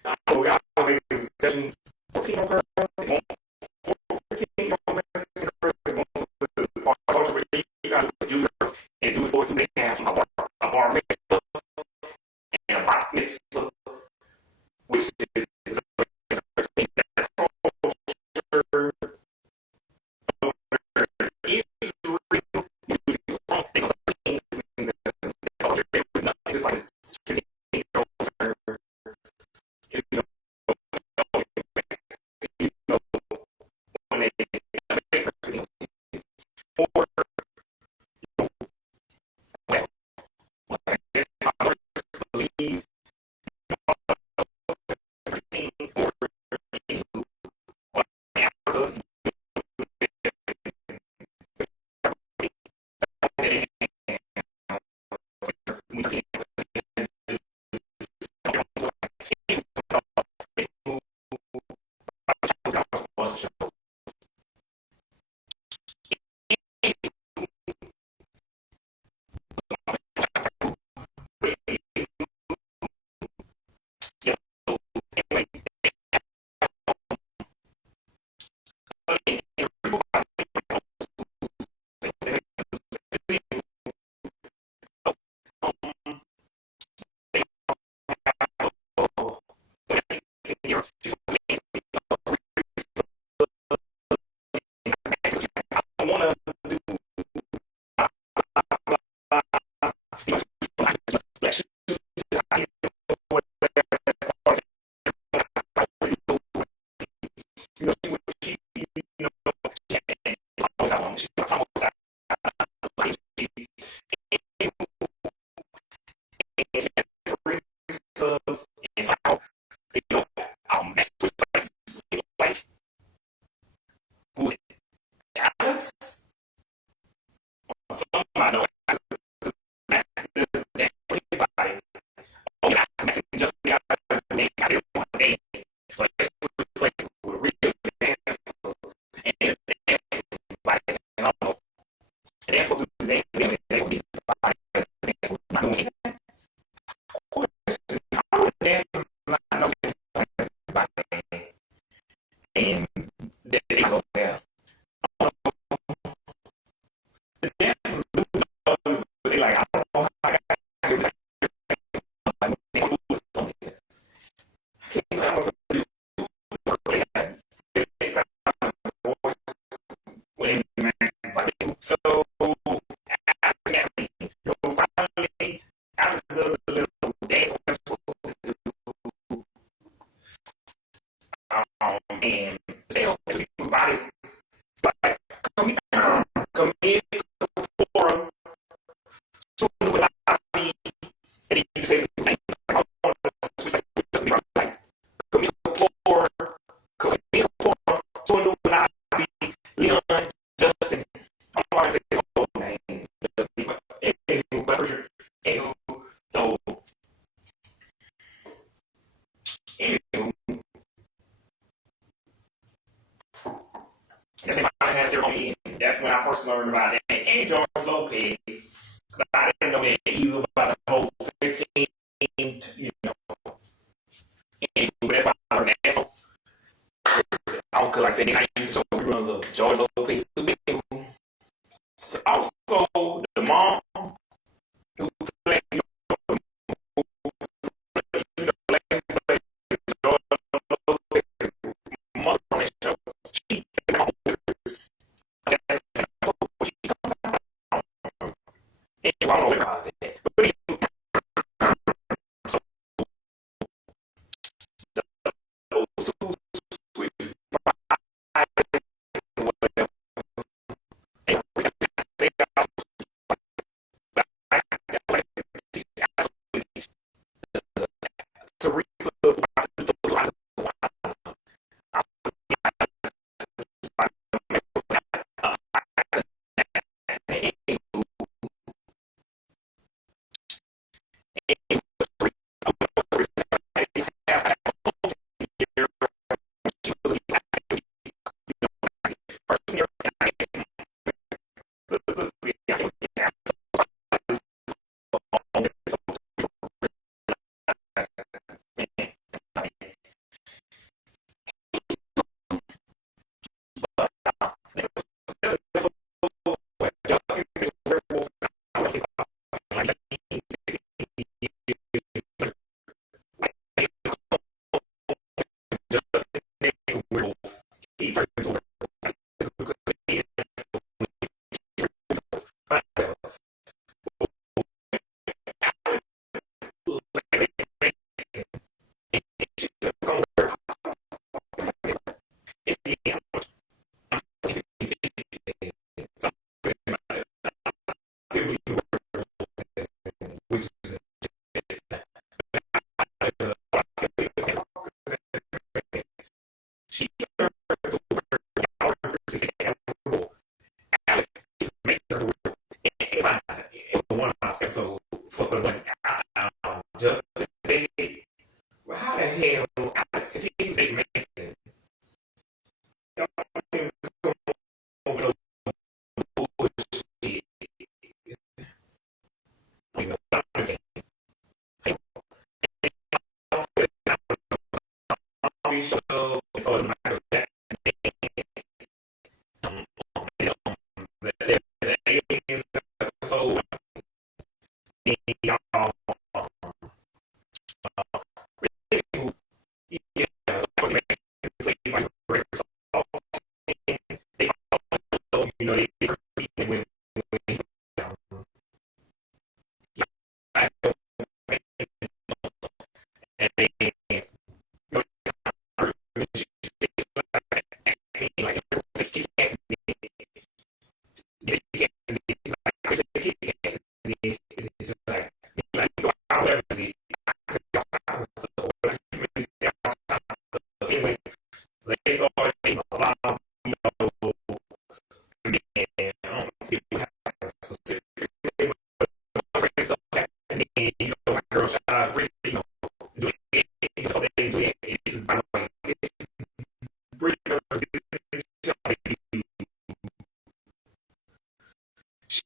I know y'all make an exception. 14-year-old girls, they won't, 14-year-old Mexican girls, they won't do the culture, but you got to do girls and do it for some big ass, a bar mitzvah and a box mitzvah, which is a culture just like when they or well, I guess I believe or Africa. And tell people's bodies like come in forum so without me and you say like come in forum so without me Leon Justin I'm going to say the whole name so anywho that's when I first learned about that. And George Lopez. I didn't know that either about the whole 15, you know. And that's why I learned that. Because like I said, I used to show reruns of George Lopez. So also, the mom who played mother on that show, she I don't know where I was at. But anyway, so Well, how the hell Alex continues to make Mason? Y'all don't even come over no bullshit. I don't even know what I'm saying. Hey, I'll say that I'll be sure it's all the matter. That's the aliens episode. Y'all, yeah, played by Greg Saul. They you know, they when I don't and they you know, like she can't like however the anyway, they all you know, I don't know if you have specific and then, you know, my girl shout out Rick, you know, doing it, so they do it. This is by the way, this Rick, she,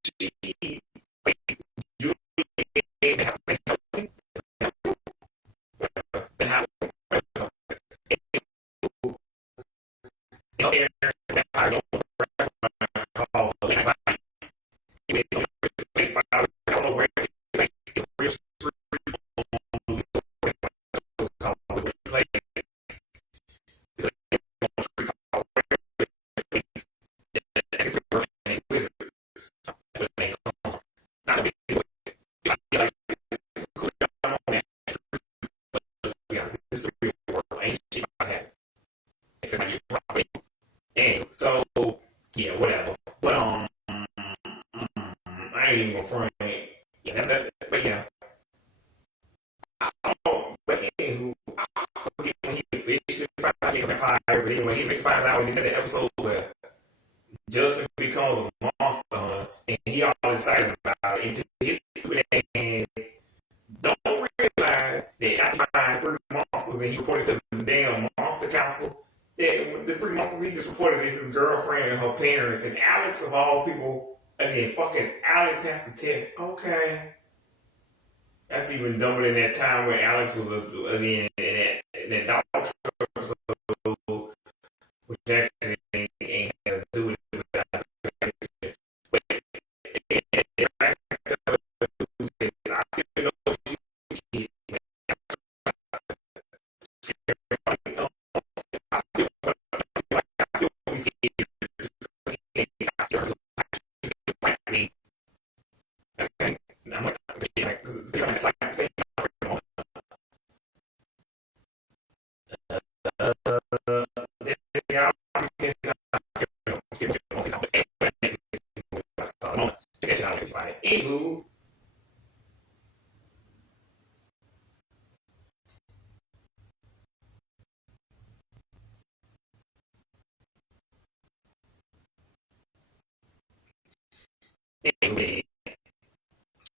you have been housing, I don't call I don't know where so yeah, whatever. But I ain't even gonna front. Yeah, but yeah. But anywho, I forget when he officially found out he was a pirate. But anyway, he found out in the episode where Justin becomes a monster hunter, and he all excited about it. And his stupid ass don't realize that I find three monsters, and he reported to the damn monster council. Yeah, the three monsters he just reported is his girlfriend and her parents, and Alex of all people. And then fucking Alex has to tell, okay. That's even dumber than that time where Alex was again in that dog show, so, which actually ain't had to do with it. But I feel no shit. Anywho,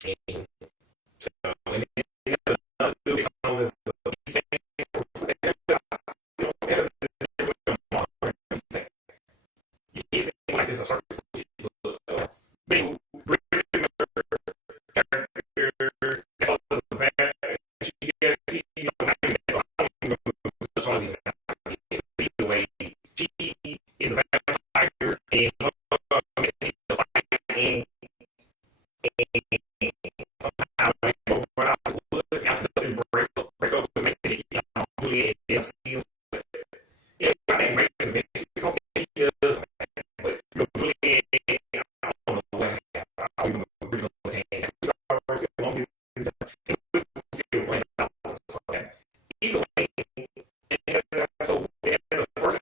anyway, so and then another dude comes as he's like just a circus big way she is a vampire and and somehow when I was I still break up with me, you know, really I think Mason he does, but really I don't know what happened. I don't even really know what happened. As long as it was still went out. Either way, so the first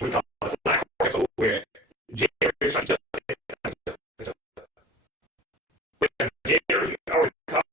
we talk about the black so where Jerry just Jerry already talked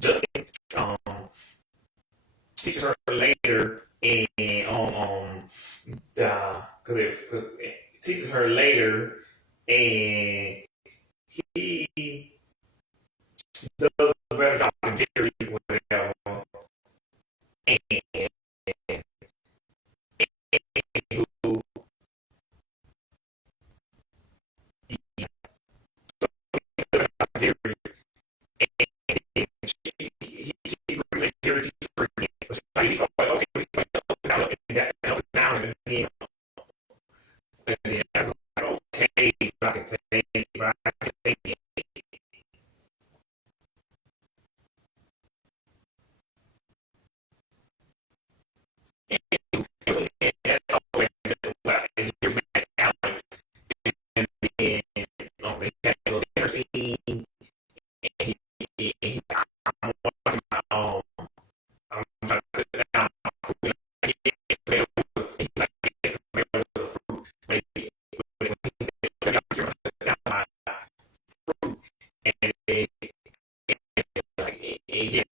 Justin um, teaches her later, and because it teaches her later, and he does a better job than Jerry with and who Jerry and he brings a Jerry teacher again. He's like, okay, he's like, down and then I was like, okay, I can take, I can take it. And that's also and you're back Alex and then they had a little dinner scene and I'm watching my I'm trying to cook it down he like it's a fruit maybe when he said my fruit and like it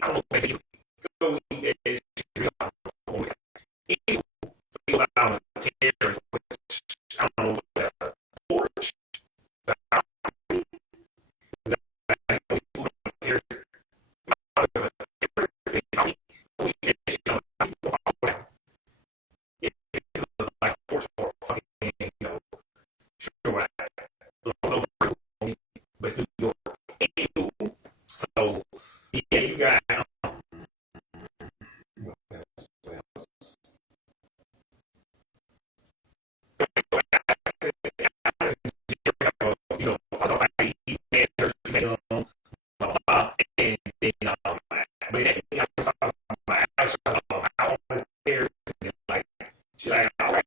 I don't know if you go on the terrace, which I don't know what the porch, but I like porch or fucking, sure, but it's New York. So, yeah, you got, you know, I eat better, and then, but that's my actual, I want to like, she's like, all right,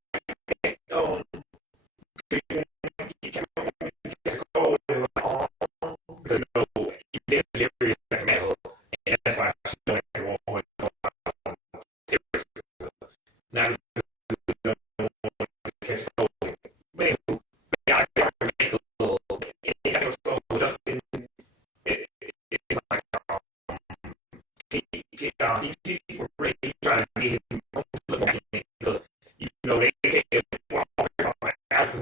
um, you can go and like, because you know, you did every metal, and that's why I don't want to now catch hold. But yeah, I make a little, so Justin, it's like, he really trying to get him look at it because you know they take it as his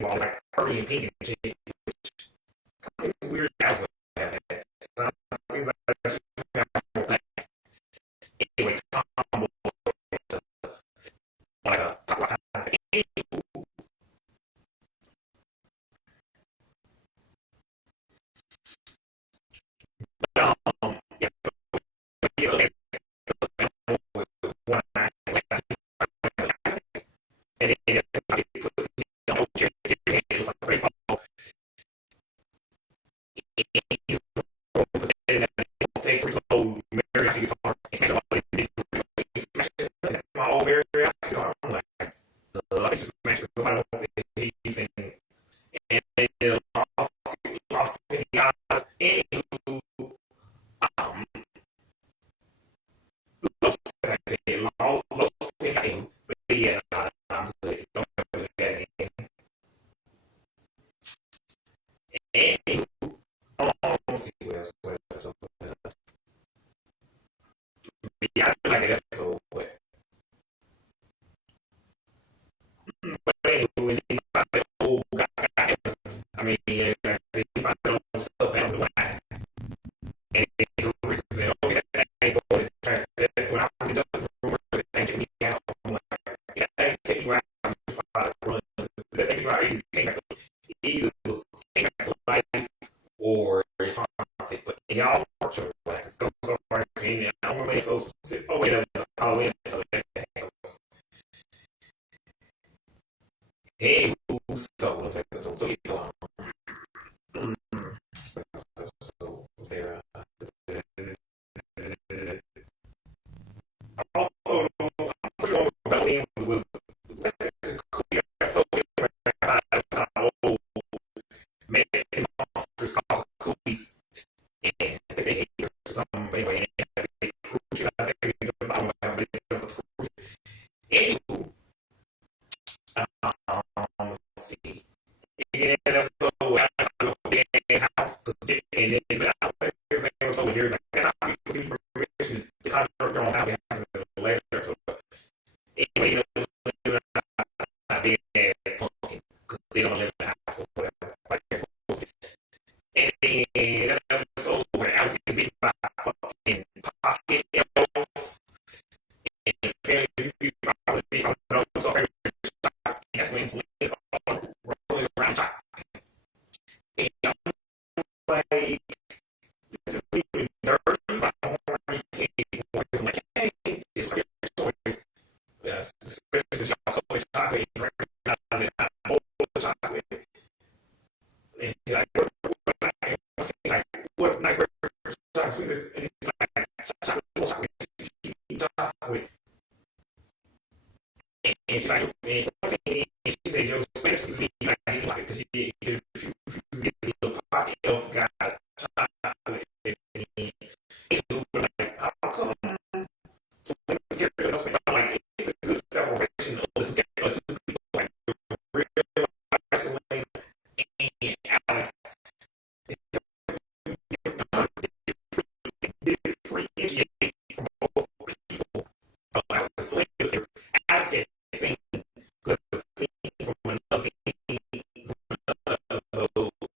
ball like early and pink and shit. It's weird as well. Seems like anyway, Tom like a yeah, yeah, one and it was like baseball. Take so Mary guitar instead of my old Mary guitar. I'm like, I just smash it. Nobody wants to he's saying, and they lost penny odds. And um, lost penny. But yeah, I'm good. Don't do that again. And let's see what else. Yeah, I feel like that's so. But anyway, they found the old guy. I mean, yeah, they found the old stuff out of the line. And so we said, okay, that ain't going to trash. When I was in the room, they take me out. I'm like, yeah, they take you out. Run. They take you out. Either came back to life or it's haunted. But y'all watch it. Like, go somewhere. I don't want to make so. Oh, wait, that's Halloween. So, hey, so, so, was there also, I'm pretty sure Belgians with so old Mexican monsters called cookies, and they ate some anyway. Anywho, let's see. Yeah, so but I think it's like so years like that. I give you permission to contract your own house later. So anyway, not being pumpkin because they don't live in the house or whatever. Like, and then that episode where I was getting beat by fucking pocket elf, and apparently you probably don't know so that's when it's all rolling around. And I'm like, it's even dirty, but I don't really take I'm like, hey, it's like a choice. Yes, especially since y'all call it chocolate, right? I bowl chocolate. And she's like, what night chocolate sweet? And he's like, chocolate, chocolate. And she's like, and she said, yo, Spanish was me, like, because you get a little pocket elf got chocolate. And he was like, how come? So when it's get rid of I'm like, it's a good separation of the two people, like, real wrestling and Alex. Differentiate from both people. Like, the sling is Alex had seen the scene from another scene so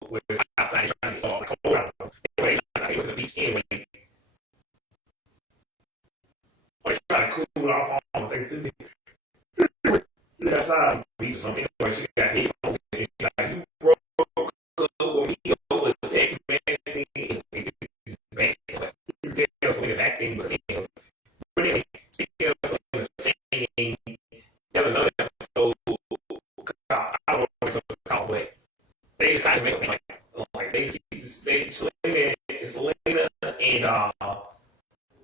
where it's outside trying to get all the cold out of him. Anyway, he was at the beach anyway. Or he's trying to cool off on things to me. That's how the beach or something. Anyway, she got headphones and she's like, you broke with me over the text message. Basically, you can tell something acting, but anyway, speaking of something singing, there's another episode. I don't know what it's called, but they decided to make a like Selena and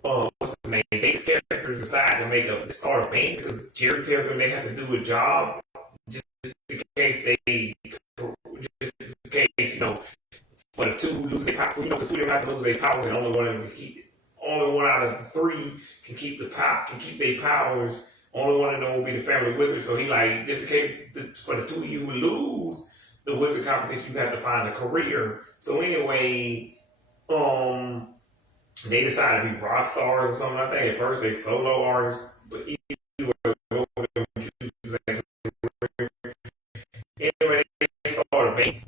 what's his name? Dave's characters decide to start a band because Jerry tells them they have to do a job just in case just in case for the two who lose their power, because two of them have to lose their powers, and only one of them can keep it. Only one out of the three can keep their powers. Only one of them will be the family wizard. So he like, just in case for the two of you who lose the wizard competition, you have to find a career. So anyway, they decided to be rock stars or something like that. At first, they solo artists, but anyway, they started a band.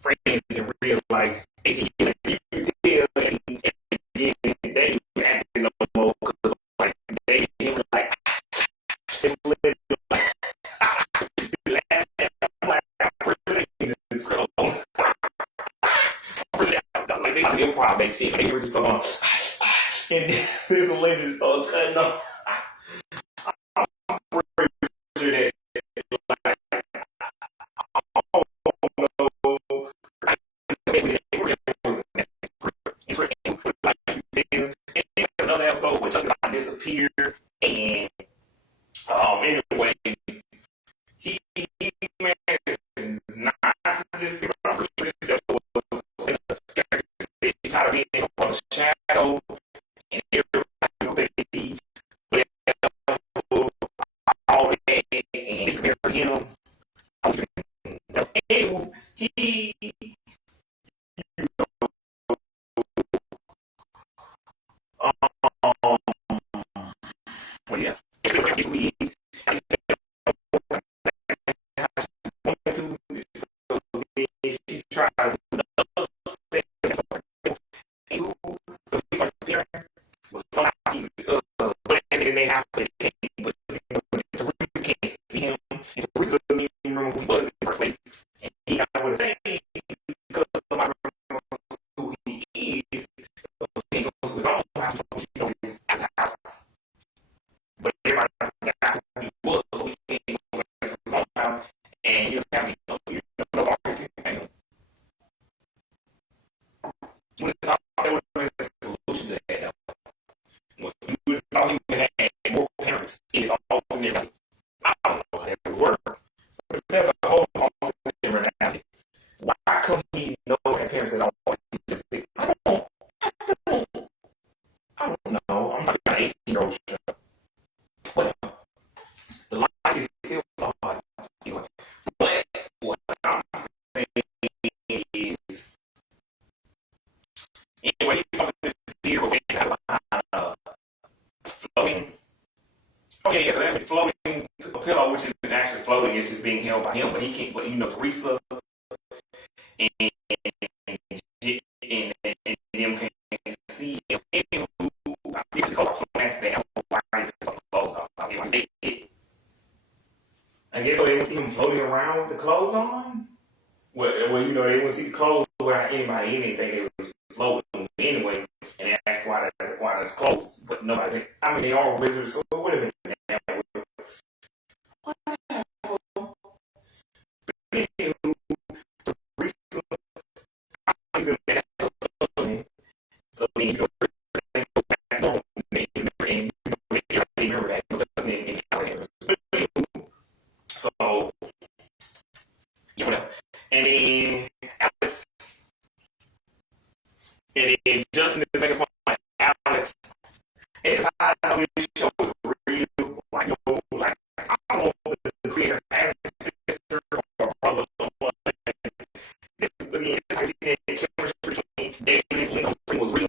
Friends in real life. Improv that shit. They were just going, and there's a lady just started cutting off. I'm pretty sure that, like, oh no, another episode which disappeared, and anyway, he manages not to disappear. I'm pretty sure this episode was tired of being on the shadow, and everybody he all that, and marry him. He well, yeah. but Teresa can't see him, and Teresa doesn't even remember who he was in the first place. And he got what to say because nobody remembers who he is. So he goes to his own house, so he knows his house. But everybody forgot who he was, so he can't go back to his own house, and he doesn't have any no longer can. When it's all there would have been a solution to that. When you would thought he would have had more parents in his own neighborhood. I don't know how that would work. But there's a whole different reality. Why couldn't he know his parents at all? I don't know. I'm not an 18-year-old show. But the life is still hard. But what I'm saying is, anyway, he's talking this theater with floating. Oh yeah, so that's floating a pillow, which is actually floating. It's just being held by him, but he can't. But Teresa and them can't see him. I think it's called that. Why is it clothes off? I guess so they would see him floating around with the clothes on. Well, they would see the clothes without anybody anything. It was floating anyway, and that's why it's closed. But nobody's. I mean, they are wizards, so it would have been. So then you go back home and remember that so whatever. And then Alex, and then Justin is making fun of Alex. And it's how I know this show is real. Like I don't know if the creator has a sister or brother or what. This is again, the chemistry between David and Selena was real.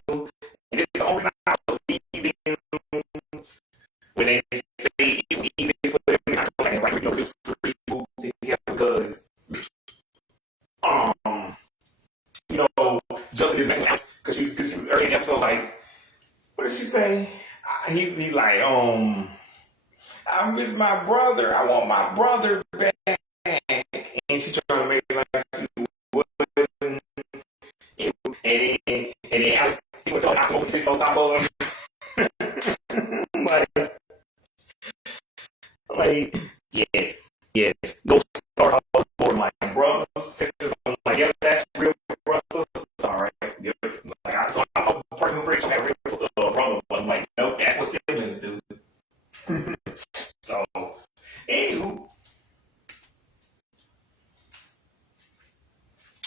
And this is the only time I believe in when they say it was easy for them not to go back and write this three movies together because Justin is making Alex because she was early in the episode like, what did she say? He's like, I miss my brother. I want my brother back. And she trying to make it like she wouldn't. And then Alex, he went to the hospital and sits on top of him. like, yes. Go start all over my brothers, sisters. I'm like, yeah, that's real brothers, sisters. All right. Yep. Like, I'm a person who breaks have real brother, but I'm like, nope, that's what siblings do. So, anywho.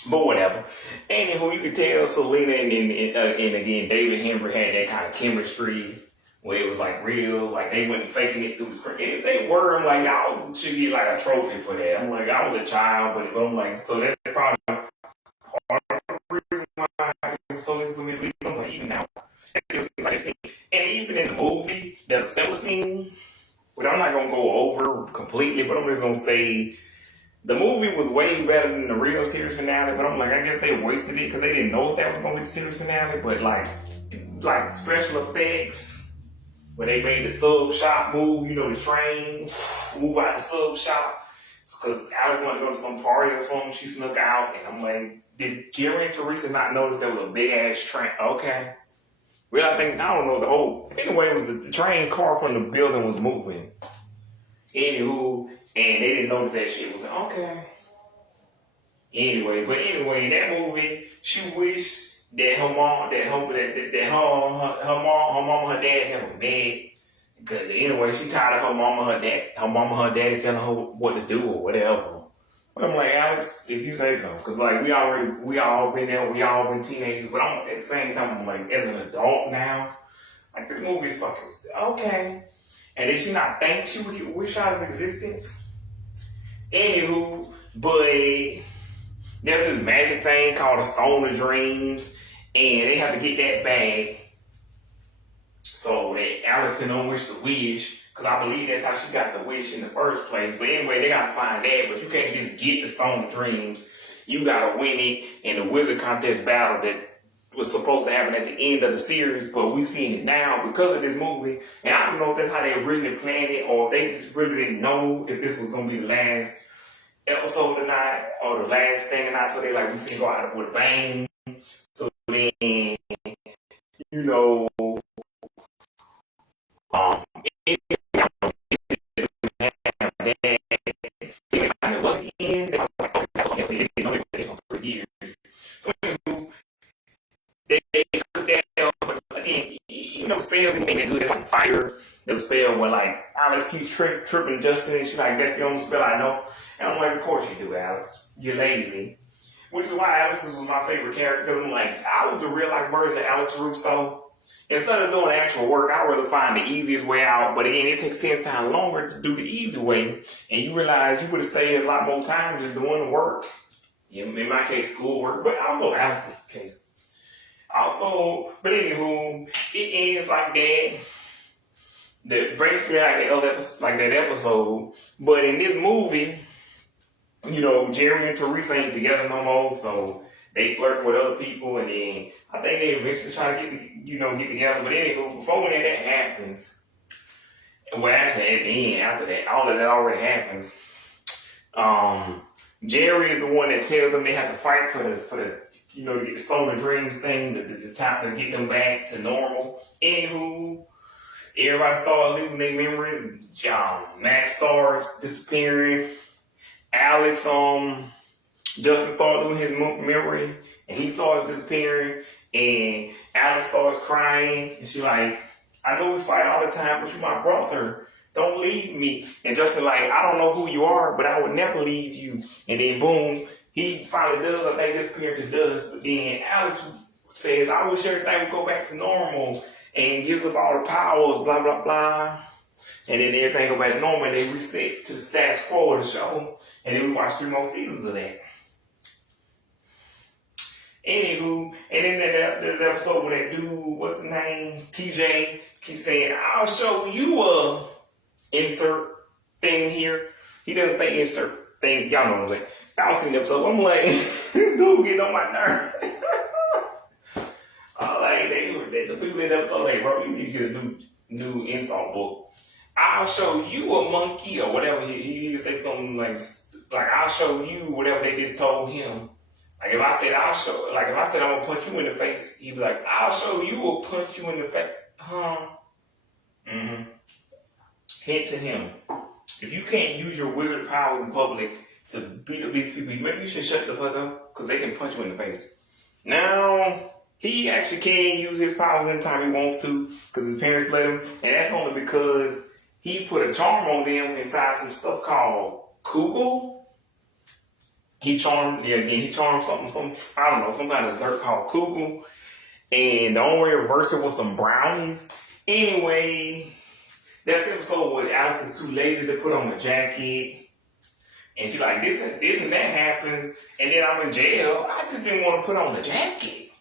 But whatever. Anywho, you could tell Selena and again David Henry had that kind of chemistry where it was like real, like they wasn't faking it through the screen. And if they were, I'm like, y'all should get like a trophy for that. I'm like, I was a child, but I'm like, so that's probably part of the reason why it was so easy for me to leave. I'm like, even now, and even in the movie, there's a similar scene, which I'm not gonna go over completely, but I'm just gonna say. The movie was way better than the real series finale, but I'm like, I guess they wasted it because they didn't know that was going to be the series finale. But like special effects, where they made the sub shop move, the train move out the sub shop, because Alex wanted to go to some party or something. She snuck out, and I'm like, did Gary and Teresa not notice there was a big ass train? Okay. Well, I don't know the whole. Anyway, it was the train car from the building was moving. Anywho. And they didn't notice that shit was like, okay. Anyway, in that movie, she wished that her mom, her mom, her dad have a bed. Because anyway, she tired of her mama, her daddy telling her what to do or whatever. But I'm like, Alex, if you say so, because like we all been there, we all been teenagers. But I'm at the same time, I'm like, as an adult now, like this movie is fucking okay. And did she not think she would wish out of existence? Anywho, but there's this magic thing called a Stone of Dreams, and they have to get that bag so that Alice can wish the wish, because I believe that's how she got the wish in the first place. But anyway, they gotta find that, but you can't just get the Stone of Dreams. You gotta win it in the Wizard Contest battle that was supposed to happen at the end of the series, but we seeing it now because of this movie. And I don't know if that's how they originally planned it, or if they just really didn't know if this was gonna be the last episode or not, or the last thing or not. So they like, we finna go out with a bang. So then, you know, it was the end. They didn't know they was for years. So they cooked that up, but again, you know, spell we made it good. It's like fire. The spell where like Alex keeps tripping Justin, and she's like, that's the only spell I know. And I'm like, of course you do, Alex. You're lazy. Which is why Alex was my favorite character, because I'm like, I was the real life version of Alex Russo. Instead of doing actual work, I'd rather find the easiest way out. But again, it takes 10 times longer to do the easy way. And you realize you would have saved a lot more time just doing the work. In my case, schoolwork, but also Alex's case. Also, but anywho, it ends like that. Basically like that episode. But in this movie, you know, Jerry and Teresa ain't together no more, so they flirt with other people, and then I think they eventually try to get together. But anywho, before that happens, well, actually at the end, after that, all of that already happens. Jerry is the one that tells them they have to fight for the you know, to get the stolen dreams thing, the time to get them back to normal. Anywho, everybody started losing their memories. Max starts disappearing. Alex, Justin started losing his memory, and he starts disappearing, and Alex starts crying, and she's like, I know we fight all the time, but you're my brother. Don't leave me. And Justin like, I don't know who you are, but I would never leave you. And then boom, he finally does, I think, disappear to dust. But then Alex says, I wish everything would go back to normal, and gives up all the powers, blah, blah, blah. And then everything go back to normal, and they reset to the status quo of the show. And then we watch 3 more seasons of that. Anywho, and then that episode where that dude, what's his name, TJ, keeps saying, I'll show you a insert thing here. He doesn't say insert thing. Y'all know what I'm saying. I was seeing the episode. I'm like, this dude getting on my nerve. I'm like, the people in the episode, like, bro, you need to get a new insult book. I'll show you a monkey or whatever. He say something like I'll show you whatever they just told him. Like if I said I'm gonna punch you in the face, he'd be like, I'll show you will punch you in the face. Hint to him. If you can't use your wizard powers in public to beat up these people, maybe you should shut the fuck up, because they can punch you in the face. Now, he actually can use his powers anytime he wants to, because his parents let him, and that's only because he put a charm on them inside some stuff called Kugel. He charmed something, I don't know, some kind of dessert called Kugel. And the only way to reverse it was some brownies. Anyway, that's the episode where Alex is too lazy to put on a jacket. And she's like, this and that happens. And then I'm in jail. I just didn't want to put on the jacket.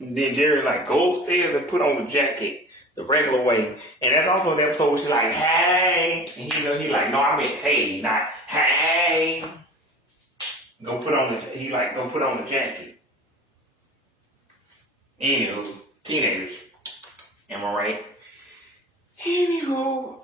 And then Jerry like, go upstairs and put on the jacket the regular way. And that's also the episode where she's like, hey. And he like, no, I meant hey, not hey. Go put on the jacket. Anywho, teenagers. Am I right? Anywho,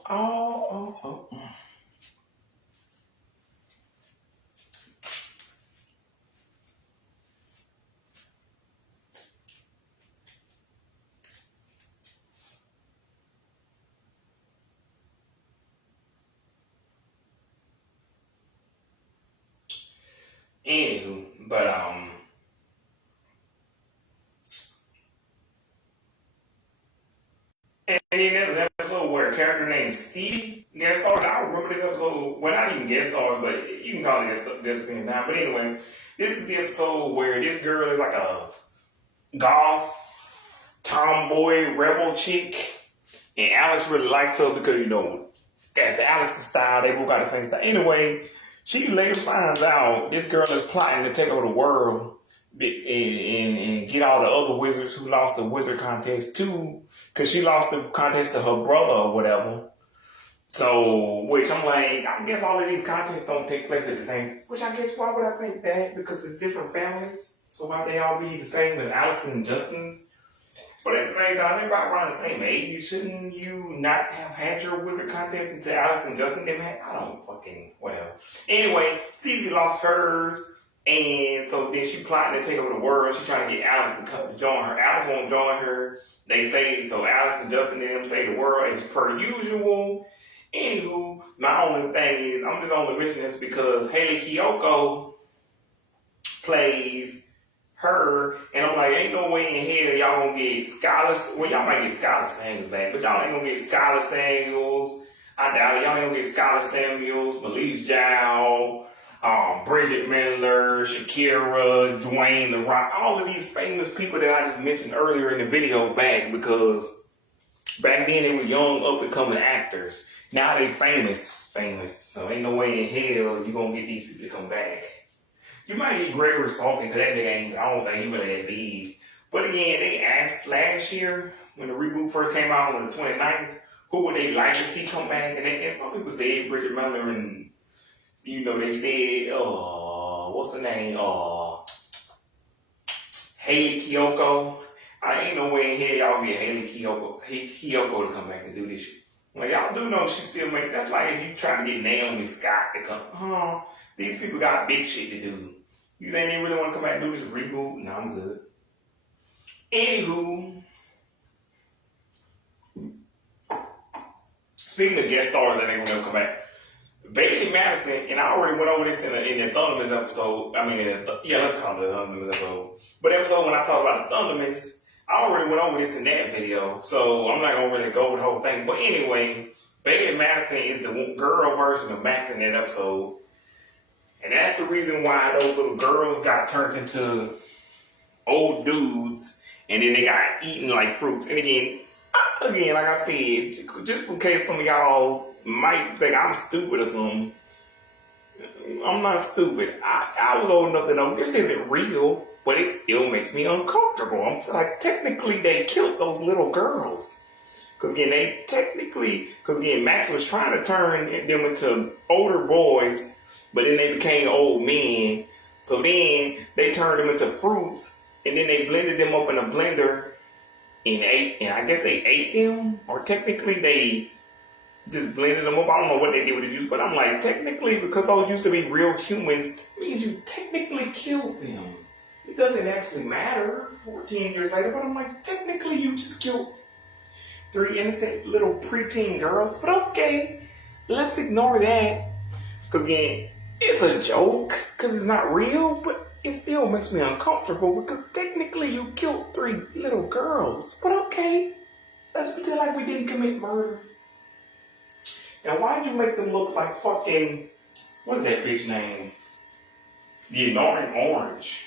Anywho, but and then there's an episode where a character named Stevie guest starred. I remember this episode. Well, not even guest starred, but you can call it guest appearance now. But anyway, this is the episode where this girl is like a goth, tomboy, rebel chick, and Alex really likes her because, you know, that's Alex's style. They both got the same style. Anyway, she later finds out this girl is plotting to take over the world and get all the other wizards who lost the wizard contest too, because she lost the contest to her brother or whatever. So, which I'm like, I guess all of these contests don't take place at the same. Which I guess, why would I think that? Because it's different families. So why they all be the same as Allison and Justin's? But at the same time, they're right around the same age. Shouldn't you not have had your wizard contest until Allison and Justin didn't have? I don't fucking, well. Anyway, Stevie lost hers. And so then she plotting to take over the world. She's trying to get Allison to join her. Alice won't join her. They say, so Alice and Justin and them say the world as per usual. Anywho, my only thing is, I'm just only mentioning this because Haley Kiyoko plays her, and I'm like, ain't no way in hell y'all gonna get Skylar. Well, y'all might get Skylar Samuels back, but y'all ain't gonna get Skylar Samuels. I doubt it. Y'all ain't gonna get Skylar Samuels, Melise Jow, Bridget Mendler, Shakira, Dwayne The Rock, all of these famous people that I just mentioned earlier in the video back, because back then they were young, up and coming actors. Now they famous. So ain't no way in hell you gonna get these people to come back. You might get Gregory Salkin, because that nigga ain't, I don't think he really that big. But again, they asked last year, when the reboot first came out on the 29th, who would they like to see come back? And some people said Bridget Mendler, and, you know, they said, what's her name? Haley Kiyoko. I ain't no way in hell y'all get Haley Kiyoko to come back and do this shit. Like, y'all do know she still make, that's like if you try to get Naomi Scott to come, these people got big shit to do. You think they really want to come back and do this reboot? No, I'm good. Anywho, speaking of guest stars that ain't gonna come back, Bailey Madison, and I already went over this in the Thundermans episode. Let's call it the Thundermans episode. But episode when I talk about the Thundermans, I already went over this in that video, so I'm not gonna really go over the whole thing. But anyway, Bailey Madison is the girl version of Max in that episode. And that's the reason why those little girls got turned into old dudes, and then they got eaten like fruits. And again, like I said, just in case some of y'all might think I'm stupid or something, I'm not stupid. I was old enough to know this isn't real, but it still makes me uncomfortable. I'm like, technically, they killed those little girls. Because again, Max was trying to turn them into older boys, but then they became old men. So then they turned them into fruits, and then they blended them up in a blender and ate. And I guess they ate them, or technically they just blended them up. I don't know what they did with the juice, but I'm like, technically, because those used to be real humans, it means you technically killed them. It doesn't actually matter 14 years later, but I'm like, technically you just killed 3 innocent little preteen girls. But okay, let's ignore that. Because again, it's a joke, because it's not real, but it still makes me uncomfortable, because technically you killed 3 little girls. But okay, let's pretend like we didn't commit murder. And why'd you make them look like fucking, what's that bitch name? The Annoying Orange.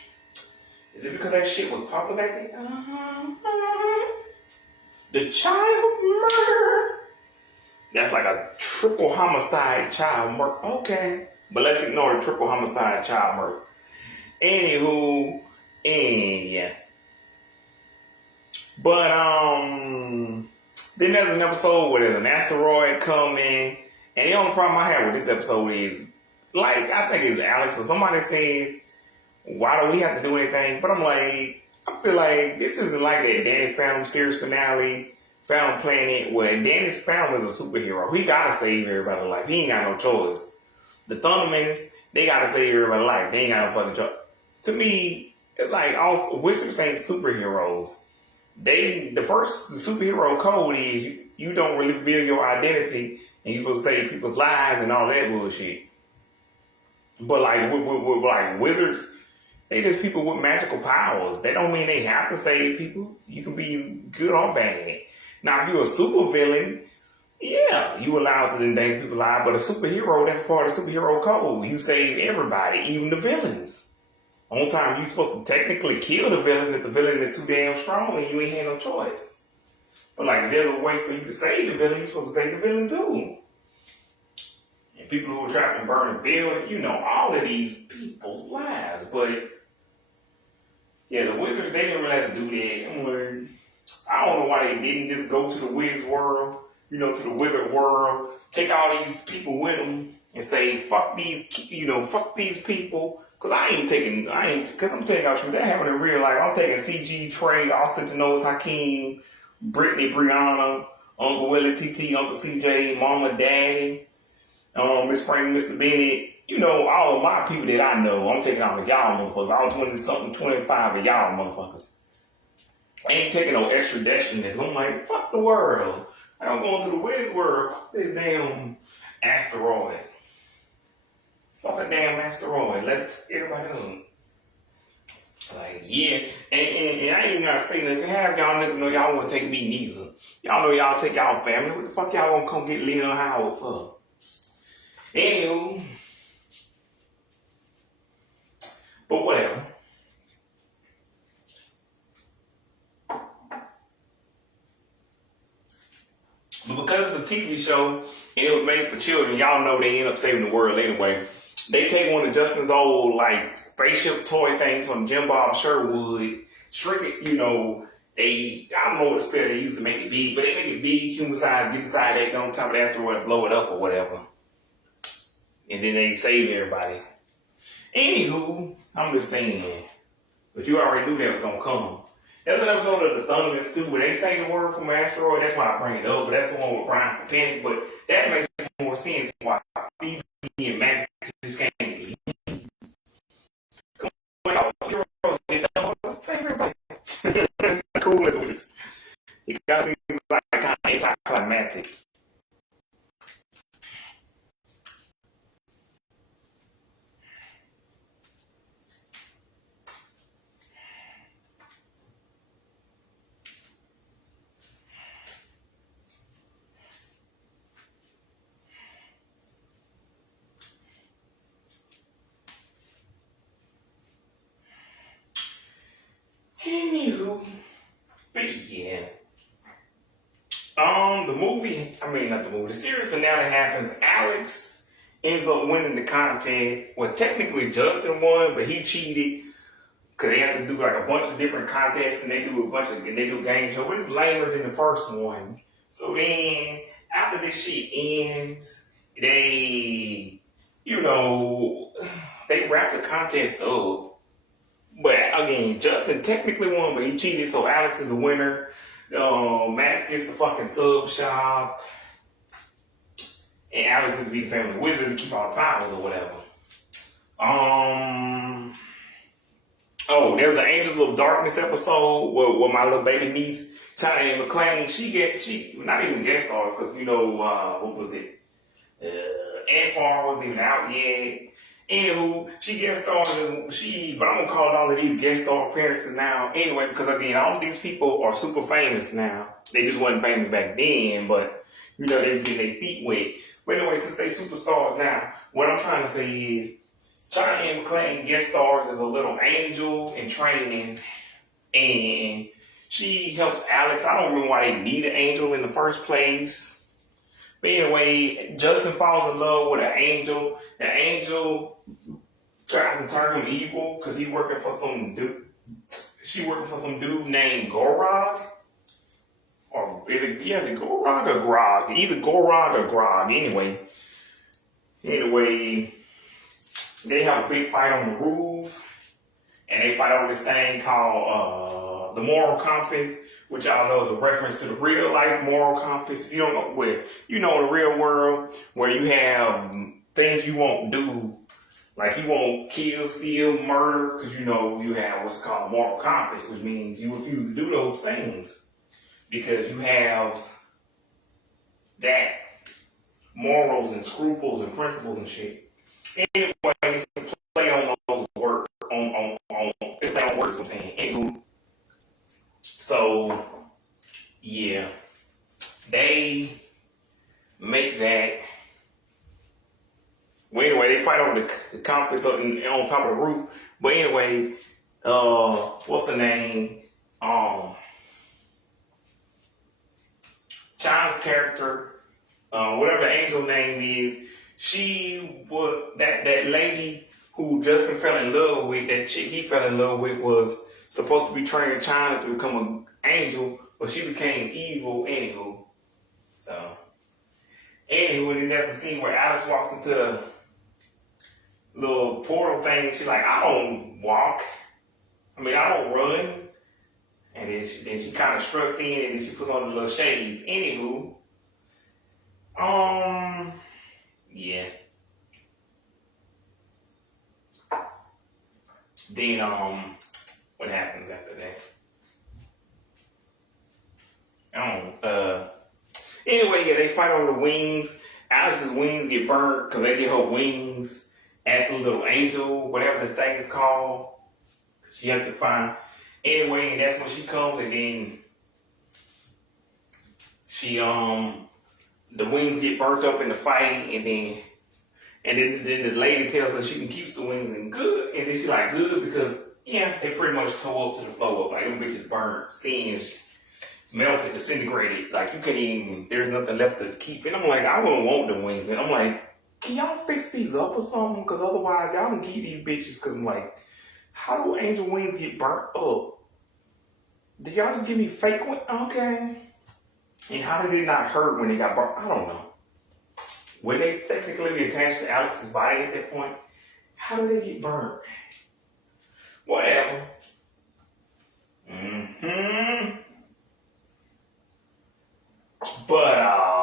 Is it because that shit was popular back then? The child murder. That's like a triple homicide child murder. Okay. But let's ignore the triple homicide child murder. Anywho, yeah. But, then there's an episode where there's an asteroid coming. And the only problem I have with this episode is, like, I think it was Alex or somebody says, why do we have to do anything? But I'm like, I feel like this isn't like that Danny Phantom series finale, Phantom Planet, where Danny's Phantom is a superhero. He gotta save everybody's life. He ain't got no choice. The Thundermans, they gotta save everybody's life. They ain't got no fucking choice. To me, it's like all wizards ain't superheroes. The superhero code is you don't really reveal your identity and you supposed to save people's lives and all that bullshit. But like with like wizards, they just people with magical powers. They don't mean they have to save people. You can be good or bad. Now, if you're a super villain, yeah, you allowed to endanger people's lives. But a superhero, that's part of superhero code. You save everybody, even the villains. On time, you're supposed to technically kill the villain if the villain is too damn strong and you ain't had no choice. But like, if there's a way for you to save the villain, you're supposed to save the villain too. And people who are trapped in burning buildings, all of these people's lives. But yeah, the wizards, they didn't really have to do that. I'm like, I don't know why they didn't just go to the wizard world, to the wizard world, take all these people with them and say, fuck these people, Cause I'm telling y'all the truth, that happened in real life. I'm taking CG, Trey, Austin Tanois, Hakeem, Brittany, Brianna, Uncle Willie, TT, Uncle CJ, Mama, Daddy, Miss Frank, Mr. Bennett, all of my people that I know. I'm taking all of y'all motherfuckers, all 20-something, 25 of y'all motherfuckers. I ain't taking no extradition. I'm like, fuck the world. I'm going to the weird world. Fuck this damn asteroid. Fuck a damn asteroid. Let everybody know. Like, yeah. And I ain't gotta say nothing. Have y'all niggas know y'all won't take me neither. Y'all know y'all take y'all family. What the fuck y'all gonna come get Leon Howard for? Anywho. But whatever. But because it's a TV show and it was made for children, y'all know they end up saving the world anyway. They take one of Justin's old spaceship toy things from Jim Bob Sherwood, shrink it, I don't know what the spell they use to make it big, but they make it big, human size, get inside that on top of the asteroid, blow it up or whatever. And then they save everybody. Anywho, I'm just saying, but you already knew that was gonna come. There's an episode of The Thundermans too, where they say the word from an asteroid. That's why I bring it up, but that's the one with Brian Stepanic. But that makes more sense why Phoebe and Max just can't believe. Come on, heroes get done. Save everybody. It's cool as it was. It got seems like kind of anticlimactic. Anywho, but yeah. The series finale happens. Alex ends up winning the contest. Well, technically Justin won, but he cheated because they have to do a bunch of different contests and they do game show. But it's lamer than the first one. So then after this shit ends, they wrap the contest up. But again, Justin technically won, but he cheated, so Alex is the winner. Max gets the fucking sub shop. And Alex is to be the family wizard to keep all the powers or whatever. There's an Angels of Darkness episode where my little baby niece, China Anne McClain, she not even guest stars, because what was it? Ant Farm wasn't even out yet. Anywho, she guest stars, but I'm gonna call all of these guest star appearances now anyway, because again, all of these people are super famous now. They just wasn't famous back then, but they just getting their feet wet. But anyway, since they superstars now, what I'm trying to say is, China Anne McClain guest stars as a little angel in training, and she helps Alex. I don't remember why they need an angel in the first place. But anyway, Justin falls in love with an angel. The angel tries to turn him evil because he's working for some dude. She working for some dude named Gorog. Or is it Gorog or Grog? Either Gorog or Grog. Anyway, they have a big fight on the roof. And they fight over this thing called the moral compass, which y'all know is a reference to the real life moral compass. If you don't know in the real world, where you have things you won't do, like you won't kill, steal, murder, because you have what's called a moral compass, which means you refuse to do those things because you have that morals and scruples and principles and shit. Anyway, it's a play on those words, on words I'm saying. Anywho, so yeah, they make that. Well, anyway, they fight over the compass on top of the roof. But anyway, what's the name? China's character, whatever the angel name is, she was that lady who Justin fell in love with. That chick he fell in love with was supposed to be training China to become an angel, but she became evil. Anywho, and then there's a scene where Alex walks into little portal thing. She's like, I don't walk. I mean, I don't run. And then she kind of struts in, and then she puts on the little shades. Anywho, yeah. Then what happens after that? Anyway, yeah, they fight over the wings. Alex's wings get burnt because they get her wings at the little angel, whatever the thing is called. She has to find. Anyway, and that's when she comes, and then she the wings get burnt up in the fight, and then the lady tells her she can keep the wings and good, and then she's like good because yeah, they pretty much tore up to the floor, like them bitches burnt, singed, melted, disintegrated, like you couldn't even. There's nothing left to keep. And I'm like, I wouldn't want the wings, and I'm like, can y'all fix these up or something? Because otherwise, y'all can keep these bitches. Because I'm like, how do angel wings get burnt up? Did y'all just give me fake wings? Okay. And how did it not hurt when they got burnt? I don't know. When they technically attached to Alex's body at that point, how did they get burnt? Whatever. But yeah.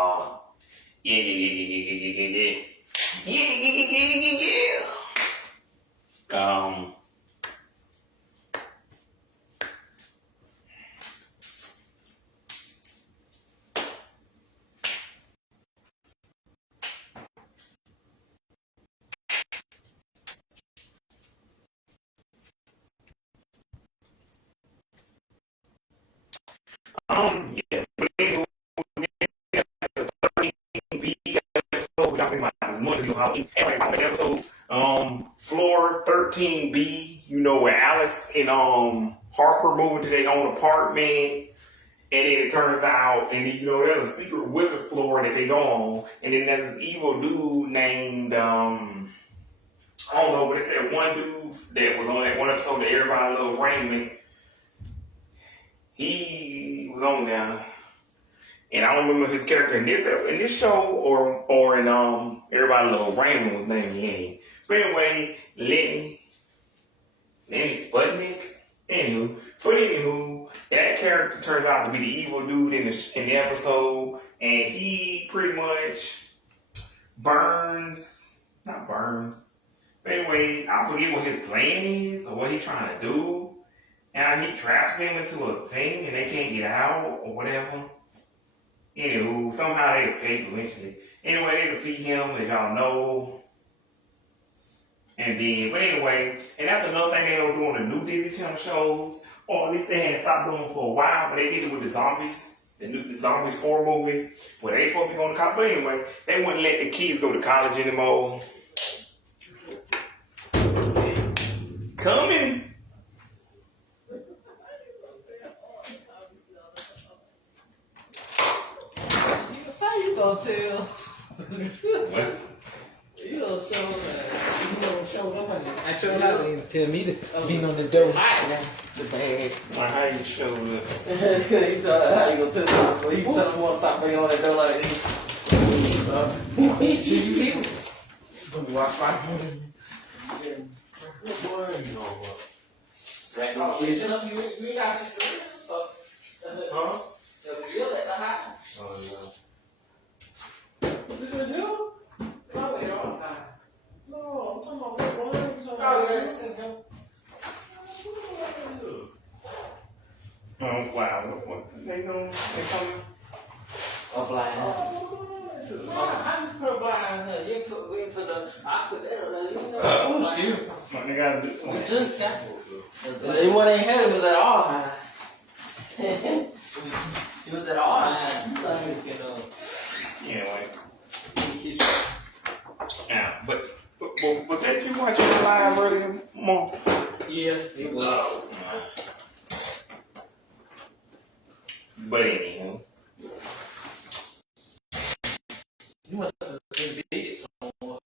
Yeah. But anyway, episode, floor 13B, you know, where Alex and Harper moving to their own apartment, and then it turns out, and then, you know, there's a secret wizard floor that they go on, and then there's this evil dude named, I don't know, but it's that one dude that was on that one episode that everybody loved, Raymond. He was on there. And I don't remember his character in this show or in Everybody Loves Raymond was named Lenny. But anyway, Lenny Sputnik. Anywho, that character turns out to be the evil dude in the episode, and he pretty much not burns. But anyway, I forget what his plan is or what he's trying to do. And he traps them into a thing and they can't get out or whatever. Anywho, somehow they escape eventually. Anyway, they defeat him, as y'all know. And that's another thing they don't do on the new Disney Channel shows, or at least they had stopped doing for a while, but they did it with the Zombies, the Zombies 4 movie, where they supposed to be going to college. But anyway, they wouldn't let the kids go to college anymore. Coming. You gonna tell? What? You gonna show that? You gonna show nobody? I showed up and tell me to be on the door. The bag. How you show that? You tell her how you gonna tell them? You tell them want to stop bringing on that door like this. You people. Gonna be watch my Kitchen up, we got stuff. Huh? The grill at the house. Oh, yeah. This is him? No, we're all fine. No, I'm talking about what one. Oh, yeah, it's in him. Oh, wow. What they doing? They coming? A blind. I just put a blind in there. You put, we put the, I put that on there. You know. Oh, excuse me. What they gotta do? We just got it. It wasn't here, it was at all high. It was at all high. Anyway. Yeah, but did you watch it live earlier, Mom? Yeah, it was. But anyhow. You must have been big somewhere.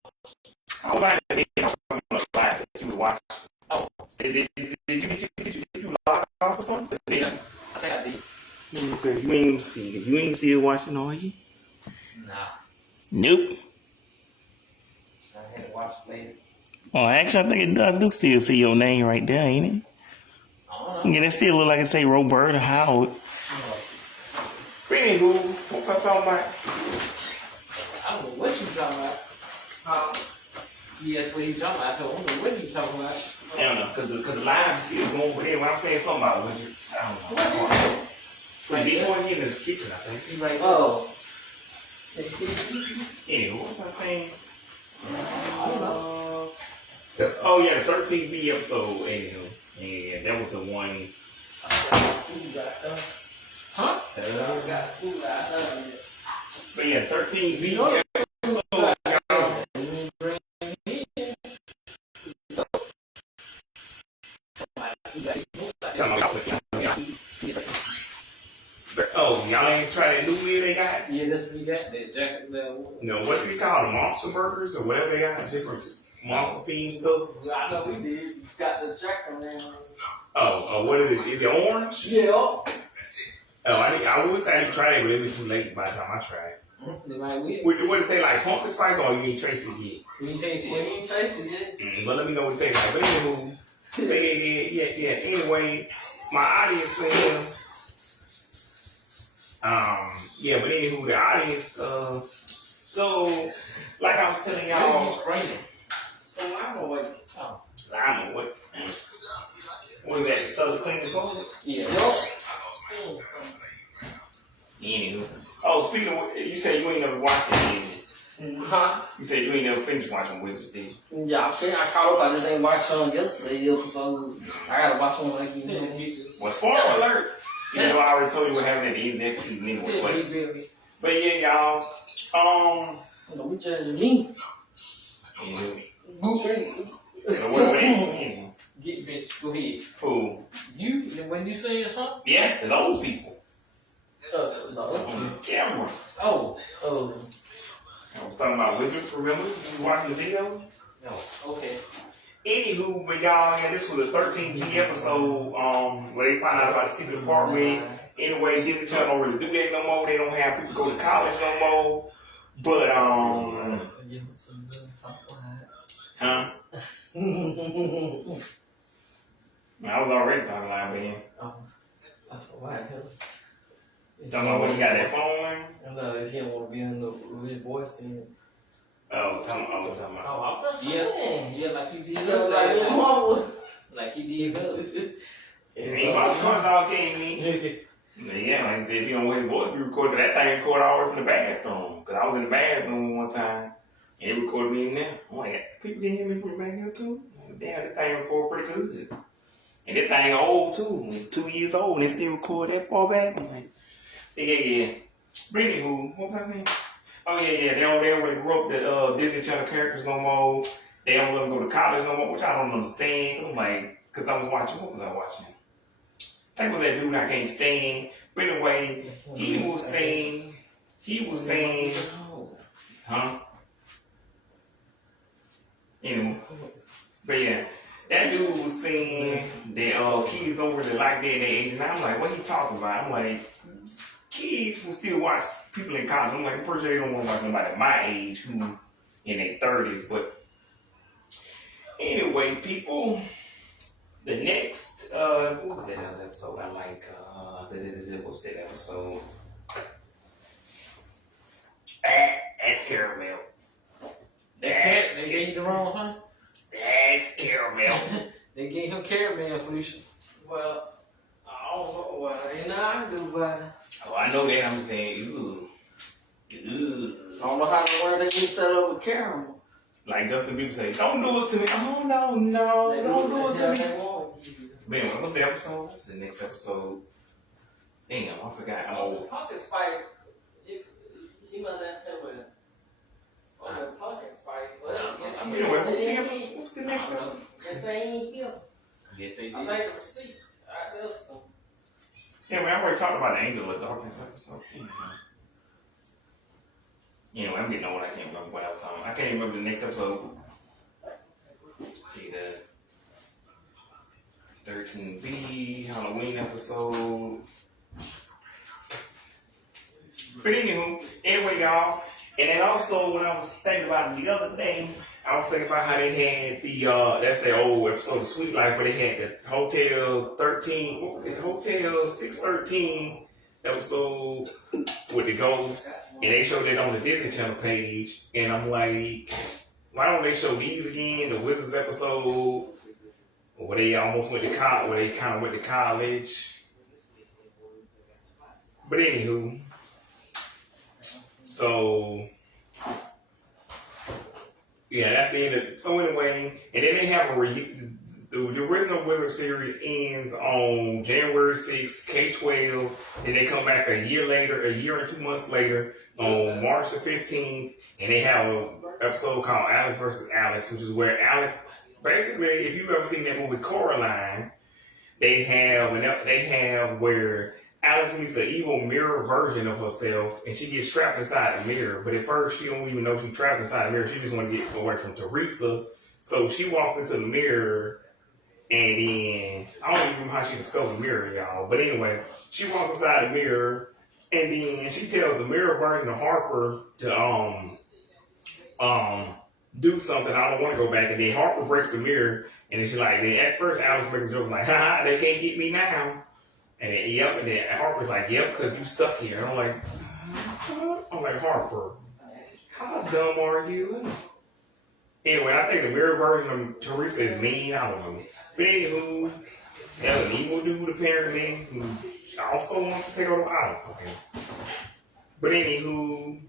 I was like, live that you was watching. Oh, did you log off or something? Yeah, I think I did. Okay, you ain't see. You ain't still watching, are you? Nah. Nope. I had to watch later. Oh, actually, I think it does. I do still see your name right there, ain't it? I don't know. Yeah, it still look like it say Roberta Howard. But anywho, what I'm talking about? I don't know what you talking about. Yes, what you talking about? So I don't know what you talking about. I don't know, because the line is still going over there. When I'm saying something about wizards, I don't know. But they going in the kitchen, I think. You right? Oh. Anyway, what was I saying? I don't know. Oh yeah, the 13B episode. Anywho, yeah, that was the one. Huh? Got food out of it. But yeah, 13B You know, episode. Oh, y'all ain't try that new meal they got? Yeah, that's what you got. That jacket, No, what do you call them? Monster burgers or whatever they got? Different monster themed stuff. I know we did. You got the jacket on there. Oh, what is it? Is it orange? Yeah. Oh, I would say I didn't try that, but it was too late by the time I tried. They might win. What if they like pumpkin spice or you ain't tasted it yet? We ain't tasted it. We ain't tasted it. But let me know what it tastes like. But anywho, yeah. Anyway, my audience says, but anywho, the audience, so, like I was telling What are you y'all, spraying? So I don't know what. Oh. I don't know what is that, the stuff to clean the toilet? Yeah. Anywho, oh, speaking of, you said you ain't never watched it, did you? Huh? You said you ain't never finished watching Wizards, did you? Yeah, I caught up. I just ain't watched on yesterday episode. I gotta watch one again. Well, spoiler alert. Even though I already told you what happened at the end of the season anyway. But yeah, y'all. We judging me. Get bitch. Go ahead. Fool. You when you say it's huh? Yeah, to those people. No. On the camera. Oh. I was talking about Wizards, remember? You watching the video? No. Okay. Anywho, but y'all, yeah, this was a 13B episode, where they find out about the secret apartment. Anyway, Disney Channel don't really do that no more. They don't have people go to college no more. But, huh? I was already talking loud, man. That's why. Talking about when he got that phone. No, if he don't want to be in the with his voice in. Talking about. I'm just saying. Yeah, like you did. Like your mama. Like you did us. Ain't my son dog came me. Yeah, like I said, if you don't hear the voice be recorded, that thing recorded all the way from the bathroom. Because I was in the bathroom one time, and it recorded me in there. I'm like, people can hear me from the back here too? Damn, that thing recorded pretty good. And that thing old too. It's 2 years old, and it still record that far back. I'm like, yeah. But anywho, what was I saying? Oh, yeah, they don't really grow up the Disney Channel characters no more. They don't let them go to college no more, which I don't understand. I'm like, because I was watching, what was I watching? I think it was that dude I can't stand. But anyway, he was saying, huh? Anyway, but yeah, that dude was saying that kids don't really like that at their age. And I'm like, what he talking about? I'm like, kids will still watch people in college. I'm like, I'm pretty sure they don't want to watch nobody my age who in their 30s. But anyway, people, the next, what was that other episode? I like, what was that episode? That's Caramel. They gave you the wrong, huh? That's Caramel. They gave him caramel, Felicia. Well, I don't know what ain't I can do about it. Oh, I know that. I'm saying, ooh. I don't know how the word they mixed that up with caramel. Like Justin Bieber say, don't do it to me. Oh, no, don't do it to me. Man, what's the episode? What's the next episode? Damn, I forgot. I'm old. Pumpkin spice. He must have with it. Pumpkin spice. What's the next episode? Yes, they ain't here. Yes, they did. I think the receipt. There's some. Yeah, I already talked about the Angel of Darkness episode. Anyway, I'm getting old. I can't remember what I was talking about. I can't even remember the next episode. See the 13B Halloween episode. But anyway, y'all, And then also, when I was thinking about it the other day, I was thinking about how they had the that's their old episode of Sweet Life, where they had the Hotel 13, what was it, Hotel 613 episode with the ghost, and they showed it on the Disney Channel page, and I'm like, why don't they show these again? The Wizards episode, where they almost went to college, where they kind of went to college. But anywho, so yeah, that's the end of. So anyway, and then they have the original Wizard series ends on January 6th, K-12. Then they come back a year and 2 months later, on March the 15th, and they have an episode called Alex versus Alex, which is where Alex, basically, if you've ever seen that movie Coraline, they have where Alex meets an evil mirror version of herself, and she gets trapped inside the mirror. But at first, she don't even know she's trapped inside the mirror. She just want to get away from Teresa. So she walks into the mirror, and then I don't even know how she discovers the mirror, y'all. But anyway, she walks inside the mirror, and then she tells the mirror version of Harper to do something. I don't want to go back. And then Harper breaks the mirror, and then she's like, then at first Alex makes a joke like, haha, they can't get me now. And then, yep, and then Harper's like, yep, because you stuck here. And I'm like, Harper, how dumb are you? Anyway, I think the mirror version of Teresa is mean. I don't know. But anywho, there's an evil dude apparently who also wants to take over. I don't fucking know. But anywho,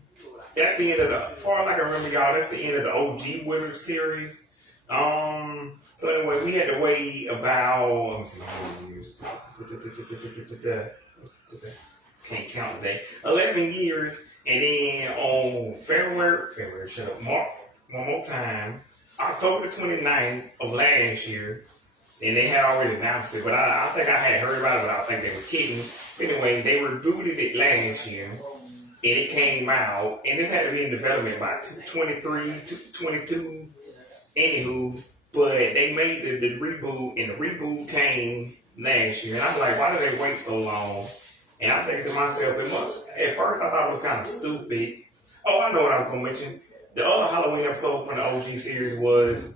that's the end of the, as far as I can remember, y'all, that's the end of the OG Wizard series. So anyway, we had to wait about, let me see, how many years? Can't count today. 11 years, and then on February, shut up, March, one more time, October 29th of last year, and they had already announced it, but I think I had heard about it, but I think they was kidding. Anyway, they rebooted it last year, and it came out, and this had to be in development by 23, 22, anywho, but they made the reboot, and the reboot came last year, and I'm like, why did they wait so long? And I think to myself, at first I thought it was kind of stupid. Oh, I know what I was going to mention. The other Halloween episode from the OG series was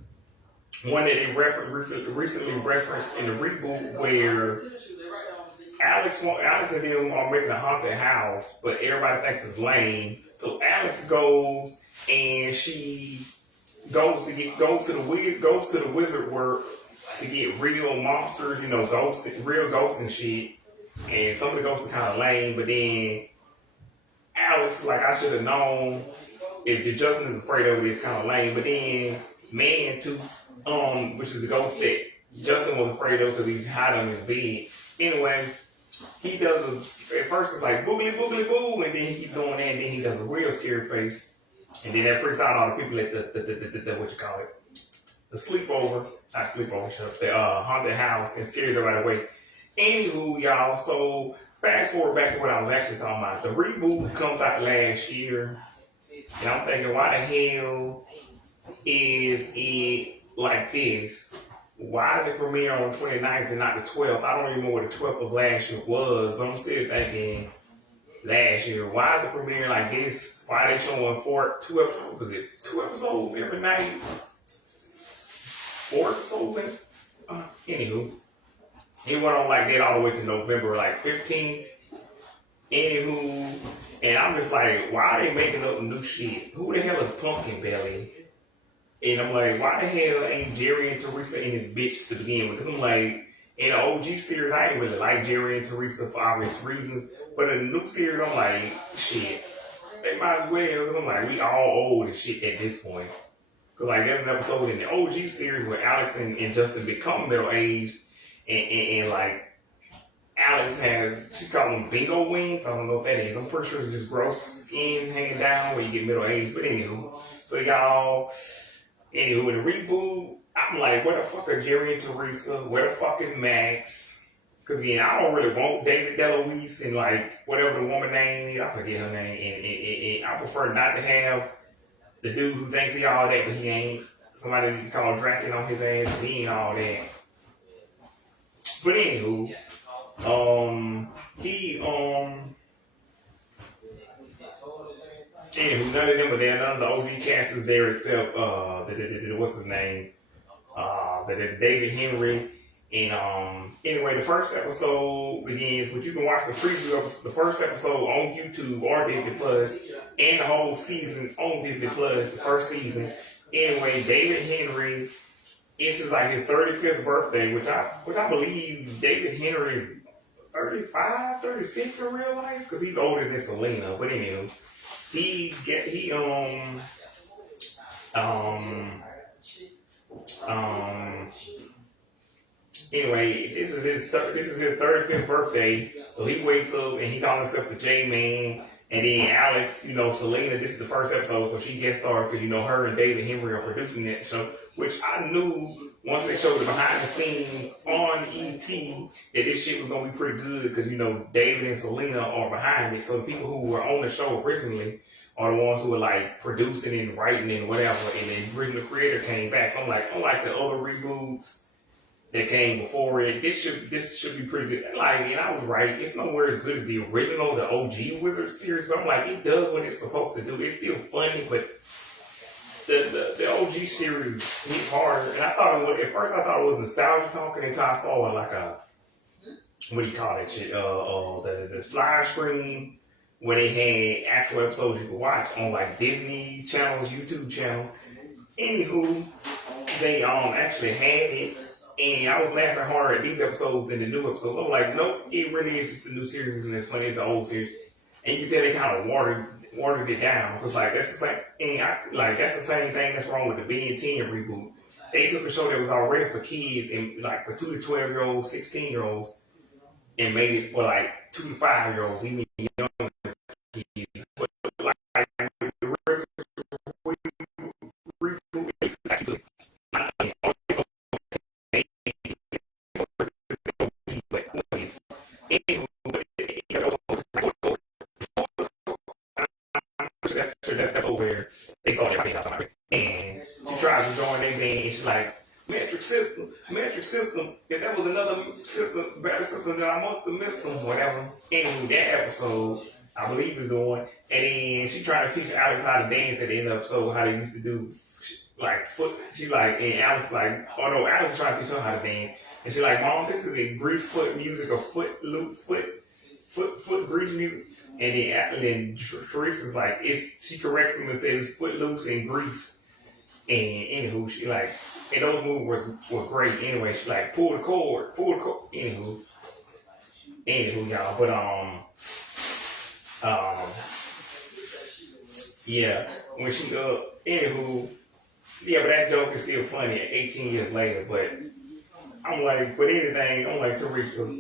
one that they recently referenced in the reboot, where Alex and them are making a haunted house, but everybody thinks it's lame. So Alex goes, and she goes to the wizard world to get real monsters, real ghosts and shit. And some of the ghosts are kind of lame, but then Alex, like, I should have known if Justin is afraid of it, it's kind of lame. But then Mantooth, which is the ghost that Justin was afraid of because he's hiding in his bed. Anyway, he does at first it's like boogly boogly boo, and then he keeps doing that, and then he does a real scary face, and then that freaks out all the people at the what you call it, the sleepover, not sleepover, the haunted house, and scares everybody away. Anywho, y'all, so fast forward back to what I was actually talking about. The reboot comes out last year, and I'm thinking, why the hell is it like this? Why did it premiere on the 29th and not the 12th? I don't even know what the 12th of last year was, but I'm still thinking last year. Why is the premiere like this? Why are they showing two episodes? Was it 2 episodes every night? 4 episodes? Anywho. It went on like that all the way to November, like 15th. Anywho, and I'm just like, why are they making up new shit? Who the hell is Pumpkin Belly? And I'm like, why the hell ain't Jerry and Teresa in this bitch to begin with? Because I'm like, in the OG series, I ain't really like Jerry and Teresa for obvious reasons. But in the new series, I'm like, shit, they might as well. Because I'm like, we all old as shit at this point. Because like, there's an episode in the OG series where Alex and Justin become middle-aged. And like, Alex she called them bingo wings. I don't know what that is. I'm pretty sure it's just gross skin hanging down when you get middle aged. But anywho, so y'all, in the reboot, I'm like, where the fuck are Jerry and Teresa? Where the fuck is Max? Because again, I don't really want David DeLuise and like whatever the woman name is. I forget her name. And I prefer not to have the dude who thinks he all that, but he ain't. Somebody called Draken on his ass, he ain't all that. But anywho, Anywho, none of them are there. None of the OG cast is there except what's his name? David Henry. And anyway, the first episode begins, but you can watch the preview of the first episode on YouTube or Disney Plus, and the whole season on Disney Plus, the first season. Anyway, David Henry, this is like his 35th birthday, which I believe David Henry is 35, 36 in real life, because he's older than Selena. But anyway, anyway, this is his 35th birthday, so he wakes up and he calls himself the J-Man. And then Alex, Selena, this is the first episode, so she guest stars because, her and David Henry are producing that show, which I knew once they showed the behind the scenes on ET that this shit was going to be pretty good because, David and Selena are behind it. So the people who were on the show originally are the ones who were like producing and writing and whatever, and then original creator came back. So I'm like, unlike the other reboots that came before it, this should be pretty good. And I was right. It's nowhere as good as the original, the OG Wizard series, but I'm like, it does what it's supposed to do. It's still funny, but the OG series hits harder. And at first I thought it was nostalgia talking until I saw like what do you call that shit? The live screen where they had actual episodes you could watch on like Disney Channel's YouTube channel. Anywho, they actually had it. And I was laughing harder at these episodes than the new episodes. I'm like, nope, it really is just the new series isn't as funny as the old series. And you can tell they kind of watered it down because that's the same. And that's the same thing that's wrong with the Ben 10 reboot. They took a show that was already for kids and like for 2 to 12-year-olds, 16-year-olds, and made it for like 2 to 5-year-olds, even younger kids. But like the rest of the reboot is actually. That's over they saw everything outside. And she tries to join their band and she's like, metric system. If that was another system, better system, then I must have missed them, whatever. And that episode, I believe, is the one. And then she tried to teach Alex how to dance at the end of the episode, how they used to do like foot. And Alex like, oh no, Alex tried to teach her how to dance. And she's like, Mom, this is a grease foot music or foot grease music. And then Teresa's like, she corrects him and says footloose and grease. And anywho, she like, and those movies were great. Anyway, she like, pull the cord. Anywho, y'all. But, yeah, when she, anywho, yeah, but that joke is still funny 18 years later. But I'm like, but anything, I'm like, Teresa,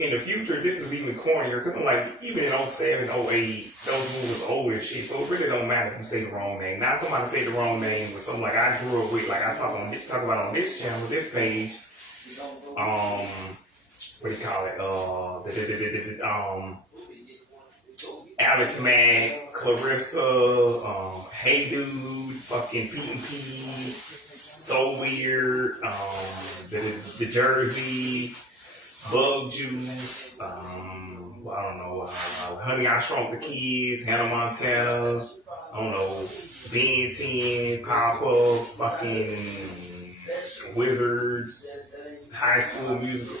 in the future, this is even cornier because I'm like, even in 07, 08, those movies are old as shit. So it really don't matter if you say the wrong name. Now, somebody say the wrong name with something like I grew up with, like I talk about on this channel, this page. What do you call it? Alex Mack, Clarissa, Hey Dude, fucking Pete and P, So Weird, the Jersey. Bug Juice, I don't know, Honey, I Shrunk the Kids, Hannah Montana, I don't know, Ben 10, Papa, fucking Wizards, High School Musical,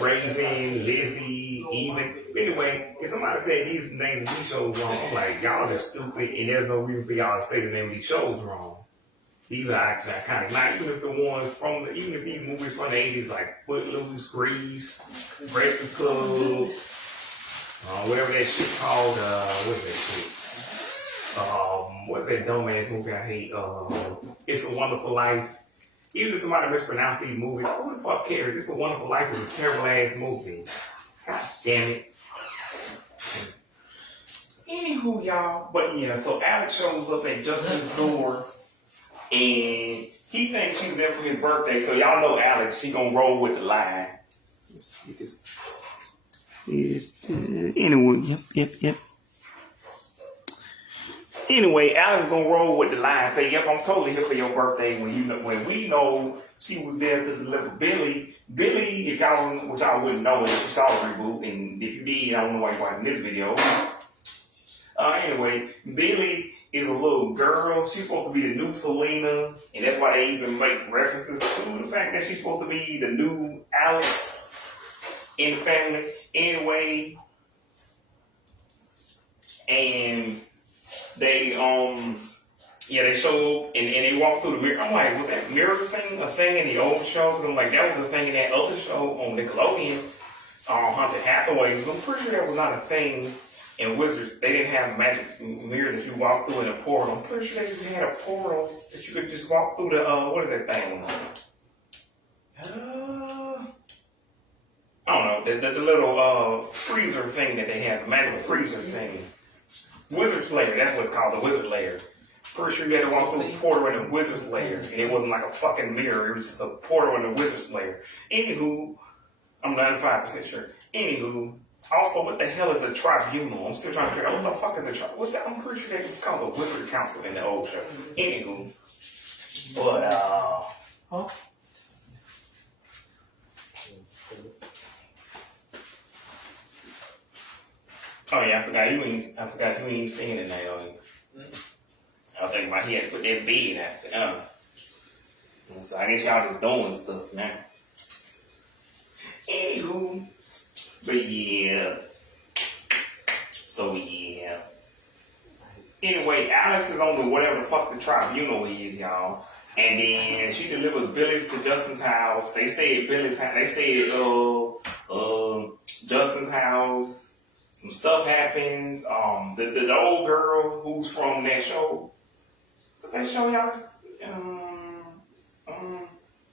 Raven, Lizzie, even. Anyway, if somebody said these names of these shows wrong, I'm like, y'all are stupid, and there's no reason for y'all to say the name of these shows wrong. These are actually iconic. Now, even if these movies from the 80s, like Footloose, Grease, Breakfast Club, whatever that shit called, what's that shit? What's that dumbass movie I hate? It's a Wonderful Life. Even if somebody mispronounced these movies, who the fuck cares? It's a Wonderful Life is a terrible ass movie. God damn it. Anywho, y'all. But yeah, so Alex shows up at Justin's door. And he thinks she's there for his birthday, so y'all know Alex, she gonna roll with the line. Let's see this. Anyway, yep. Anyway, Alex gonna roll with the line, say, yep, I'm totally here for your birthday when we know she was there to deliver Billy. Billy, if y'all, which I wouldn't know if you saw the reboot, and if you did, I don't know why you're watching this video. Anyway, Billy is a little girl. She's supposed to be the new Selena, and that's why they even make references to the fact that she's supposed to be the new Alex in the family. Anyway, and they they show up and they walk through the mirror. I'm like, was that mirror thing a thing in the old show? Because I'm like, that was a thing in that other show on Nickelodeon, Haunted Hathaway. I'm pretty sure that was not a thing in Wizards. They didn't have magic mirror that you walk through in a portal. I'm pretty sure they just had a portal that you could just walk through the, what is that thing? I don't know, the little freezer thing that they have, the magical freezer thing. Wizard's Lair, that's what it's called, the Wizard Lair. Pretty sure you had to walk through a portal in the Wizard's Lair. And it wasn't like a fucking mirror, it was just a portal in the Wizard's Lair. Anywho, I'm 95% sure. Anywho, also, what the hell is a tribunal? I'm still trying to figure out what the fuck is a tribunal. What's that? I'm pretty sure that was called the Wizard Council in the old show. Anywho, but, Huh? oh yeah, I forgot you ain't staying tonight, are you? I was thinking about he had to put that bed after. So I guess y'all just doing stuff now. Anywho, but yeah. So yeah. Anyway, Alex is on the whatever the fuck the tribunal is, y'all. And then she delivers Billy to Justin's house. They stay at Billy's house. They stay at Justin's house. Some stuff happens. The old girl who's from that show. What's that show, y'all?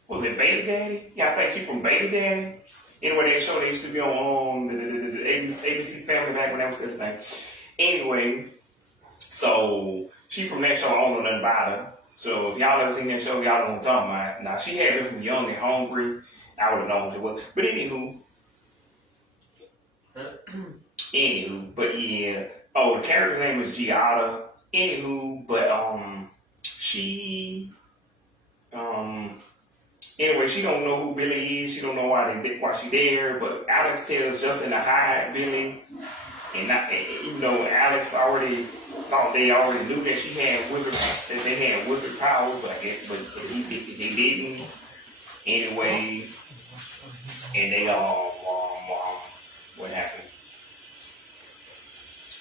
Was it Baby Daddy? Yeah, I think she's from Baby Daddy. Anyway, that show they used to be on the ABC Family back when that was still the thing. Anyway, so she from that show. I don't know nothing about her. So if y'all ever seen that show, y'all know what I'm talking about. Now she had been from Young and Hungry. I would have known what it was. But anywho, but yeah. Oh, the character's name is Giada. Anywho, but she anyway, she don't know who Billy is. She don't know why she there. But Alex tells Justin to hide Billy, and Alex already thought they already knew that they had wizard powers, but they didn't. Anyway, and they what happens?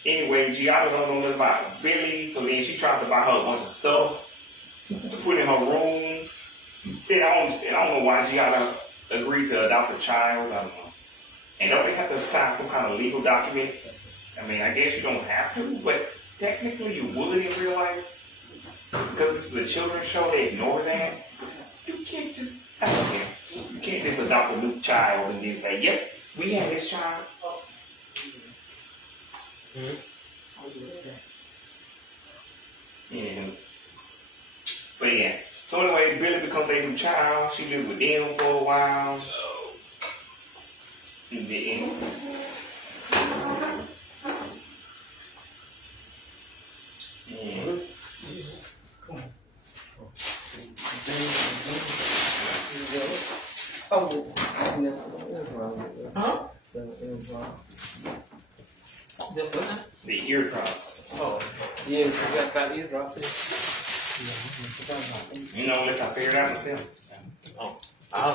Anyway, Giada don't know nothing about Billy, so then she tried to buy her a bunch of stuff to put in her room. Then I don't know why Giada agreed to adopt a child. I don't know. And don't they have to sign some kind of legal documents? I mean, I guess you don't have to, but technically you would in real life. Because this is a children's show, they ignore that. You can't just, I don't care. You can't just adopt a new child and then say, yep, we have this child. Yeah. But yeah. So anyway, Billy becomes a new child. She lives with them for a while. And then, the eardrops. Oh, yeah, you got eardrops. Unless I figure it out myself. Oh, I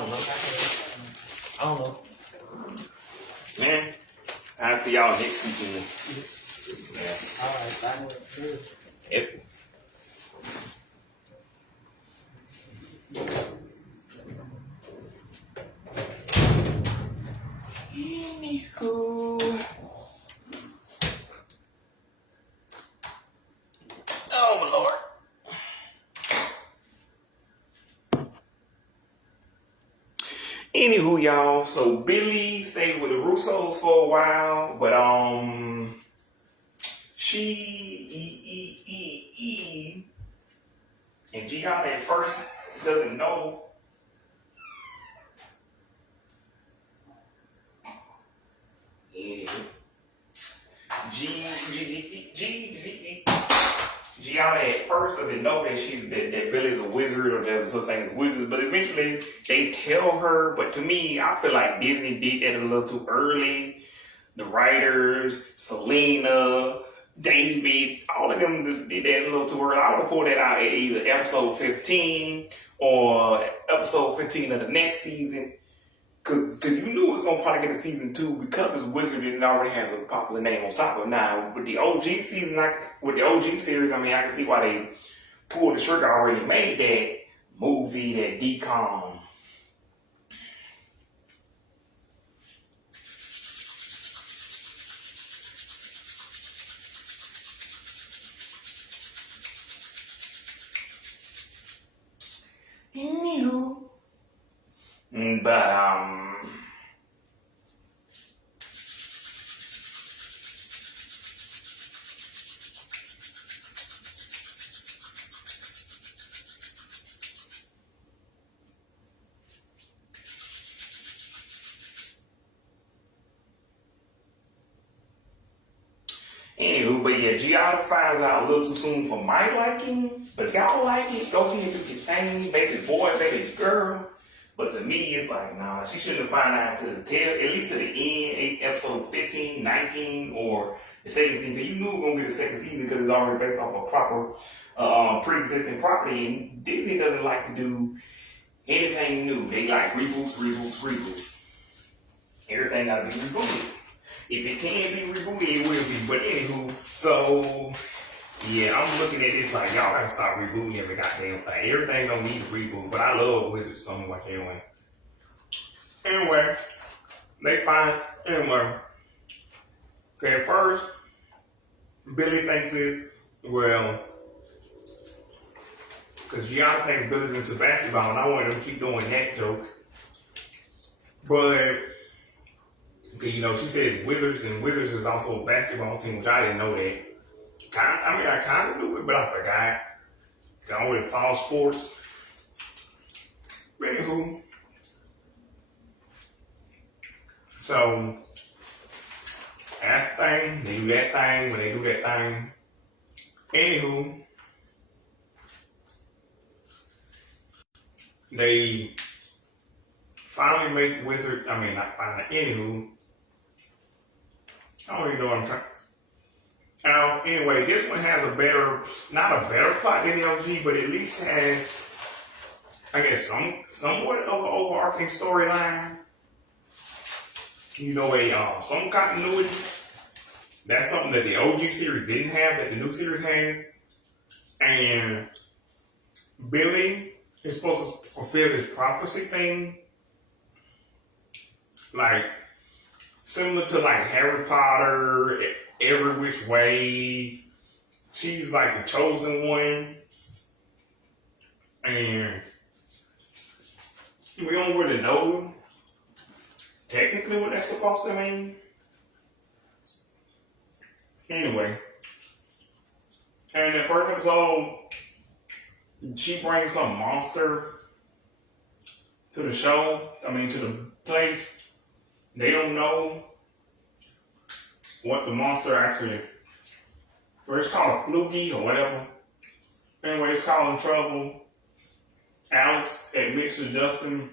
don't know. Man, I'll see y'all next weekend. Yeah. All right, Yep. Anywho. Oh my lord. Anywho, y'all, so Billy stays with the Russos for a while, but and Giada at first doesn't know. Giada at first doesn't know that that Billy's a wizard or there's such thing as wizards, but eventually they tell her. But to me, I feel like Disney did that a little too early. The writers, Selena, David, all of them did that a little too early. I would have pulled that out at either episode 15 or episode 15 of the next season. Cause you knew it was gonna probably get a season 2 because it's Wizard and it already has a popular name on top of it. Now with the OG season, with the OG series, I mean I can see why they pulled the trigger already, made that movie, that decom. Anywho. But anywho, but yeah, Giada finds out a little too soon for my liking. But if y'all like it, go ahead and do your thing, baby boy, baby girl. But to me, it's like, nah, she shouldn't have found out to the tail, at least to the end, episode 15, 19, or the second season. Because you knew we were going to get a second season because it's already based off a proper pre-existing property. And Disney doesn't like to do anything new. They like reboots. Everything got to be rebooted. If it can be rebooted, it will be. But anywho, so yeah, I'm looking at this like y'all gotta stop rebooting every goddamn thing. Everything don't need a reboot, but I love Wizards so much anyway. Anyway, they fine. Anyway, okay, at first, Billy thinks it, well, because Gianna thinks Billy's into basketball, and I want him to keep doing that joke. But, you know, she says Wizards, and Wizards is also a basketball team, which I didn't know that. I kind of knew it, but I forgot. I don't really follow sports. Anywho. So, that's the thing. They do that thing when they do that thing. Anywho. They finally make Wizard, not finally, anywho. I don't even know what I'm trying. Anyway, this one has not a better plot than the OG, but at least has, I guess, somewhat of an overarching storyline. You know, some continuity. That's something that the OG series didn't have, that the new series has. And Billy is supposed to fulfill this prophecy thing. Like, similar to like Harry Potter, Every Which Way. She's like the chosen one. And we don't really know technically what that's supposed to mean. Anyway. And in the first episode, she brings some monster to the show. To the place. They don't know what the monster actually, or it's called a fluky or whatever. Anyway, it's causing trouble. Alex admits to Justin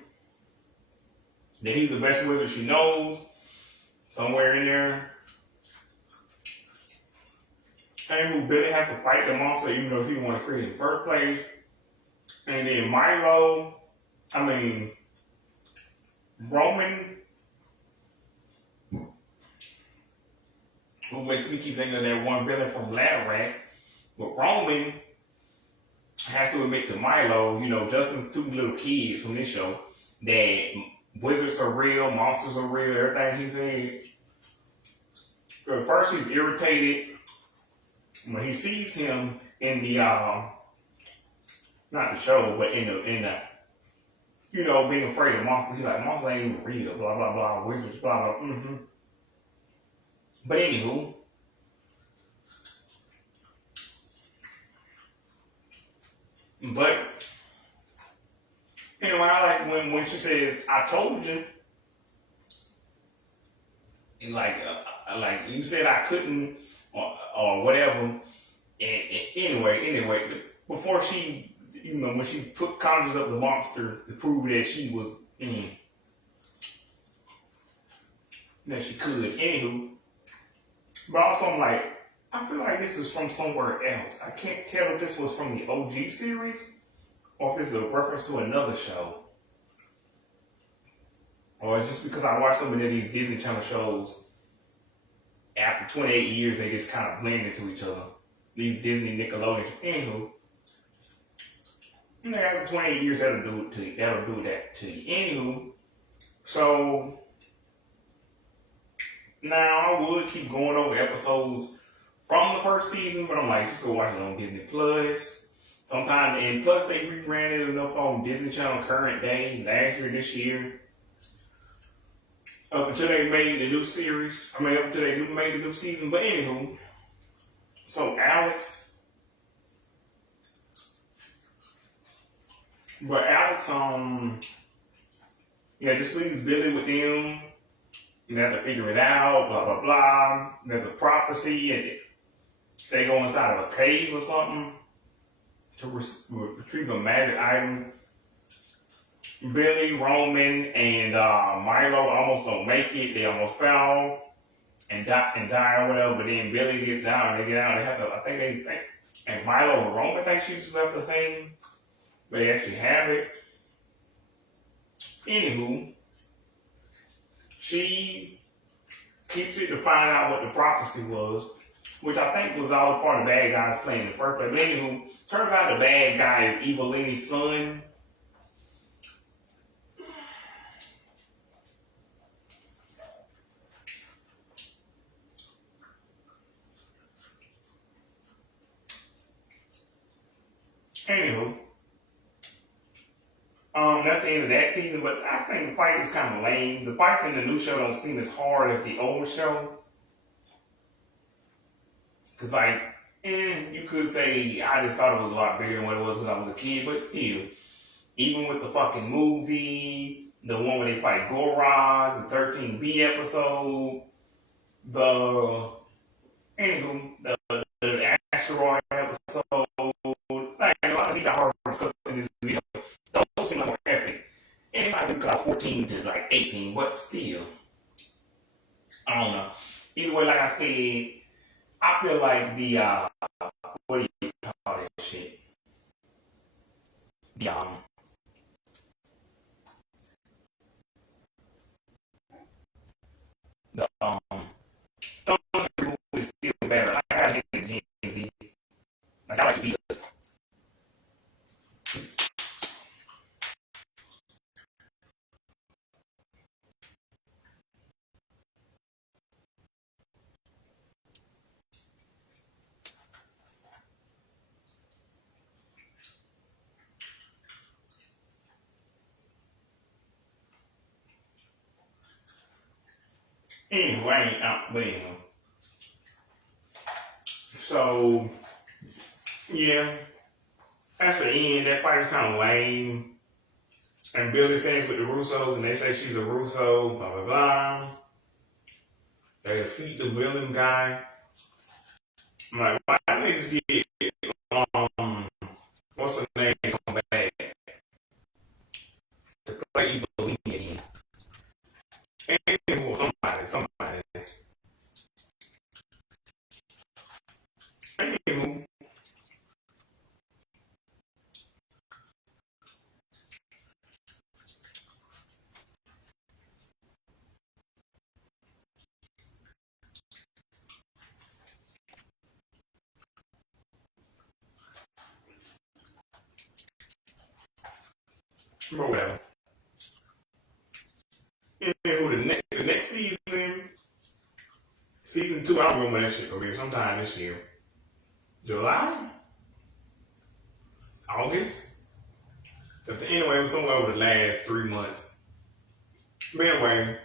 that he's the best wizard she knows, somewhere in there. And who Billy has to fight the monster even though he didn't want to create it in the first place. And then Roman, who makes me keep thinking of that one villain from Lab Rats. But Roman has to admit to Milo, Justin's two little kids from this show, that wizards are real, monsters are real, everything he said. At first he's irritated when he sees him in the, not the show, but in the being afraid of monsters. He's like, monsters ain't even real, blah, blah, blah, wizards, blah, blah, But anywho, I like when she says, "I told you," and like you said I couldn't or whatever. And anyway, before she, when she conjures up the monster to prove that she was that she could. Anywho. But also, I'm like, I feel like this is from somewhere else. I can't tell if this was from the OG series or if this is a reference to another show. Or it's just because I watch so many of these Disney Channel shows, after 28 years, they just kind of blend into each other. These Disney Nickelodeon. Anywho, after 28 years, that'll do that to you. Anywho, so now I would keep going over episodes from the first season, but I'm like, just go watch it on Disney Plus. Sometimes, and plus they reran it enough on Disney Channel current day, last year, this year. Up until they made the new series. Up until they made the new season. But anywho, so Alex, just leaves Billy with them. You have to figure it out, blah, blah, blah. There's a prophecy, and they go inside of a cave or something to retrieve a magic item. Billy, Roman, and Milo almost don't make it. They almost fell and die or whatever. But then Billy gets down. They get out. They have to. I think they think, and Milo or Roman think she just left the thing, but they actually have it. Anywho, she keeps it to find out what the prophecy was, which I think was all part of the bad guys playing in the first place. But anywho, turns out the bad guy is Evelini's son. Anywho, that's the end of that season, but I think the fight was kind of lame. The fights in the new show don't seem as hard as the old show. Because, you could say I just thought it was a lot bigger than what it was when I was a kid, but still, even with the fucking movie, the one where they fight Gorog, the 13B episode, the asteroid episode, a lot of these are hard in this video. Don't seem like more epic. And it might be because 14 to 18, but still, I don't know. Either way, like I said, I feel like the what do you call that shit? The Thunder movie is still better. I got him in Gen Z. I like the Beatles. Anyway, I ain't out, but anyway. So, yeah, that's the end. That fight is kind of lame. And Billy sings with the Russos, and they say she's a Russo, blah, blah, blah. They defeat the villain guy. I'm like, why niggas get, what's the name, come back to play Evilini again? And somebody. Anywho, or whatever. Anywho, the next season 2, I don't remember when that shit will be, sometime this year. July? August? September. Anyway, it was somewhere over the last 3 months. But anyway,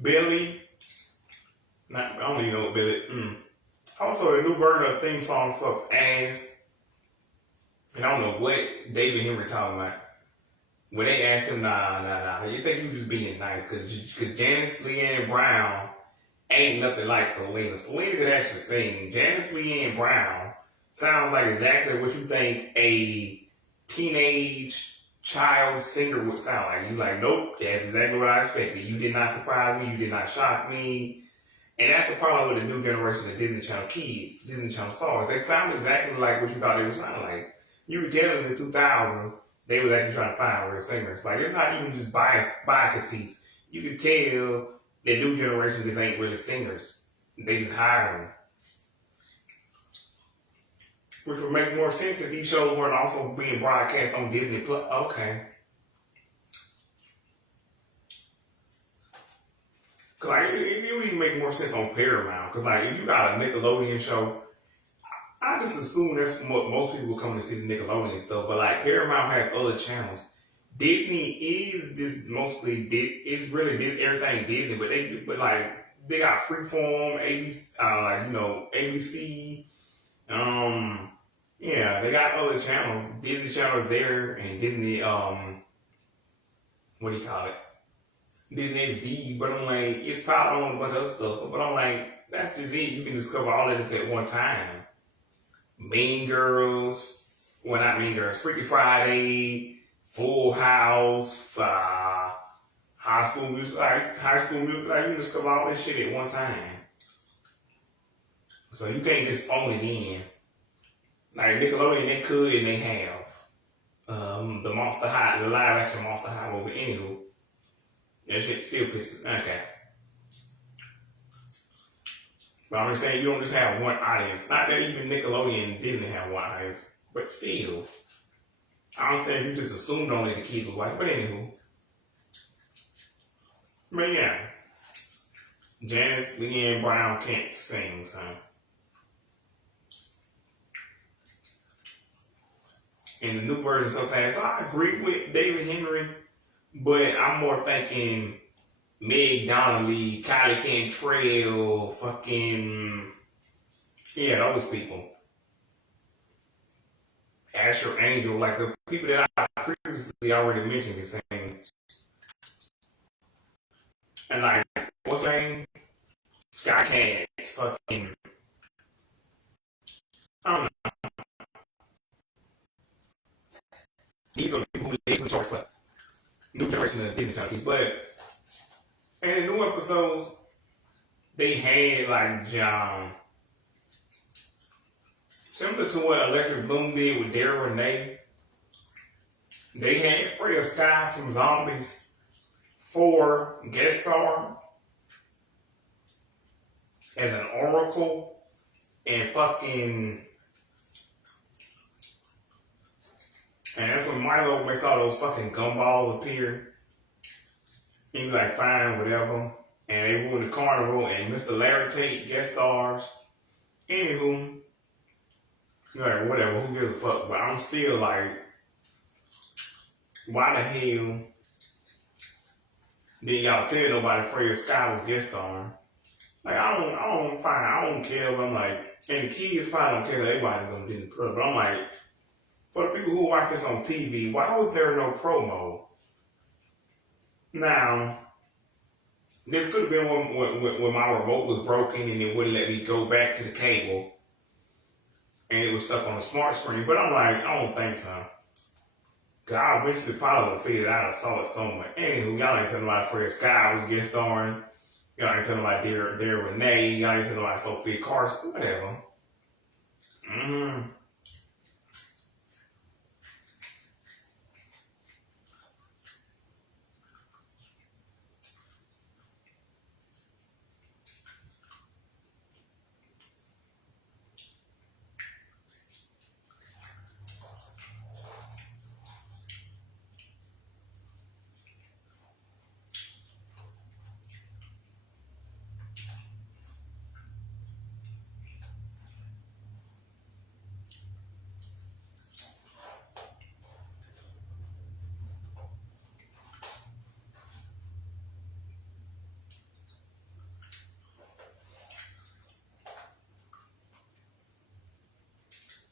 Billy, I don't even know what Billy, Also, the new version of the theme song sucks ass. And I don't know what David Henry talking about. When they asked him, nah, you think he was just being nice? Because Janice Leanne Brown ain't nothing like Selena. Selena could actually sing. Janice Leanne Brown sounds like exactly what you think a teenage child singer would sound like. You like, nope, that's exactly what I expected. You did not surprise me. You did not shock me. And that's the problem with the new generation of Disney Channel kids, Disney Channel stars. They sound exactly like what you thought they would sound like. You could tell in the 2000s, they was actually trying to find real singers. Like, it's not even just biases. You could tell the new generation just ain't really singers. They just hire them. Which would make more sense if these shows weren't also being broadcast on Disney Plus. Okay. Cause like, it would even make more sense on Paramount. Cause like, if you got a Nickelodeon show, I just assume that's what most people come to see the Nickelodeon stuff. But like, Paramount has other channels. Disney is just mostly, it's really everything Disney, but like, they got Freeform, ABC, ABC, yeah, they got other channels. Disney Channel is there, and Disney, what do you call it? Disney XD, but I'm like, it's piled on a bunch of other stuff. So, but I'm like, that's just it. You can discover all of this at one time. Mean Girls, well, not Mean Girls, Freaky Friday, Full House, High School Music, like you can discover all this shit at one time. So you can't just phone it in. Like Nickelodeon, they could and they have. The Monster High, the live action Monster High movie, anywho. That shit still pisses. Okay. But I'm just saying, you don't just have one audience. Not that even Nickelodeon and Disney have one audience, but still. I understand you just assumed only the kids were white, but anywho. But yeah. Janice Leanne Brown can't sing, son. In the new version sometimes. So I agree with David Henry, but I'm more thinking Meg Donnelly, Kylie Cantrell, fucking, yeah, those people. Asher Angel, like the people that I previously already mentioned the same. And like, what's her name? Sky Cats, fucking, I don't know. These are the people who they control for new generation of Disney Channel kids. But in the new episodes, they had like similar to what Electric Bloom did with Dara Renee. They had Freya Sky from Zombies for guest star as an oracle and fucking. And that's when Milo makes all those fucking gumballs appear. He's like, fine, whatever. And they won the carnival, and Mr. Larry Tate guest stars. Anywho, like, whatever, who gives a fuck? But I'm still like, why the hell did y'all tell nobody Freya Sky was guest starring? Like, I don't care, but I'm like, and the kids probably don't care that everybody's gonna do it. But I'm like, for the people who watch this on TV, why was there no promo? Now, this could have been when my remote was broken and it wouldn't let me go back to the cable. And it was stuck on the smart screen. But I'm like, I don't think so. Because I eventually probably would have figured out I saw it somewhere. Anywho, y'all ain't telling about Freya Sky was guest starring. Y'all ain't telling about Dara Renee. Y'all ain't telling about Sophia Carson. Whatever.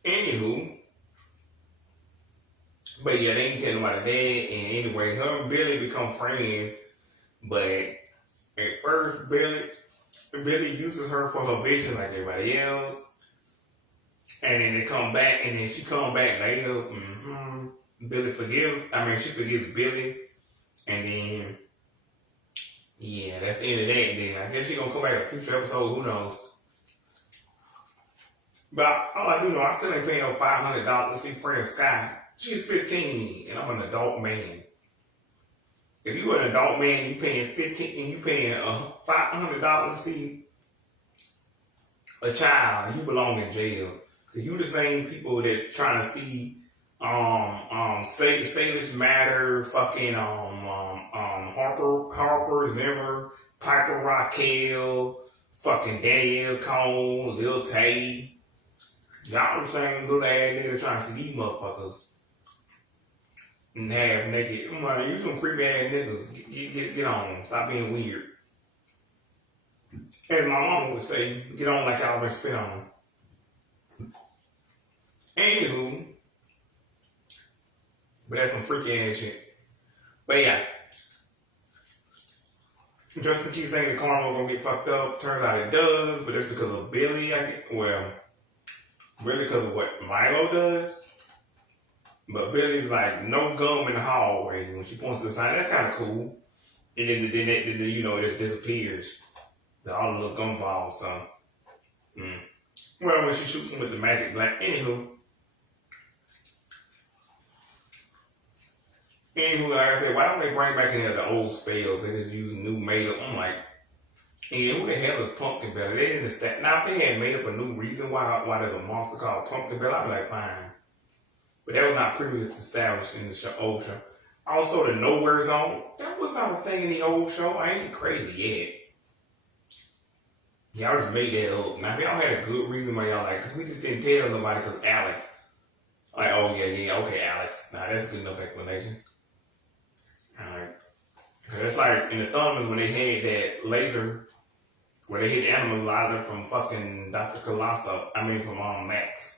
Anywho, but yeah, they ain't telling about that. And anyway, her and Billy become friends, but at first Billy uses her for her vision like everybody else, and then they come back, and then she come back later. She forgives Billy, and then Yeah, that's the end of that then. I guess she gonna come back in a future episode, who knows. But all I do know, I still ain't paying no $500 to see Freya Sky. She's 15 and I'm an adult man. If you an adult man, you paying 15 and you paying $500 to see a child, you belong in jail. Cause you the same people that's trying to see Salish Matter, fucking Harper Zimmer, Piper Raquel, fucking Danielle Cone, Lil Tay. Y'all the same little ass niggas trying to see these motherfuckers and half naked. I'm like, you some creepy ass niggas. Get on. Stop being weird. As my mama would say, get on like y'all been spit on. Anywho, but that's some freaky ass shit. But yeah, Justin keeps saying the karma gonna get fucked up. Turns out it does, but that's because of Billy. Really because of what Milo does. But Billy's like, no gum in the hallway when she points to the sign. That's kind of cool. And then it just disappears. All the little gumballs, so. Well, when she shoots him with the magic black. Anywho, like I said, why don't they bring back any of the old spells? They just use new makeup. I'm like, and who the hell is Pumpkin Belly? They didn't understand. Now, if they had made up a new reason why there's a monster called Pumpkin Belly, I'd be like, fine. But that was not previously established in the old show. Also, the Nowhere Zone, that was not a thing in the old show. I ain't crazy yet. Y'all just made that up. Now, if y'all had a good reason why y'all like, because we just didn't tell nobody because Alex. Like, oh, yeah, okay, Alex. Nah, that's a good enough explanation. Alright. Because it's like in the Thundermans when they had that laser, where they hit the Animalizer from fucking Dr. Colosso. From Max.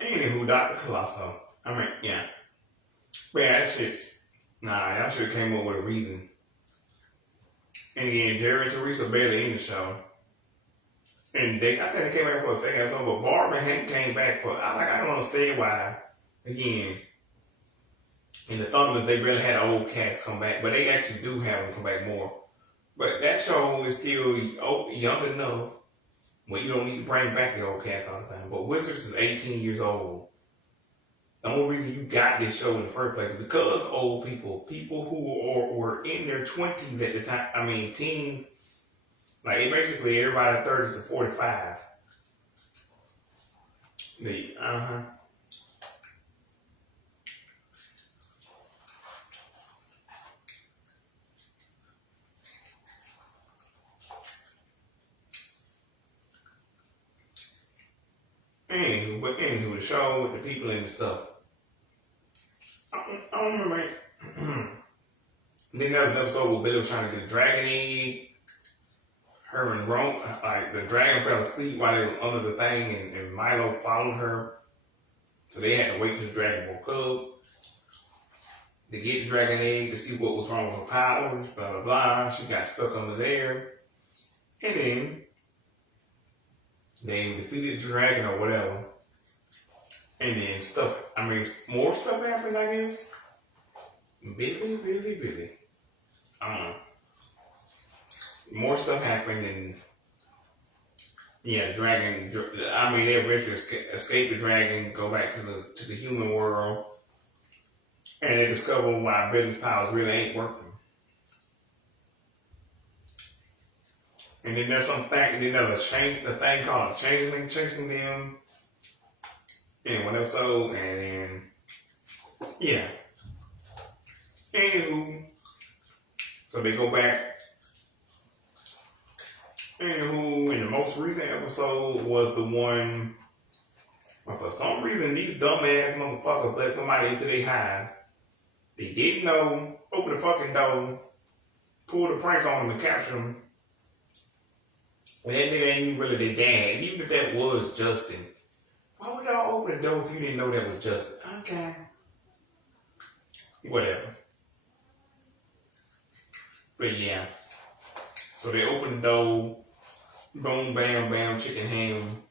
Anywho, Dr. Colosso. Yeah. But yeah, that shit's. Nah, y'all should have came up with a reason. And again, Jerry and Teresa barely in the show. And I think they came back for a second episode, but Barb and Hank came back for. I don't understand why. Again, in the Thundermans, they really had old cast come back, but they actually do have them come back more. But that show is still young enough. Well, you don't need to bring back the old cast all the time. But Wizards is 18 years old. The only reason you got this show in the first place is because old people who were in their 20s at the time, teens, like basically everybody 30s to 45. Anywho, the show with the people and the stuff. I don't remember. Then there was an episode where Billy was trying to get a dragon egg. Her and Rome, like the dragon fell asleep while they were under the thing, and Milo followed her. So they had to wait till the dragon woke up to get the dragon egg to see what was wrong with her powers, blah, blah, blah. She got stuck under there. And then they defeated the dragon or whatever. And then more stuff happened, I guess. Billy. I don't know. More stuff happened and the dragon, they eventually escape the dragon, go back to the human world. And they discover why Billy's powers really ain't working. And then there's a thing called a changeling chasing them in one episode, and then anywho, so they go back. Anywho, in the most recent episode was the one where for some reason these dumbass motherfuckers let somebody into their house They didn't know, open the fucking door, pulled a prank on him and captured him. And that nigga ain't even really their dad. Even if that was Justin, why would y'all open the door if you didn't know that was Justin? Okay. Whatever. But yeah. So they open the door, boom, bam, bam, chicken ham.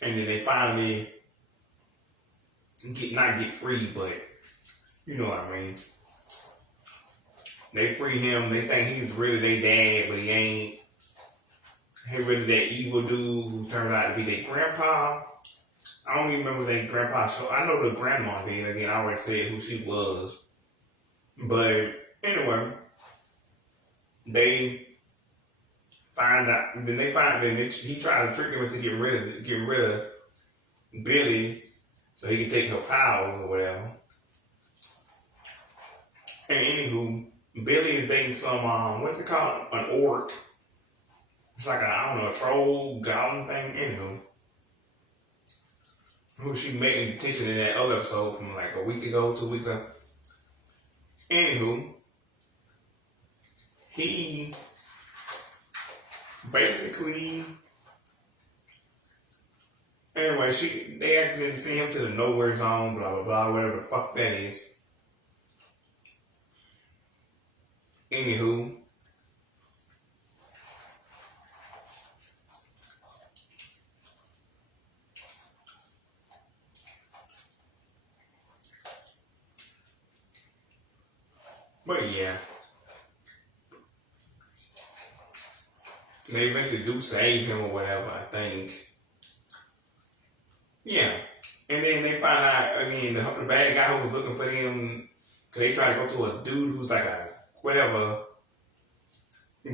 And then they finally not get free, but you know what I mean. They free him. They think he's really their dad, but he ain't. He really that evil dude who turns out to be their grandpa. I don't even remember their grandpa show. I know the grandma did. Again, I already said who she was. But anyway, they find out. Then they find that he tried to trick him into getting rid of Billy, so he can take her powers or whatever. And anywho, Billy is dating some what's it called? An orc. It's like a troll goblin thing. Anywho, who she met in detention in that other episode from like a week ago, 2 weeks ago. Anywho, he basically. Anyway, they actually didn't send him to the nowhere zone, blah blah blah, whatever the fuck that is. Anywho, but yeah, they eventually do save him or whatever, I think. Yeah, and then they find out again the bad guy who was looking for them, cause they try to go to a dude who's like a whatever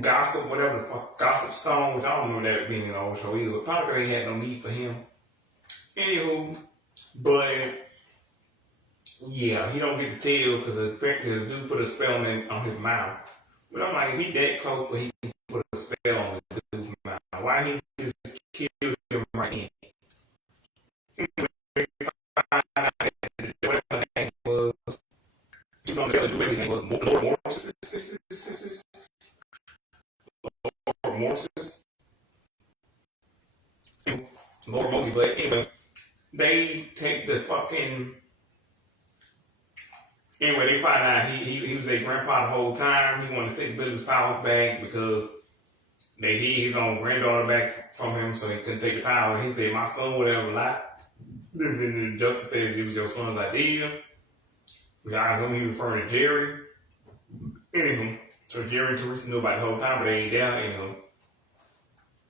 gossip, whatever the fuck, gossip stone, which I don't remember that being an old show either. But probably they had no need for him. Anywho, but yeah, he don't get to tell because the dude put a spell on his mouth. But I'm like, if he that close, where he can put a spell on the dude's mouth, why he just killed him right in? Whatever her name was, she was on the tell the dude everything was Lord Morris. Lord Morris. Lord Moby, but anyway, they take the fucking. Anyway, they find out he was their grandpa the whole time. He wanted to take Billy's powers back because they hid his own granddaughter back from him, so he couldn't take the power. And he said, "My son would ever lie." This is the justice says it was your son's idea. Which I assume he referring to Jerry. Anywho, so Jerry and Teresa knew about it the whole time, but they ain't there. Anywho,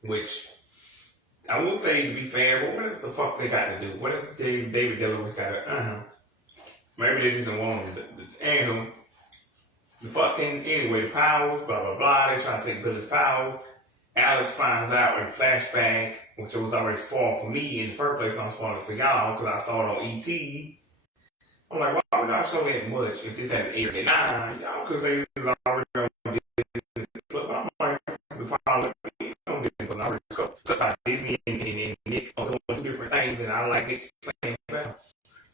which I will say to be fair, but what else the fuck they got to do? What else David Delaware got to? Maybe they just don't want him. Anywho, the fucking anyway, the powers, blah blah blah. They try to take Billy's powers. Alex finds out in flashback, which was already spoiled for me in the first place. I'm spoiling it for y'all because I saw it on ET. I'm like, why would y'all show that much if this hadn't aired? Nah, y'all could say this is already on Disney. But I'm like, this is the problem. On Disney because I already saw Disney and Nick are doing two different things, and I like Nick's playing better.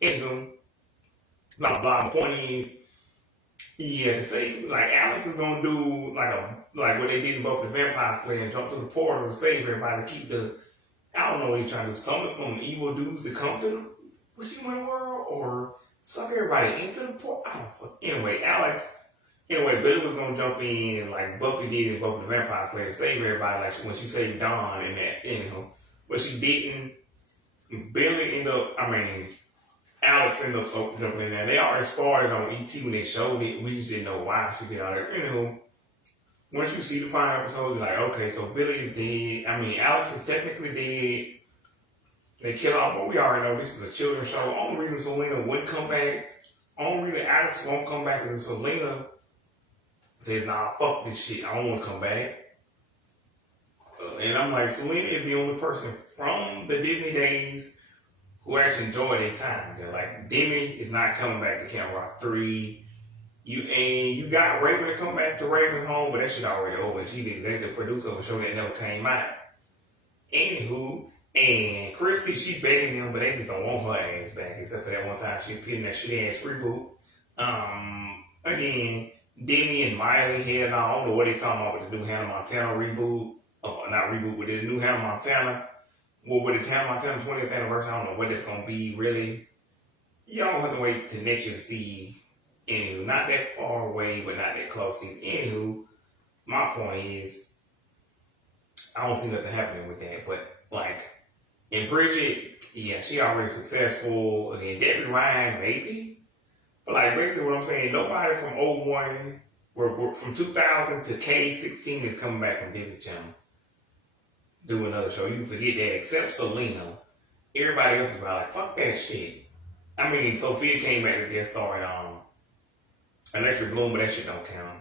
Anywho, blah blah. The point is, yeah, to say like Alex is gonna do like what they did in both the Vampire Slayer and jump to the portal to save everybody to keep the. I don't know what he's trying to do. Some evil dudes to come to the Wishing World or suck everybody into the portal. I don't fuck. Anyway, Billy was gonna jump in like Buffy did in both the Vampire Slayer to save everybody, like when she saved Dawn and that. Anyhow, but she didn't. Billy ended up. Alex ended up jumping in there. They already spoiled it on ET when they showed it. We just didn't know why she did all that. Anywho, once you see the final episode, you're like, okay, so Billy is dead. Alex is technically dead. They kill off, but we already know this is a children's show. Only reason Selena wouldn't come back, only reason Alex won't come back is Selena says, nah, fuck this shit. I don't want to come back. And I'm like, Selena is the only person from the Disney days who actually enjoy their time. They're like, Demi is not coming back to Camp Rock 3. You got Raven to come back to Raven's home, but that shit already over. She the executive producer of a show that never came out. Anywho, and Christy, she begging them, but they just don't want her ass back, except for that one time she appeared in that shit ass reboot. Again, Demi and Miley head on. I don't know what they talking about with the new Hannah Montana reboot. Oh, not reboot, but the new Hannah Montana. Well, with the Hannah Montana 20th anniversary, I don't know what it's gonna be really. Y'all have to wait till next year to see. Anywho, not that far away, but not that close. Anywho, my point is, I don't see nothing happening with that. But like, in Bridget, yeah, she already successful. Again, Debbie Ryan, maybe. But like basically what I'm saying, nobody from 01, from 2000 to K16 is coming back from Disney Channel. Do another show. You can forget that except Selena. Everybody else is about like, fuck that shit. I mean, Sophia came back to guest star in Electric Bloom, but that shit don't count.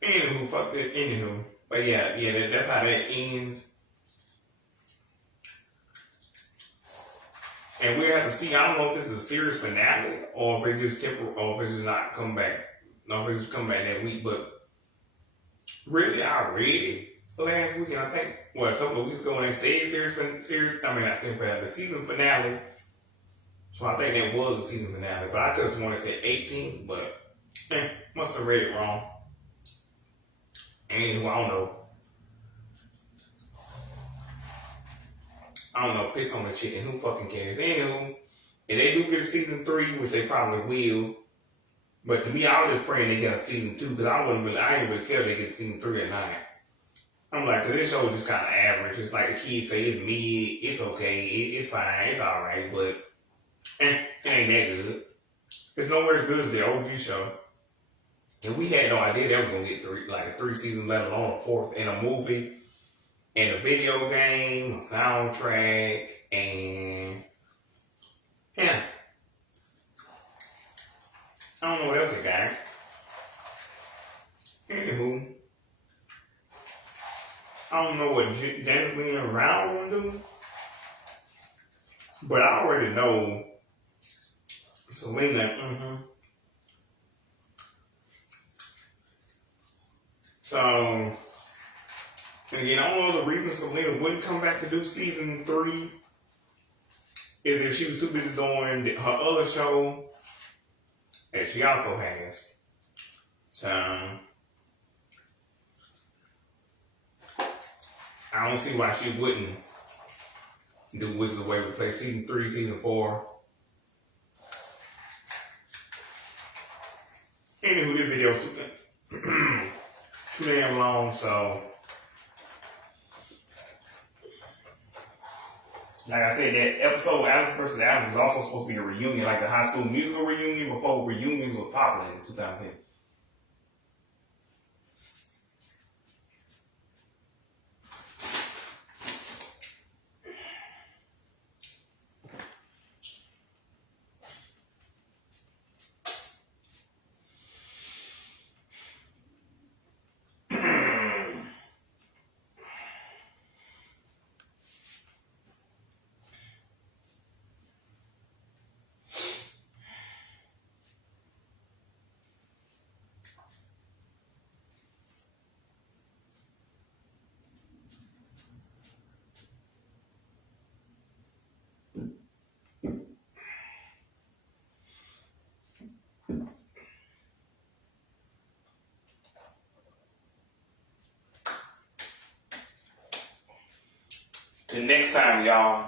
Anywho, fuck that. Anywho. But yeah, that's how that ends. And we have to see, I don't know if this is a series finale or if it's just temporary, or if it's just not come back. No, if it's just come back that week. But really, I read it last week, and I think, a couple of weeks ago when they said the season finale. So I think that was a season finale. But I could have sworn it said 18, but must have read it wrong. Anywho, I don't know, piss on the chicken, who fucking cares? Anywho, if they do get a season 3, which they probably will, but to me, I was just praying they get a season 2, because I ain't really care if they get season 3 or not. I'm like, cause this show is just kind of average. It's like the kids say, it's mid, it's okay, it's fine, it's alright, but it ain't that good. It's nowhere as good as the OG show. And we had no idea that was gonna get 3 seasons, let alone a 4th, and a movie, and a video game, a soundtrack, and yeah. I don't know what else it got. Anywho, I don't know what James Lee and Ryan want to do, but I already know Selena. So, again, I don't know the reason Selena wouldn't come back to do season 3 is if she was too busy doing her other show that she also has. So, I don't see why she wouldn't do Wizards of Waverly Place season 3, season 4. Anywho, this video is too damn long, so like I said, that episode Alex vs. Alex was also supposed to be a reunion, like the High School Musical reunion before reunions were popular in 2010. Till next time, y'all.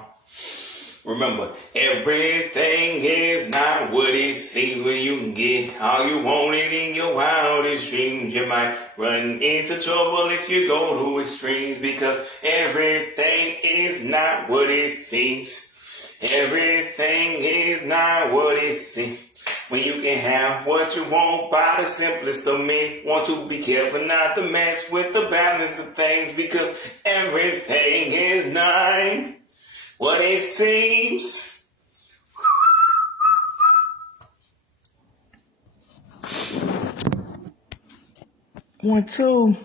Remember, everything is not what it seems. When you can get all you wanted in your wildest dreams, you might run into trouble if you go to extremes, because everything is not what it seems. Everything is not what it seems. When you can have what you want by the simplest of means. Want to be careful not to mess with the balance of things, because everything is not what it seems. 1, 2.